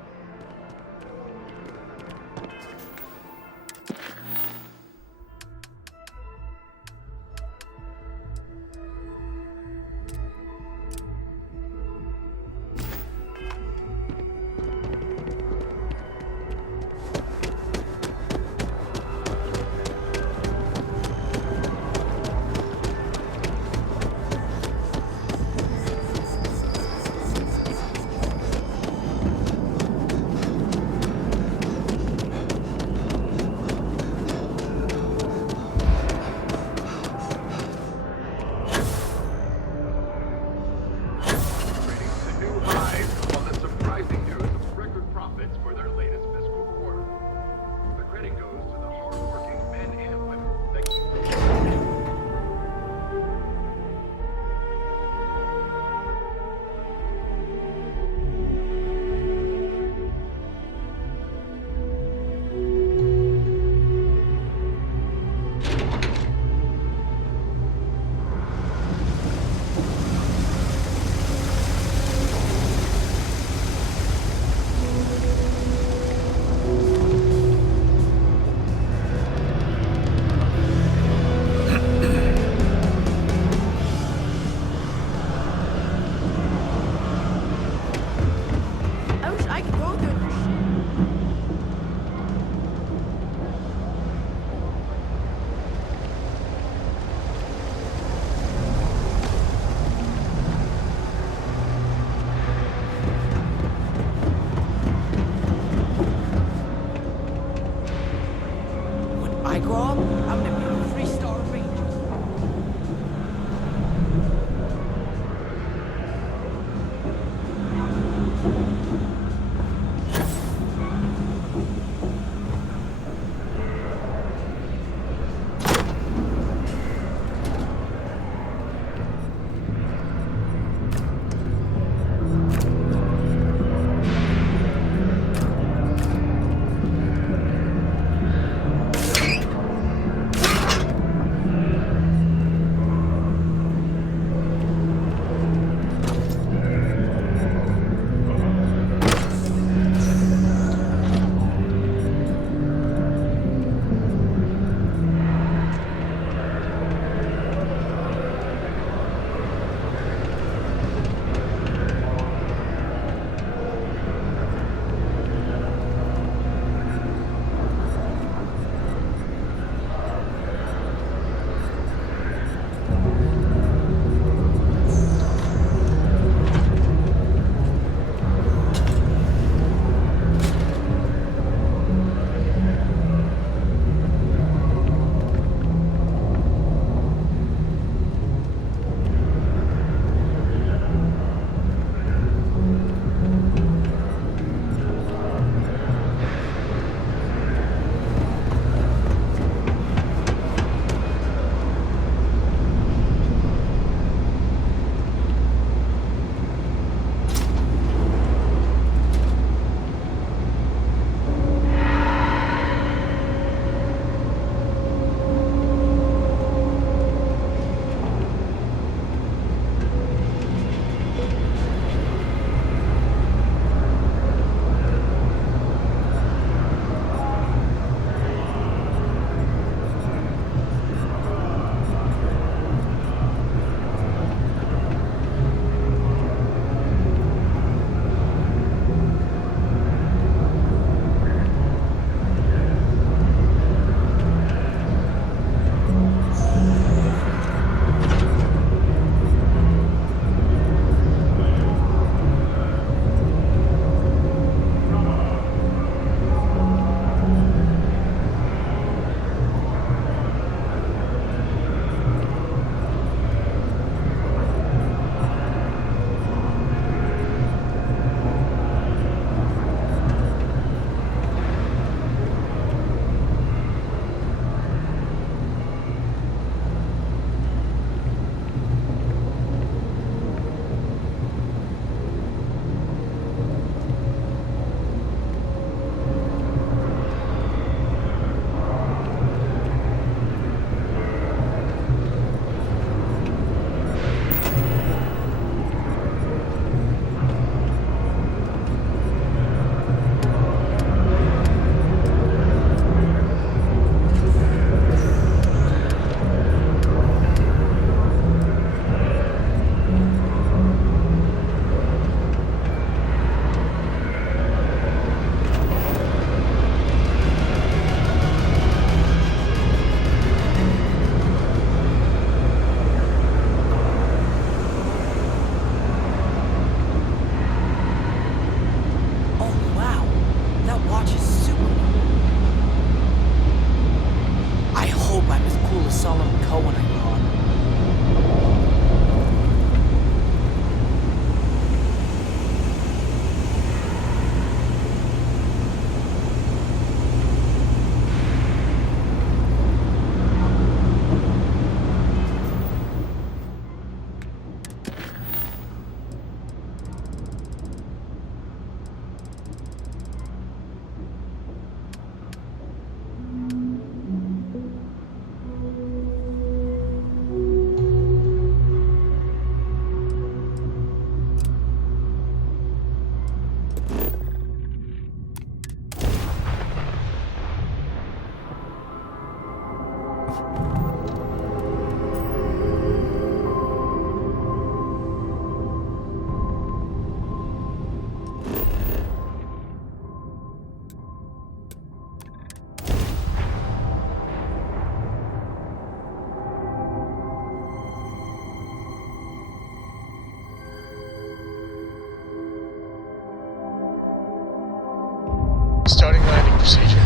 Starting landing procedure.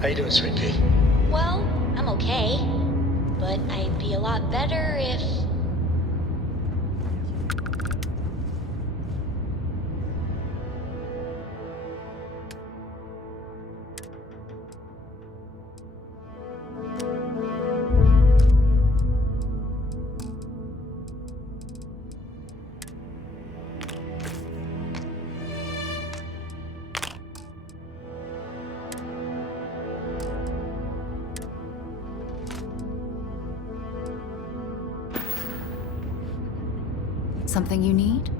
How you doing, Sweet Pea? Well, I'm okay. But I'd be a lot better if... Something you need?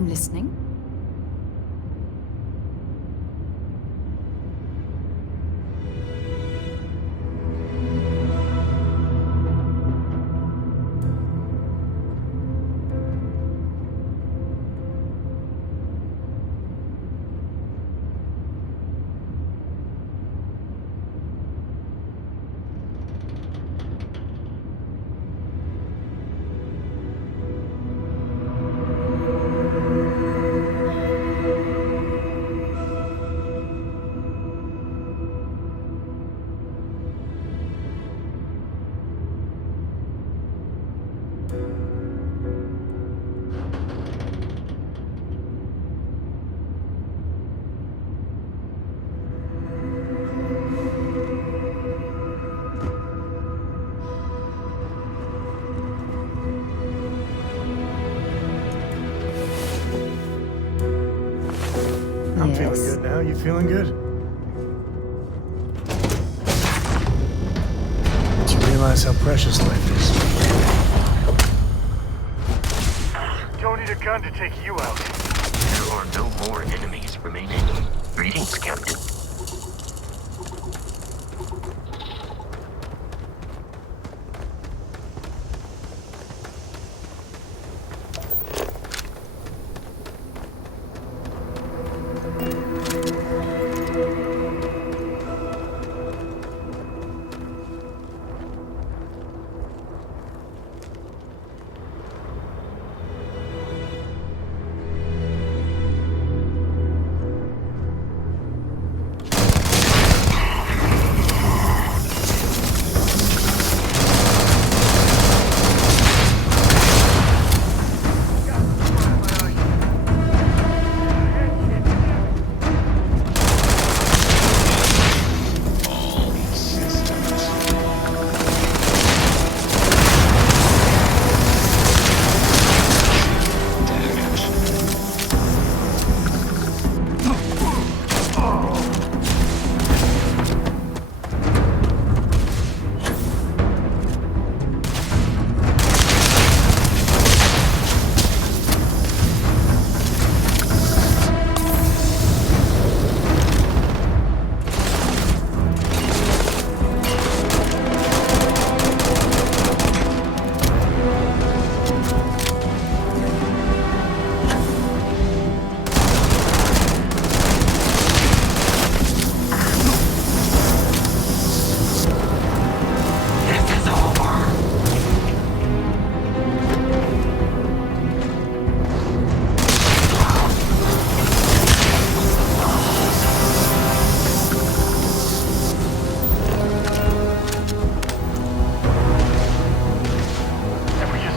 I'm listening. I'm feeling good now. You feeling good? Do you realize how precious life is? Don't need a gun to take you out. There are no more enemies remaining. Greetings, Captain.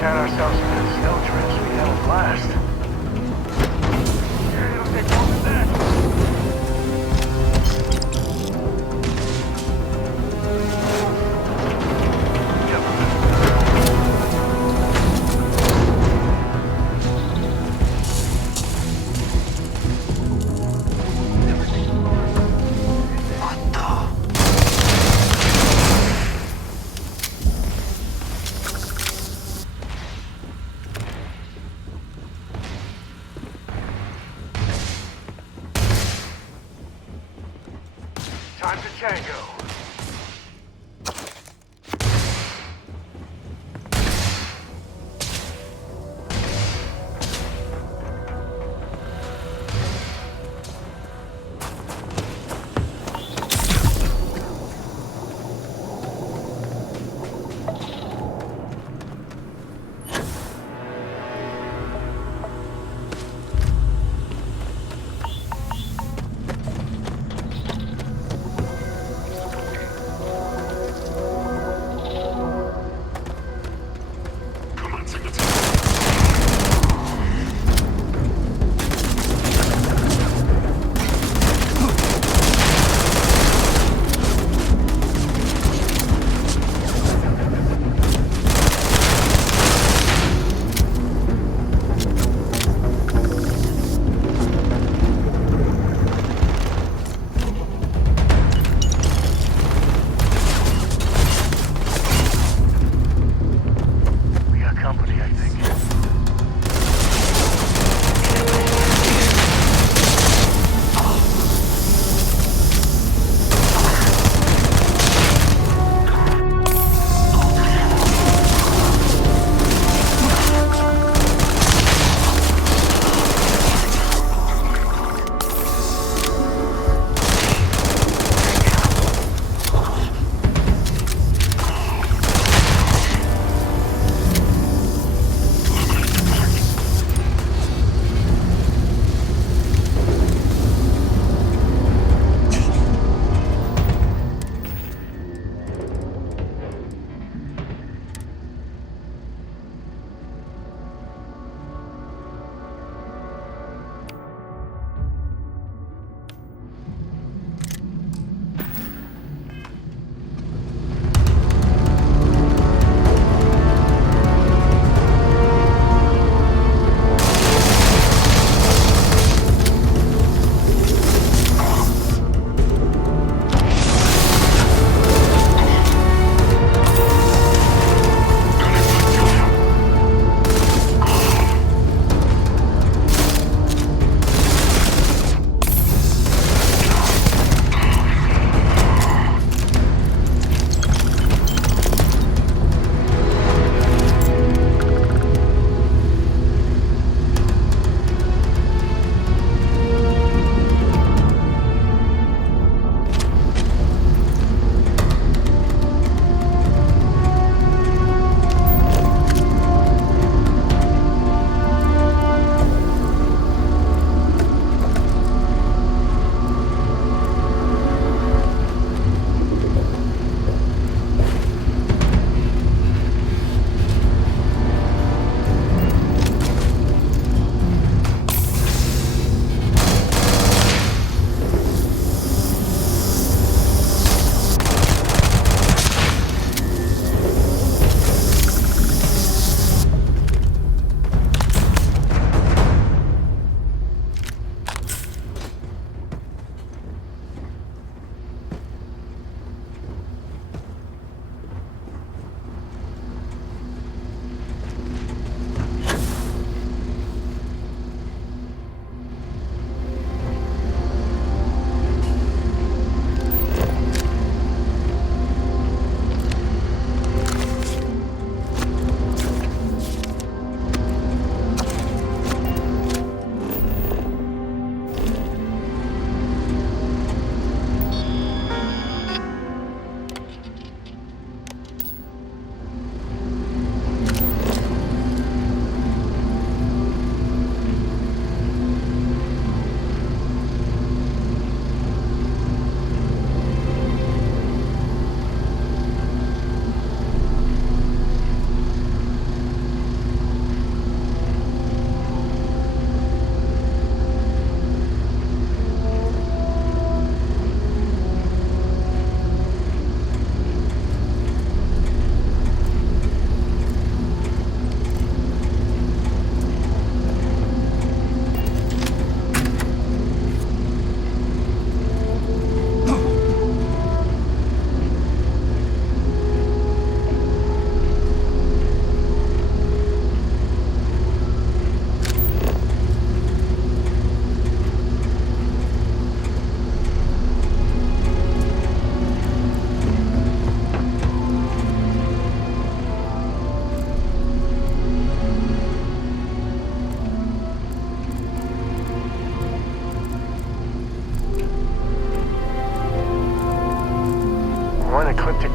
Had ourselves some good snow trips. We had a blast. It'll take more than that. Time to tango.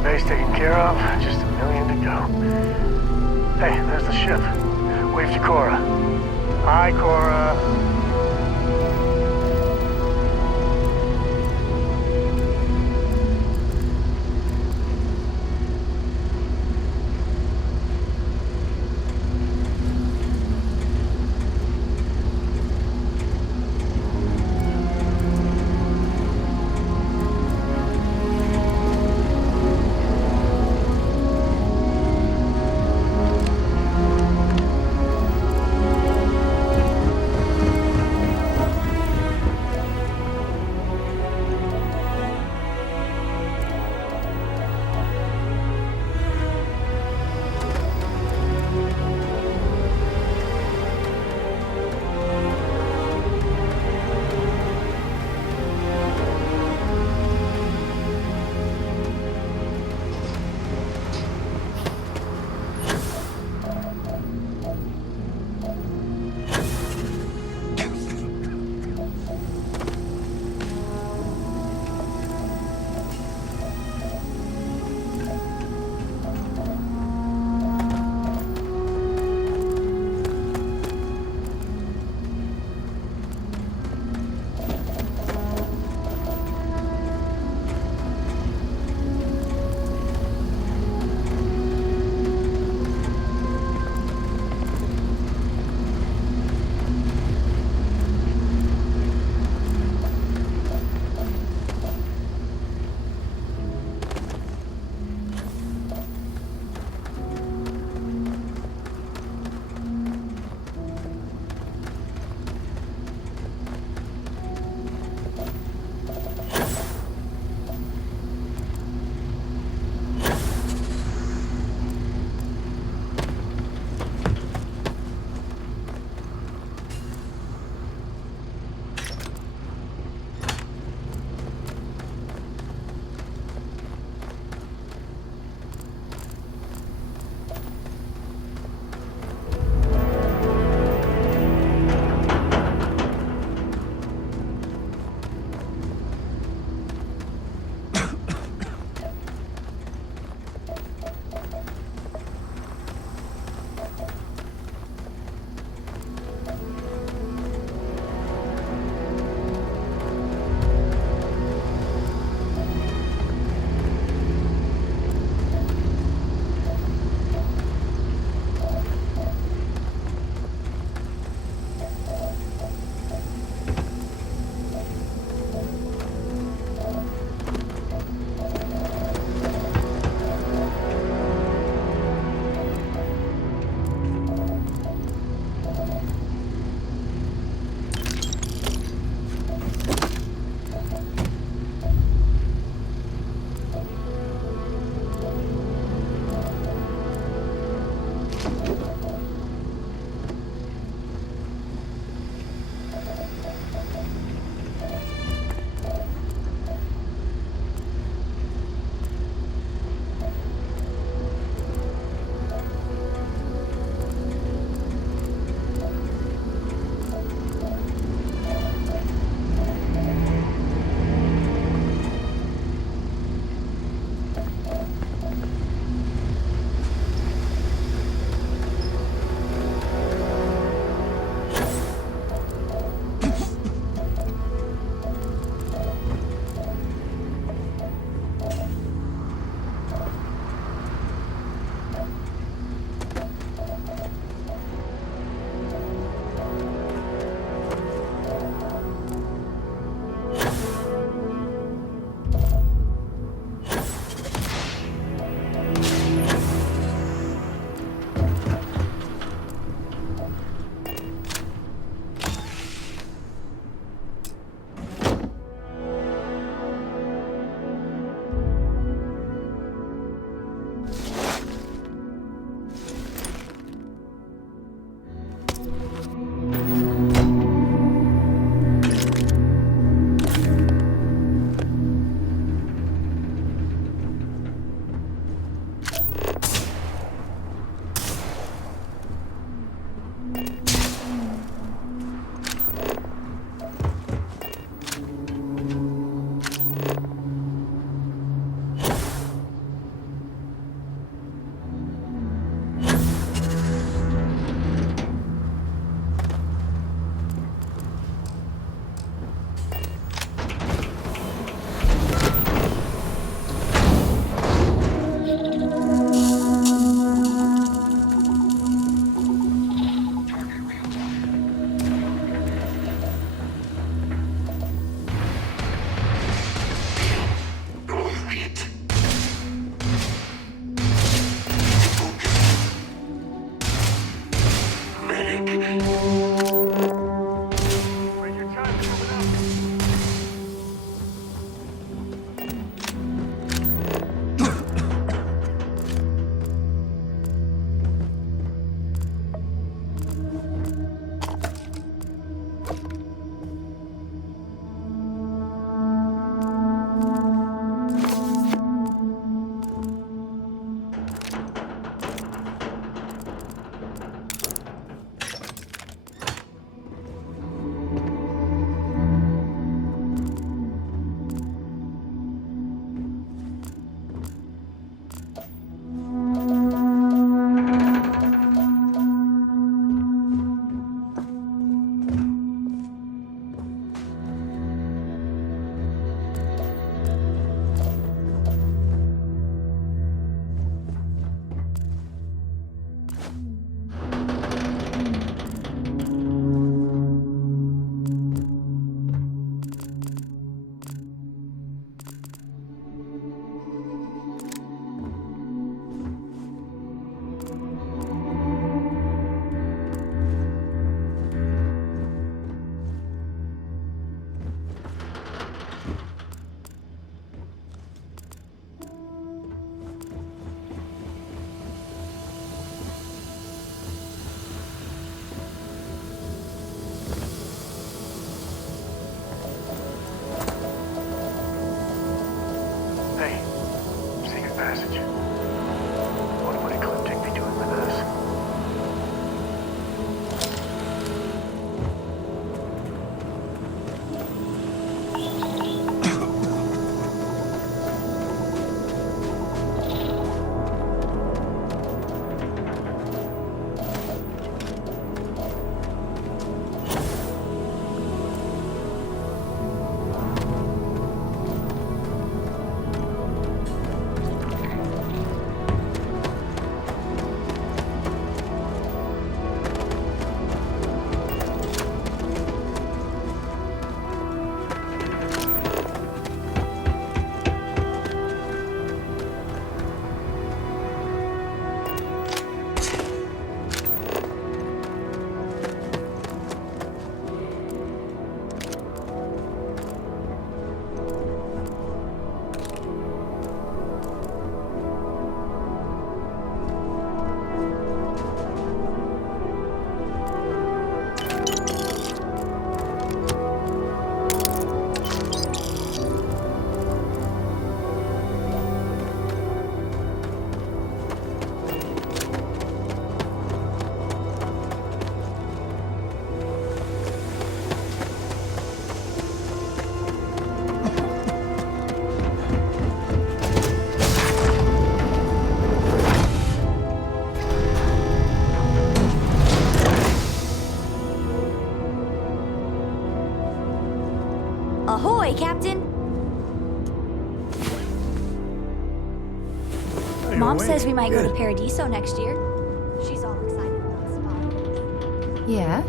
Base taken care of, just a million to go. Hey, there's the ship. Wave to Cora. Hi, Cora. passage. What would Ecliptic be doing with us? Ahoy, Captain! Mom says we might go to Paradiso next year. She's all excited about spot. Yeah?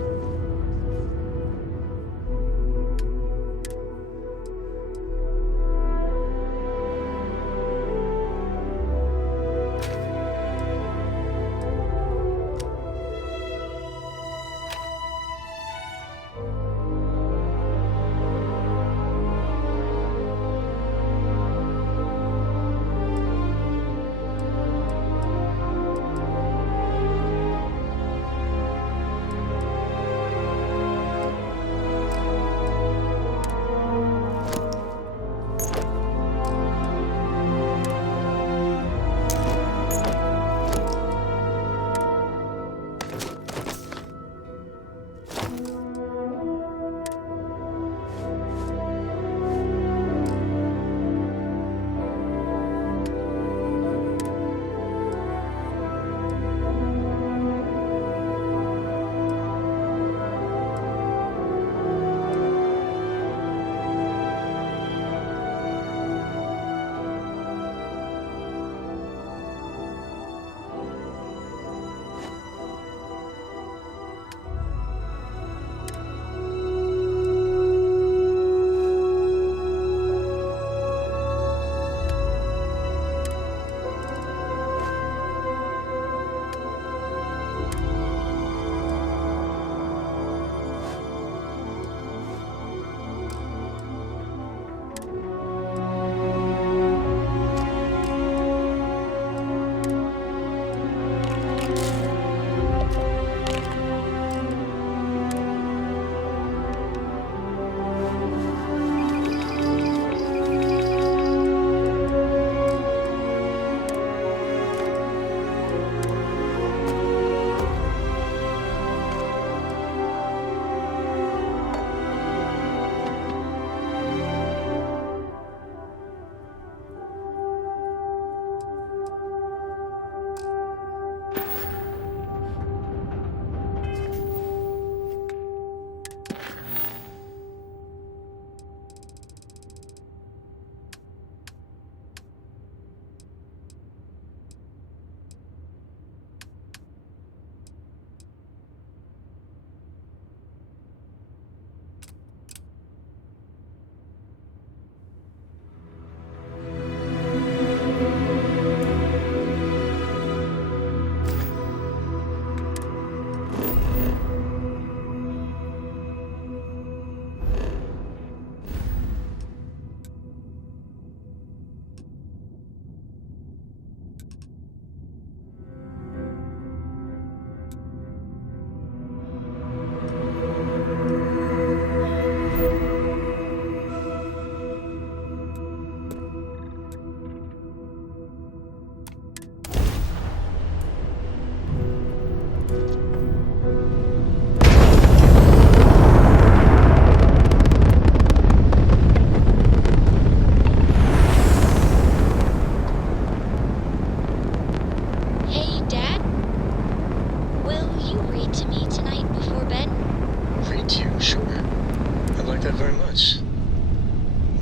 very much.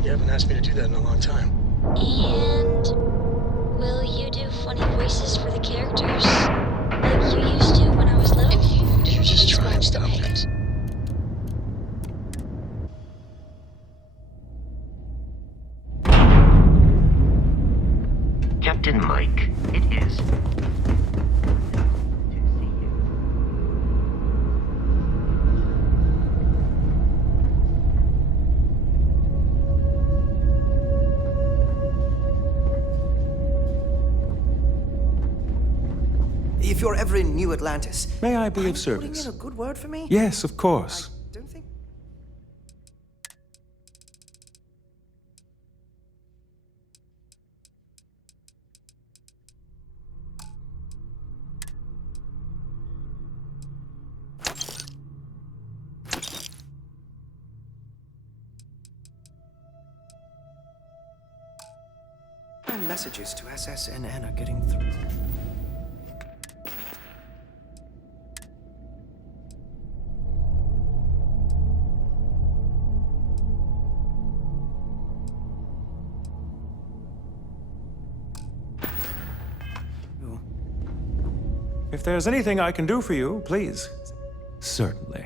You haven't asked me to do that in a long time. And will you do funny voices for the characters? Like you used to when I was little? You just try and stop it. Captain Mike, it is. If you're ever in New Atlantis, May I be of putting service? in a good word for me? Yes, of course. Don't think. My messages to SSNN are getting through. If there's anything I can do for you, please. Certainly.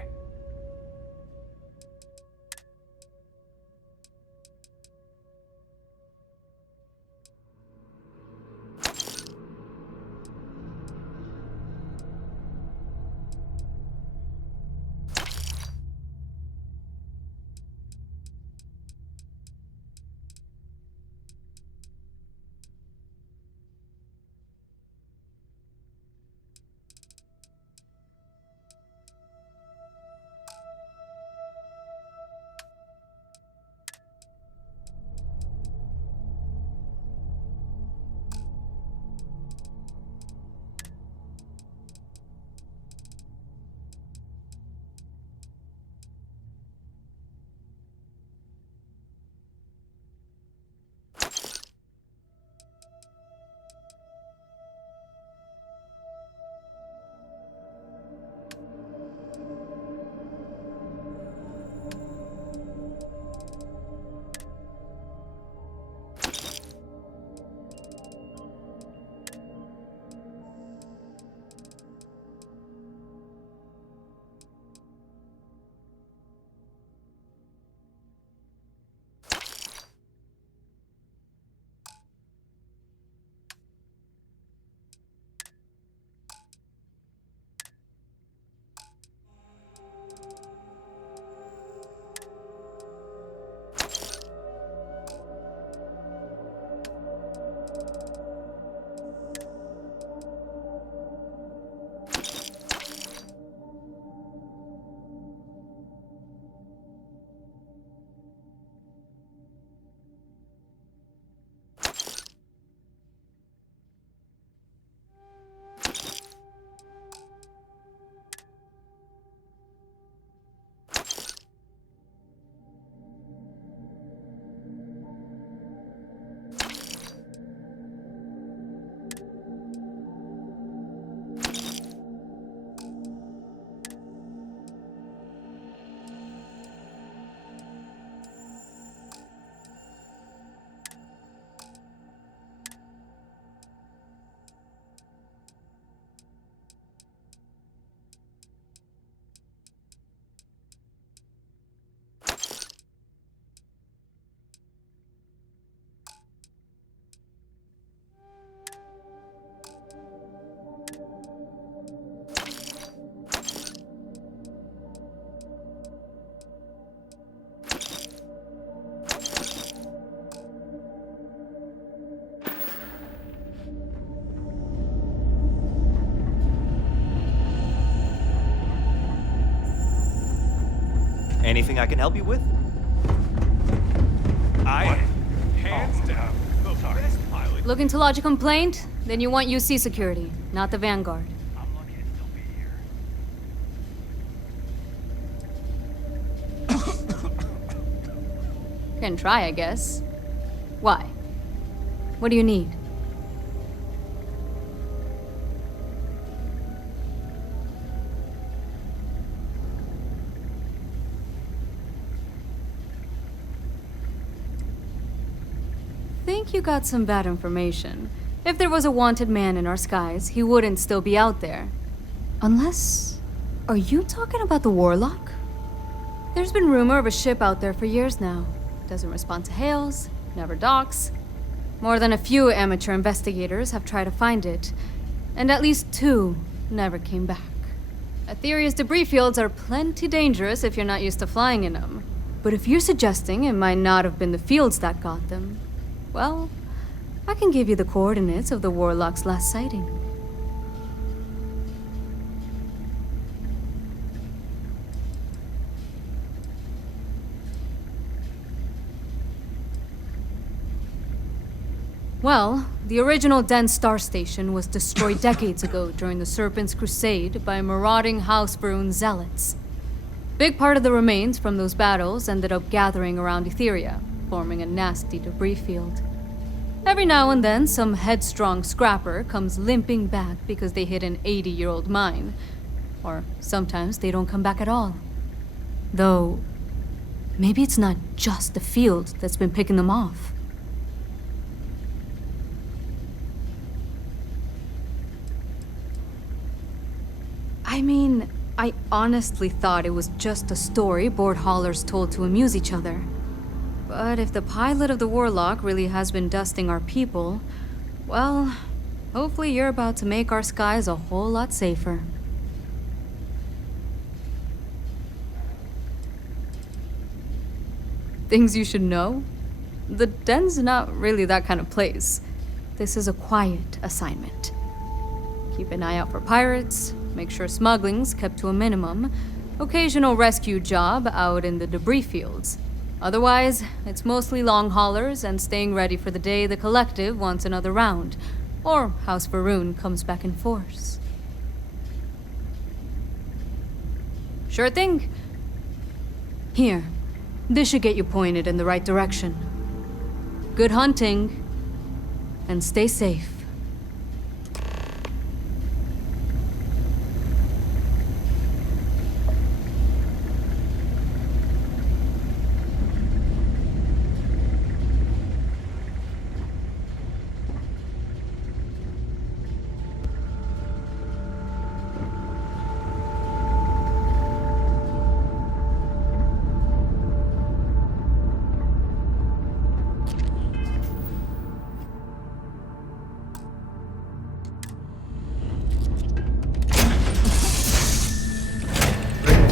Anything I can help you with? Hands down. The best pilot. Looking to lodge a complaint? Then you want UC security, not the Vanguard. Can try, I guess. Why? What do you need? think you got some bad information. If there was a wanted man in our skies, he wouldn't still be out there. Unless... Are you talking about the Warlock? There's been rumor of a ship out there for years now. Doesn't respond to hails, never docks. More than a few amateur investigators have tried to find it, and at least 2 never came back. Aetheria's debris fields are plenty dangerous if you're not used to flying in them. But if you're suggesting it might not have been the fields that got them, well, I can give you the coordinates of the Warlock's last sighting. Well, the original Den Star Station was destroyed decades ago during the Serpent's Crusade by marauding House Varun zealots. Big part of the remains from those battles ended up gathering around Aetheria, forming a nasty debris field. Every now and then, some headstrong scrapper comes limping back because they hit an 80-year-old mine. Or sometimes they don't come back at all. Though, maybe it's not just the field that's been picking them off. I mean, I honestly thought it was just a story board haulers told to amuse each other. But if the pilot of the Warlock really has been dusting our people, well, hopefully you're about to make our skies a whole lot safer. Things you should know? The den's not really that kind of place. This is a quiet assignment. Keep an eye out for pirates, make sure smuggling's kept to a minimum, occasional rescue job out in the debris fields. Otherwise, it's mostly long haulers and staying ready for the day the Collective wants another round, or House Varun comes back in force. Sure thing. Here, this should get you pointed in the right direction. Good hunting, and stay safe.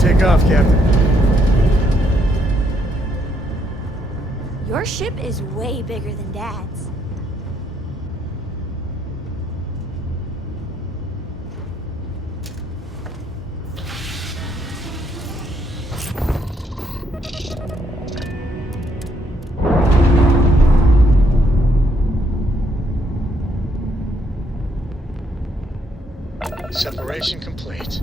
Take off, Captain. Your ship is way bigger than Dad's. Separation complete.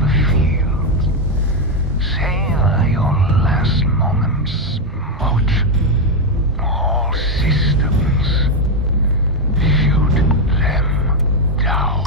the field. Savor your last moments, Moat. All systems. Shoot them down.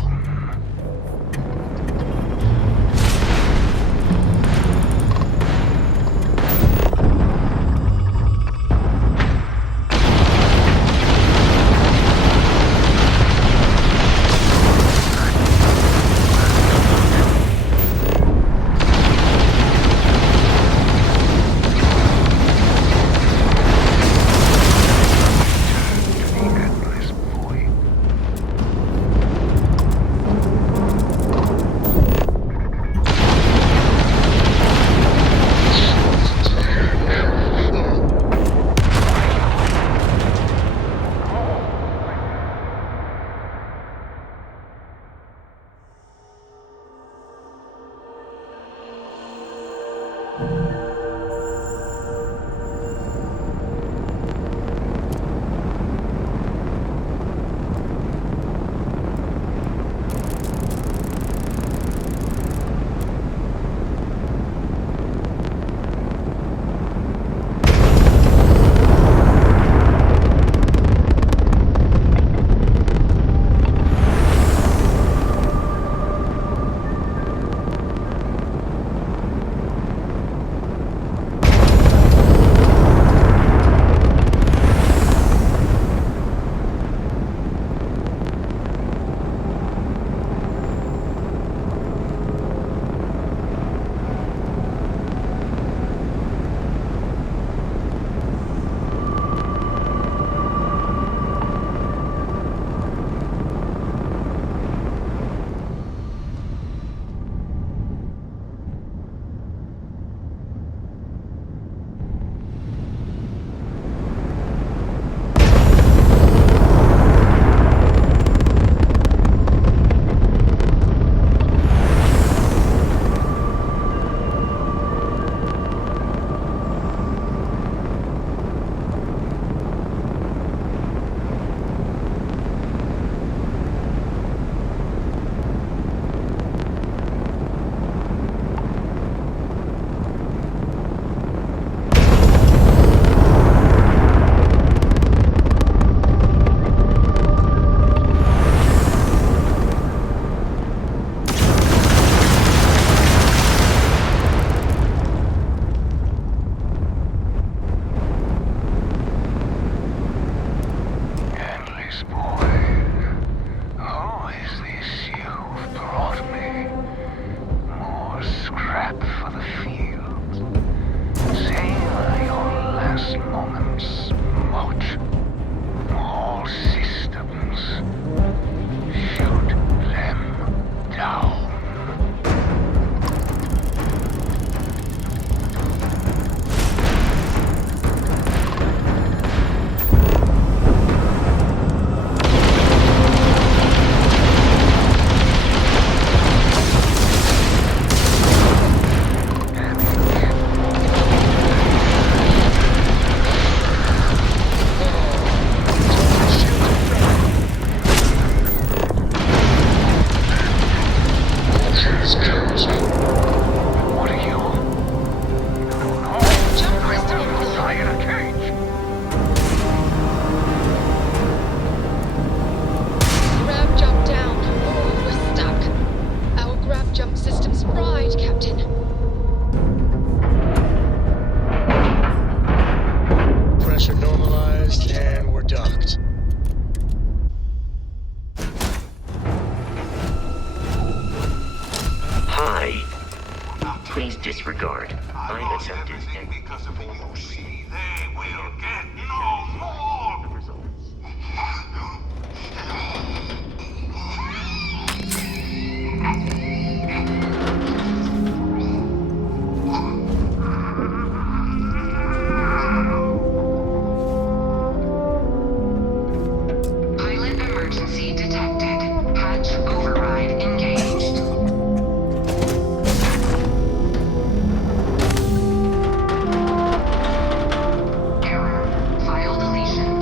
Please disregard. I attempted and... Because of the UC, they will get no more! Pilot emergency detected. Hatch override engaged. Error. File deletion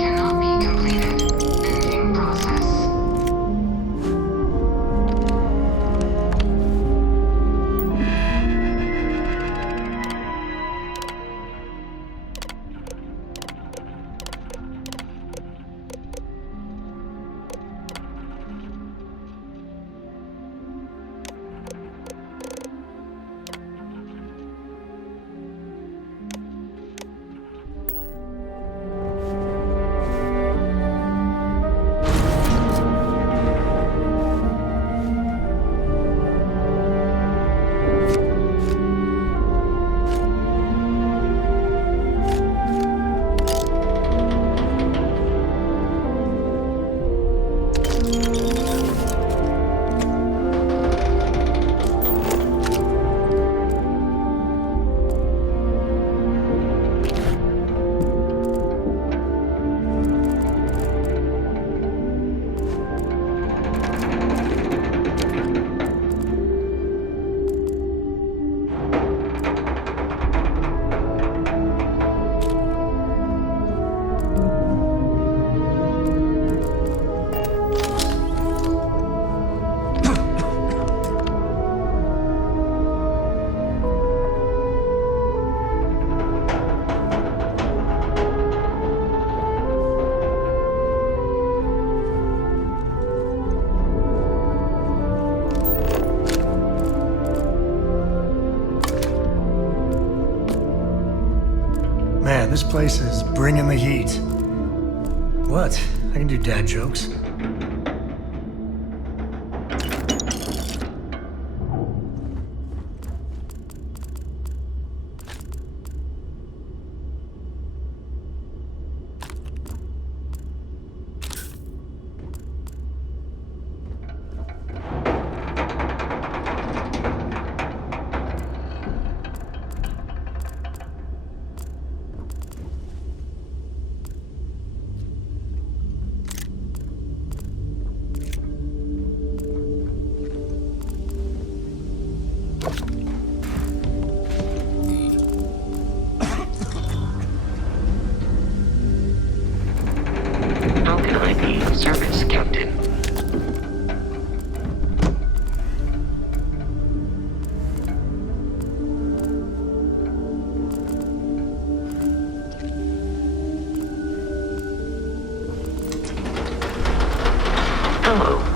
this place is bringing the heat. What? I can do dad jokes. How can I be of service, Captain? Hello.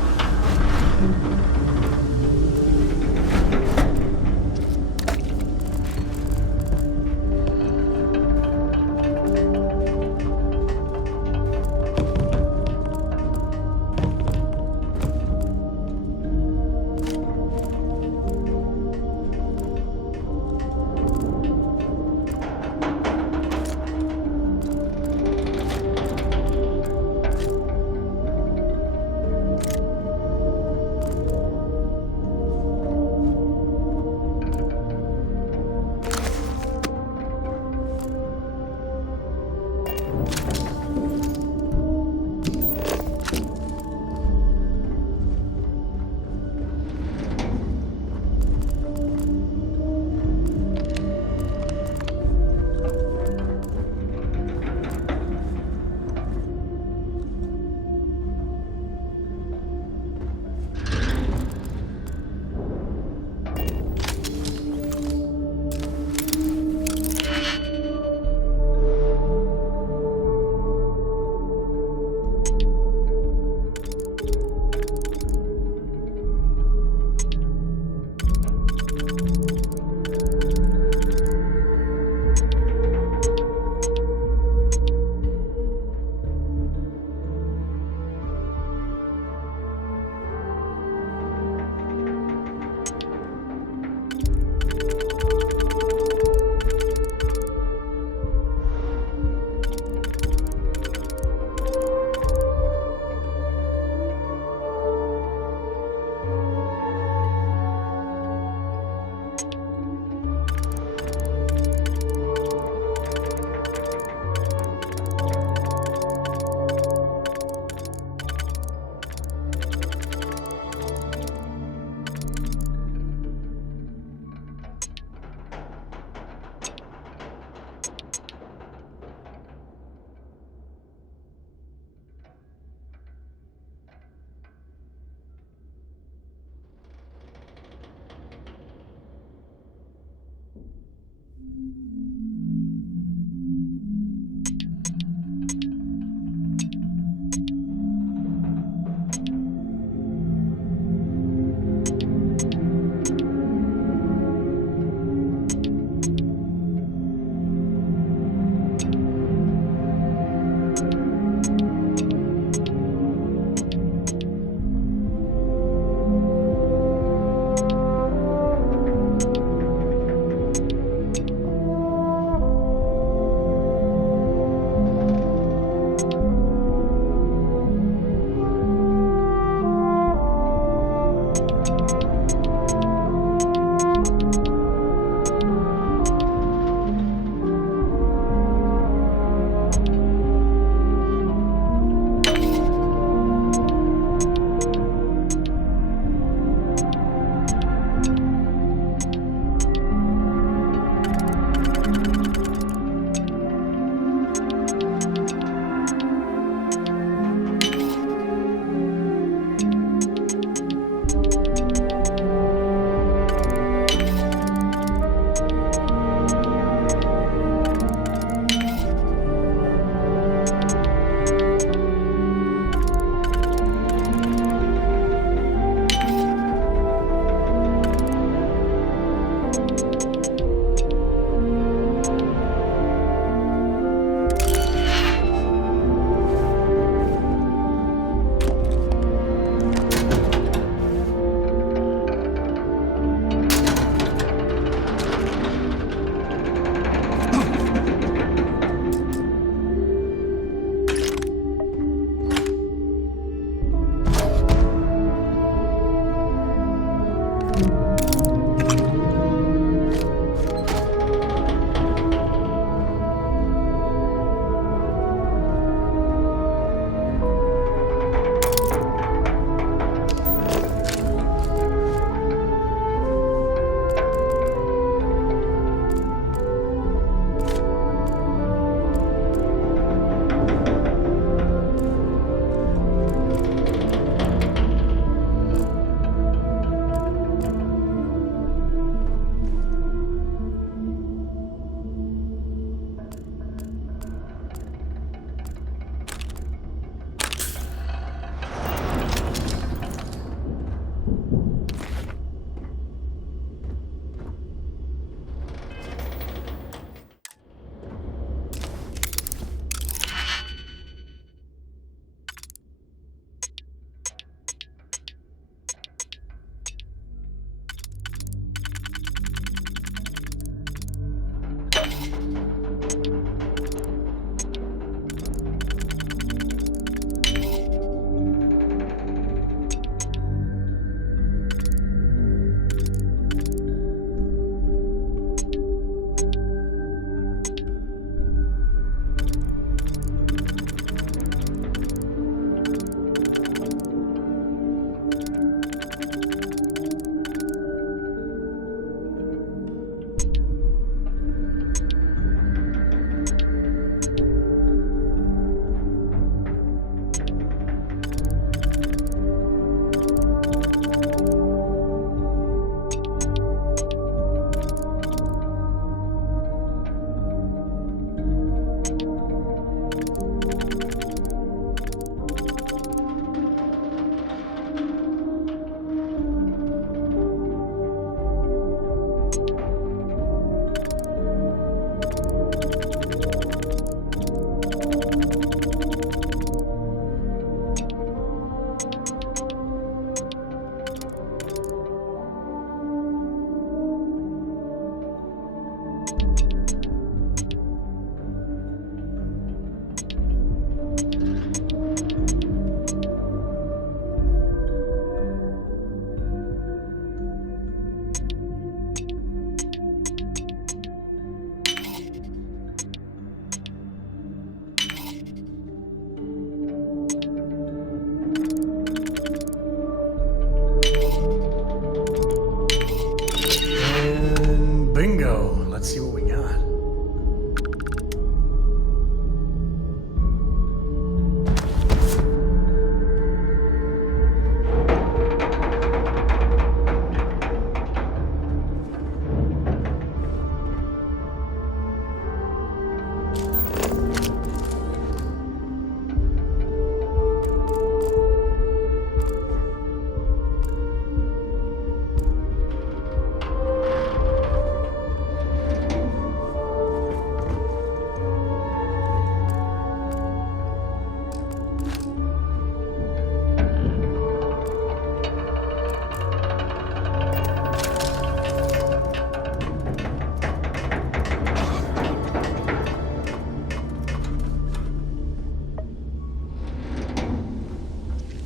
Let's see what we got.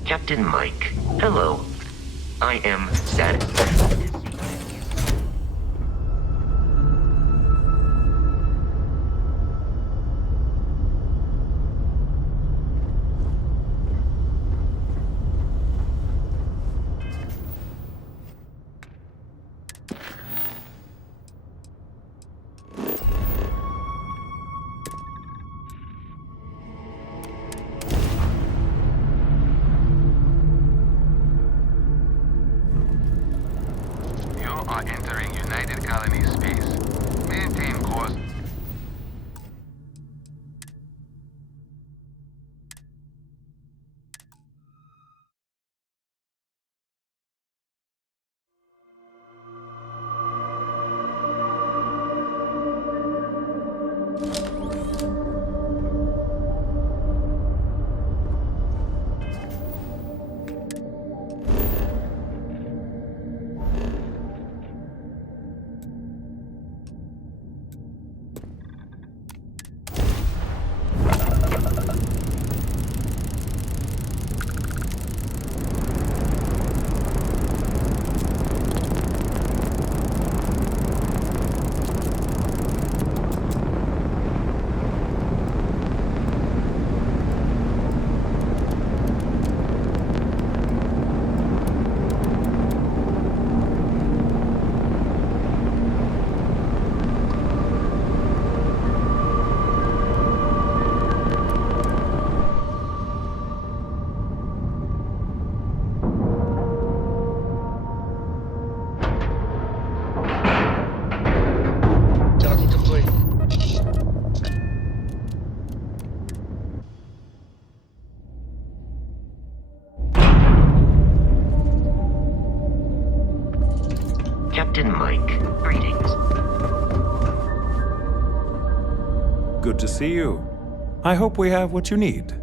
Captain Mike, hello. I am satisfied. Are entering United Colony space. Maintain course. Captain Mike, greetings. Good to see you. I hope we have what you need.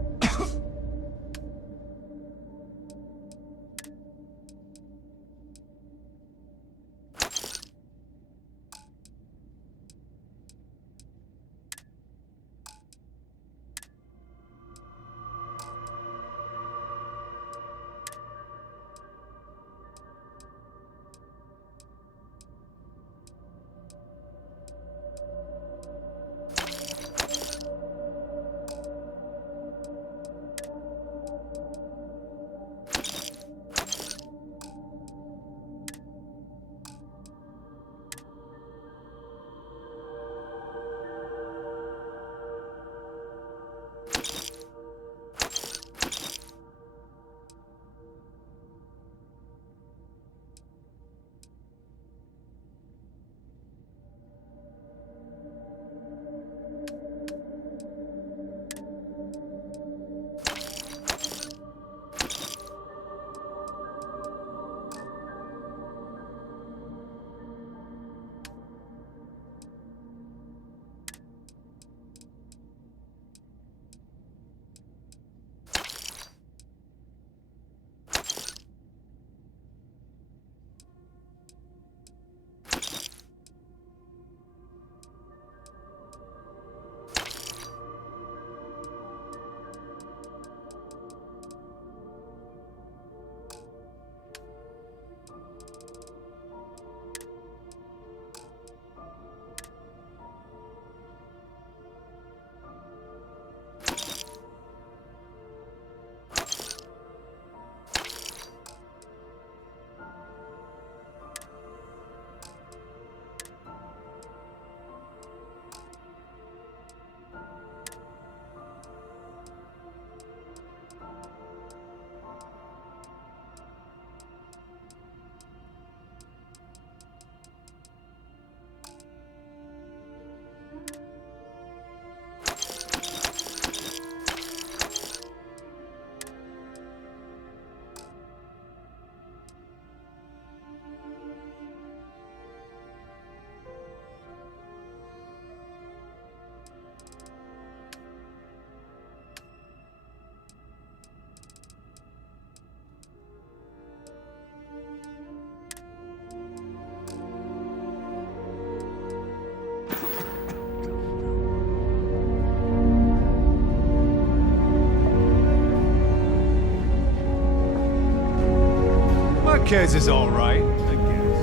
Marquez is all right, I guess.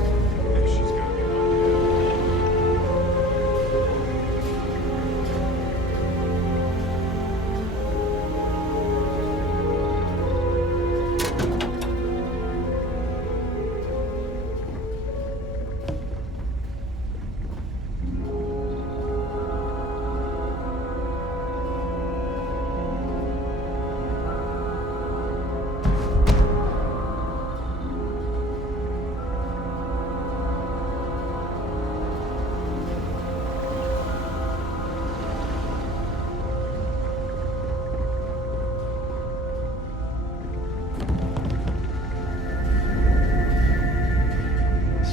If she's gonna be one.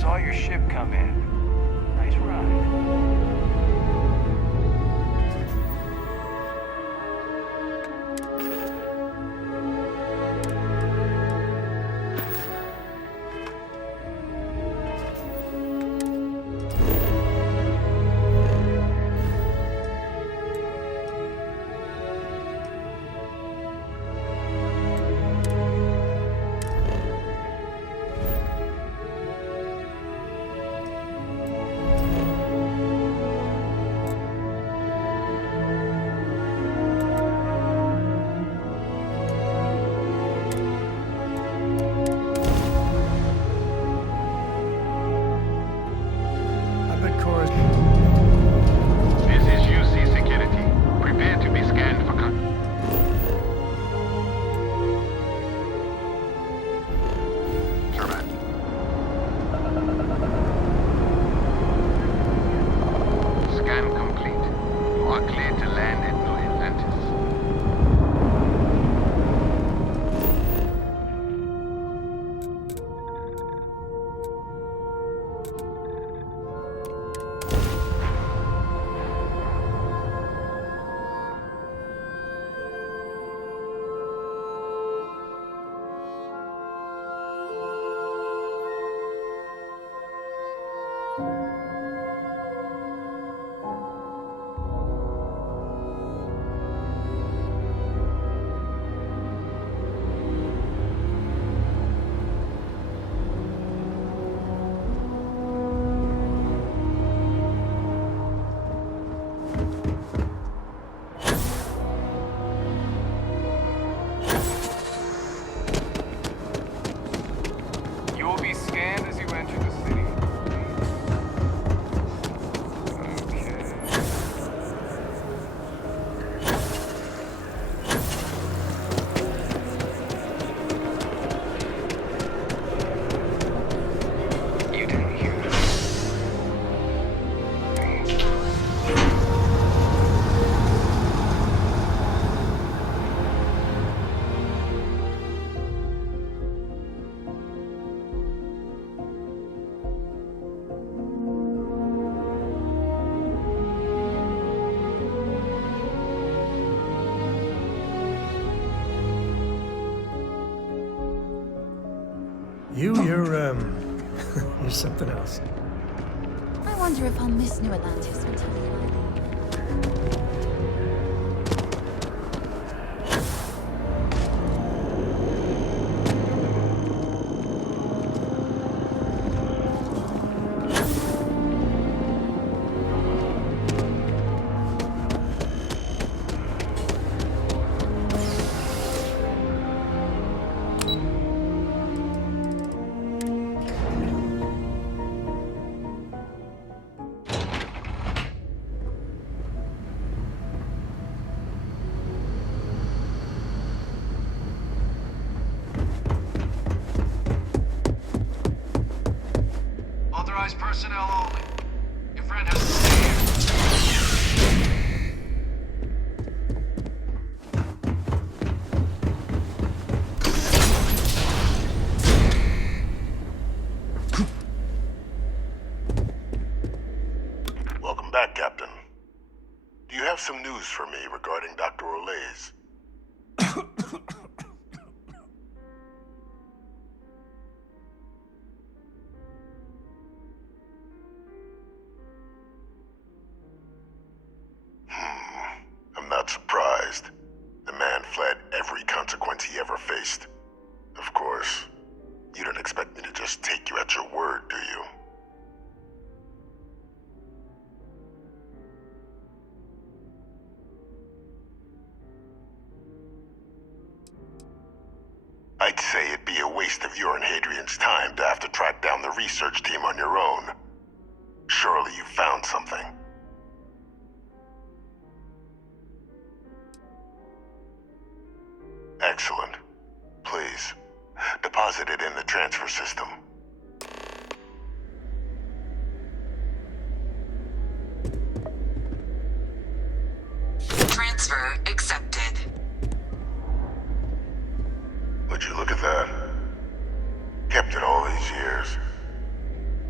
Saw your ship come in. Nice ride. I bet Cora's... This is UC Security. Prepare to be scanned for Scan complete. You are cleared to land at New Atlantis. You will be scanned as you enter the city. You didn't hear me. You're you're something else. I wonder if I'll miss New Atlantis until the end. Authorized personnel only. Your friend has to stay here. Welcome back, Captain. Do you have some news for me regarding Dr. Olays? I'm not surprised. The man fled every consequence he ever faced. Of course, you don't expect me to I'd say it'd be a waste of your and Hadrian's time to have to track down the research team on your own. Surely you found something. Excellent. Please, deposit it in the transfer system. Transfer accepted. Would you look at that? Kept it all these years.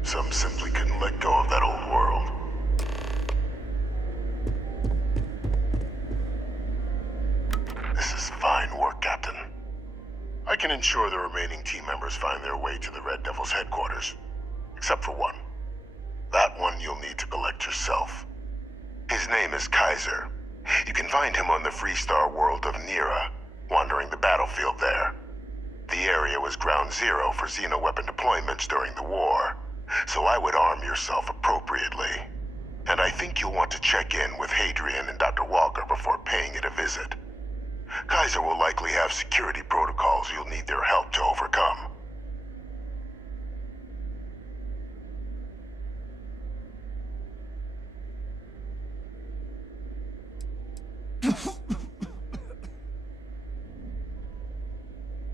Some simply couldn't let go of that old world. This is fine work, Captain. I can ensure the remaining team members find their way to the Red Devil's headquarters. Except for one. That one you'll need to collect yourself. His name is Kaiser. You can find him on the Freestar world of Nira, wandering the battlefield there. The area was ground zero for xeno-weapon deployments during the war, so I would arm yourself appropriately. And I think you'll want to check in with Hadrian and Dr. Walker before paying it a visit. Kaiser will likely have security protocols you'll need their help to overcome.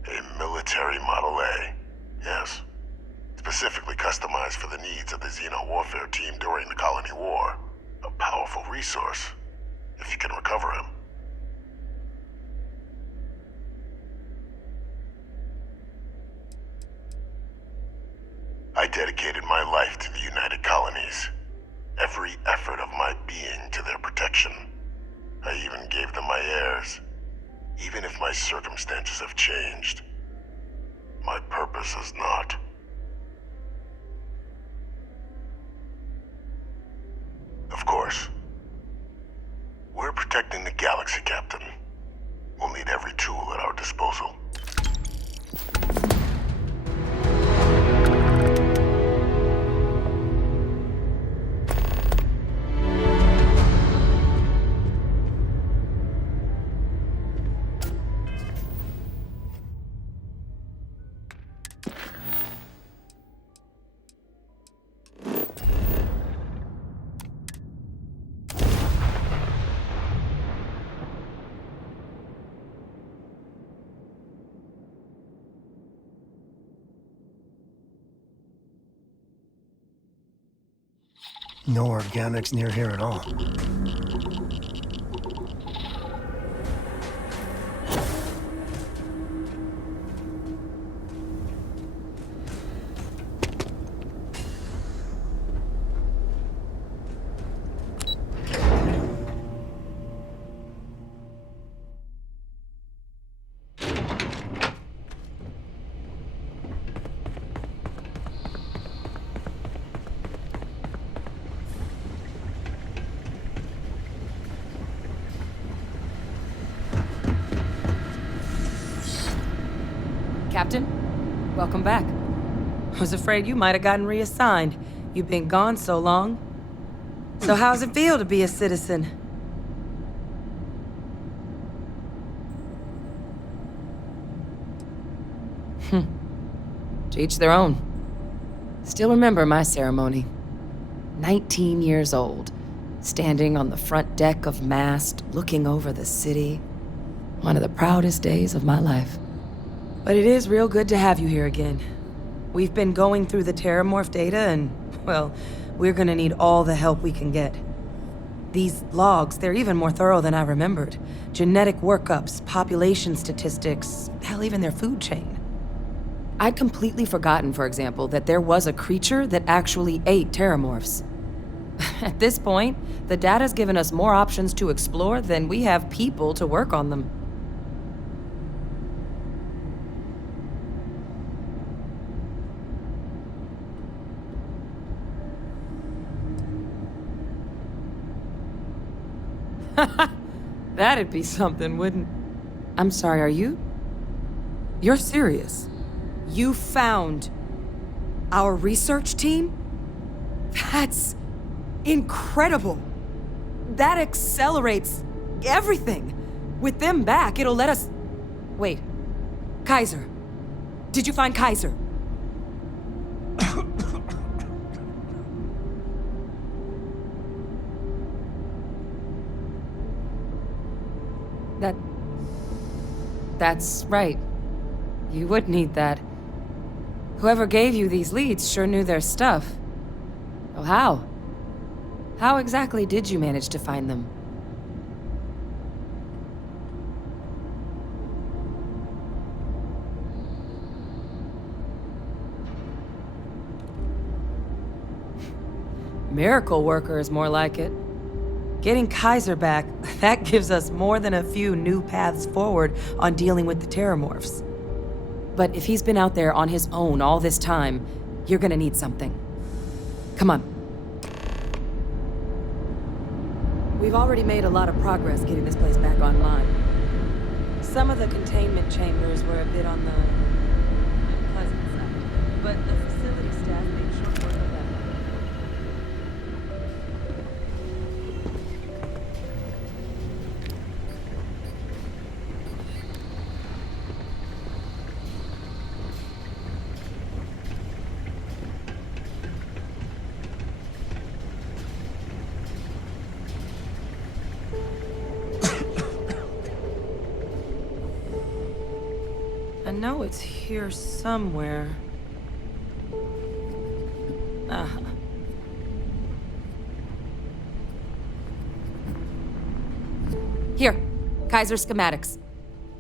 A military Model A, yes. Specifically customized for the needs of the Xeno warfare team during the Colony War. A powerful resource, if you can recover him. I dedicated my life to the United Colonies. Every effort of my being to their protection. I even gave them my heirs. Even if my circumstances have changed, my purpose has not. Of course, we're protecting the galaxy, Captain. We'll need every tool at our disposal. No organics near here at all. Captain, welcome back. I was afraid you might have gotten reassigned. You've been gone so long. So how's it feel to be a citizen? To each their own. Still remember my ceremony. 19 years old, standing on the front deck of Mast, looking over the city. One of the proudest days of my life. But it is real good to have you here again. We've been going through the Terramorph data and, well, we're gonna need all the help we can get. These logs, they're even more thorough than I remembered. Genetic workups, population statistics, hell, even their food chain. I'd completely forgotten, for example, that there was a creature that actually ate Terramorphs. At this point, the data's given us more options to explore than we have people to work on them. That'd be something, wouldn't... I'm sorry, are you... You're serious? You found... our research team? That's... incredible! That accelerates... everything! With them back, it'll let us... Wait. Kaiser, Did you find Kaiser? That's right. You would need that. Whoever gave you these leads sure knew their stuff. Oh, how? How exactly did you manage to find them? Miracle worker is more like it. Getting Kaiser back, that gives us more than a few new paths forward on dealing with the Terramorphs. But if he's been out there on his own all this time, you're gonna need something. Come on. We've already made a lot of progress getting this place back online. Some of the containment chambers were a bit on the unpleasant side, but the facility staff made short work of that. I know it's here somewhere. Uh-huh. Here, Kaiser schematics.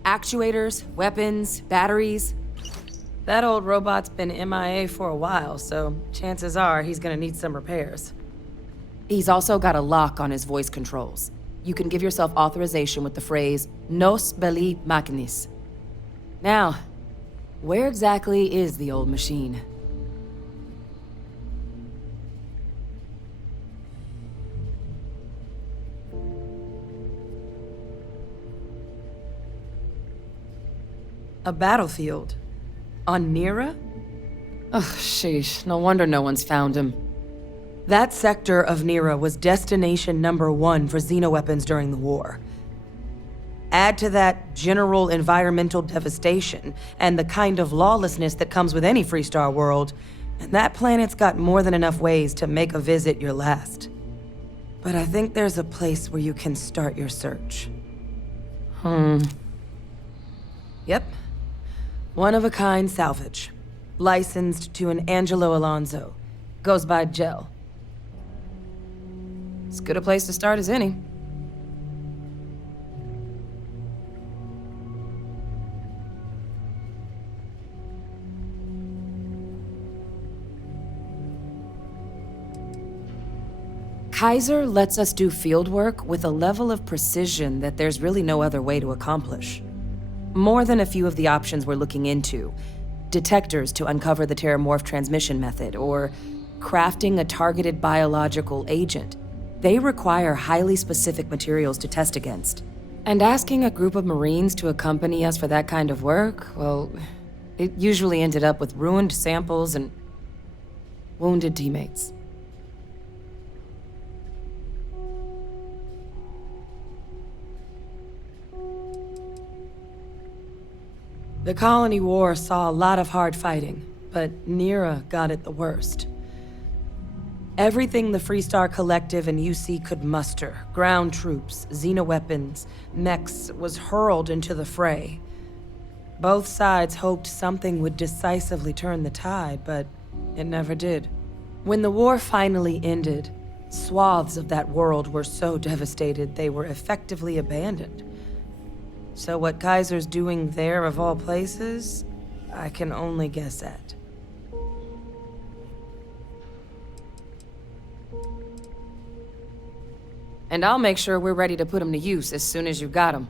Actuators, weapons, batteries. That old robot's been MIA for a while, so chances are he's gonna need some repairs. He's also got a lock on his voice controls. You can give yourself authorization with the phrase, Nos belli machinis. Now, where exactly is the old machine? A battlefield? On Nira? Ugh, sheesh. No wonder no one's found him. That sector of Nira was destination #1 for xenoweapons during the war. Add to that general environmental devastation and the kind of lawlessness that comes with any Freestar world, and that planet's got more than enough ways to make a visit your last. But I think there's a place where you can start your search. Yep. One-of-a-kind salvage. Licensed to an Angelo Alonso. Goes by Gel. As good a place to start as any. Kaiser lets us do fieldwork with a level of precision that there's really no other way to accomplish. More than a few of the options we're looking into. Detectors to uncover the Terramorph transmission method, or crafting a targeted biological agent. They require highly specific materials to test against. And asking a group of Marines to accompany us for that kind of work, well, it usually ended up with ruined samples and wounded teammates. The Colony War saw a lot of hard fighting, but Nira got it the worst. Everything the Freestar Collective and UC could muster, ground troops, xenoweapons, mechs, was hurled into the fray. Both sides hoped something would decisively turn the tide, but it never did. When the war finally ended, swaths of that world were so devastated they were effectively abandoned. So what Kaiser's doing there of all places, I can only guess at. And I'll make sure we're ready to put him to use as soon as you got him.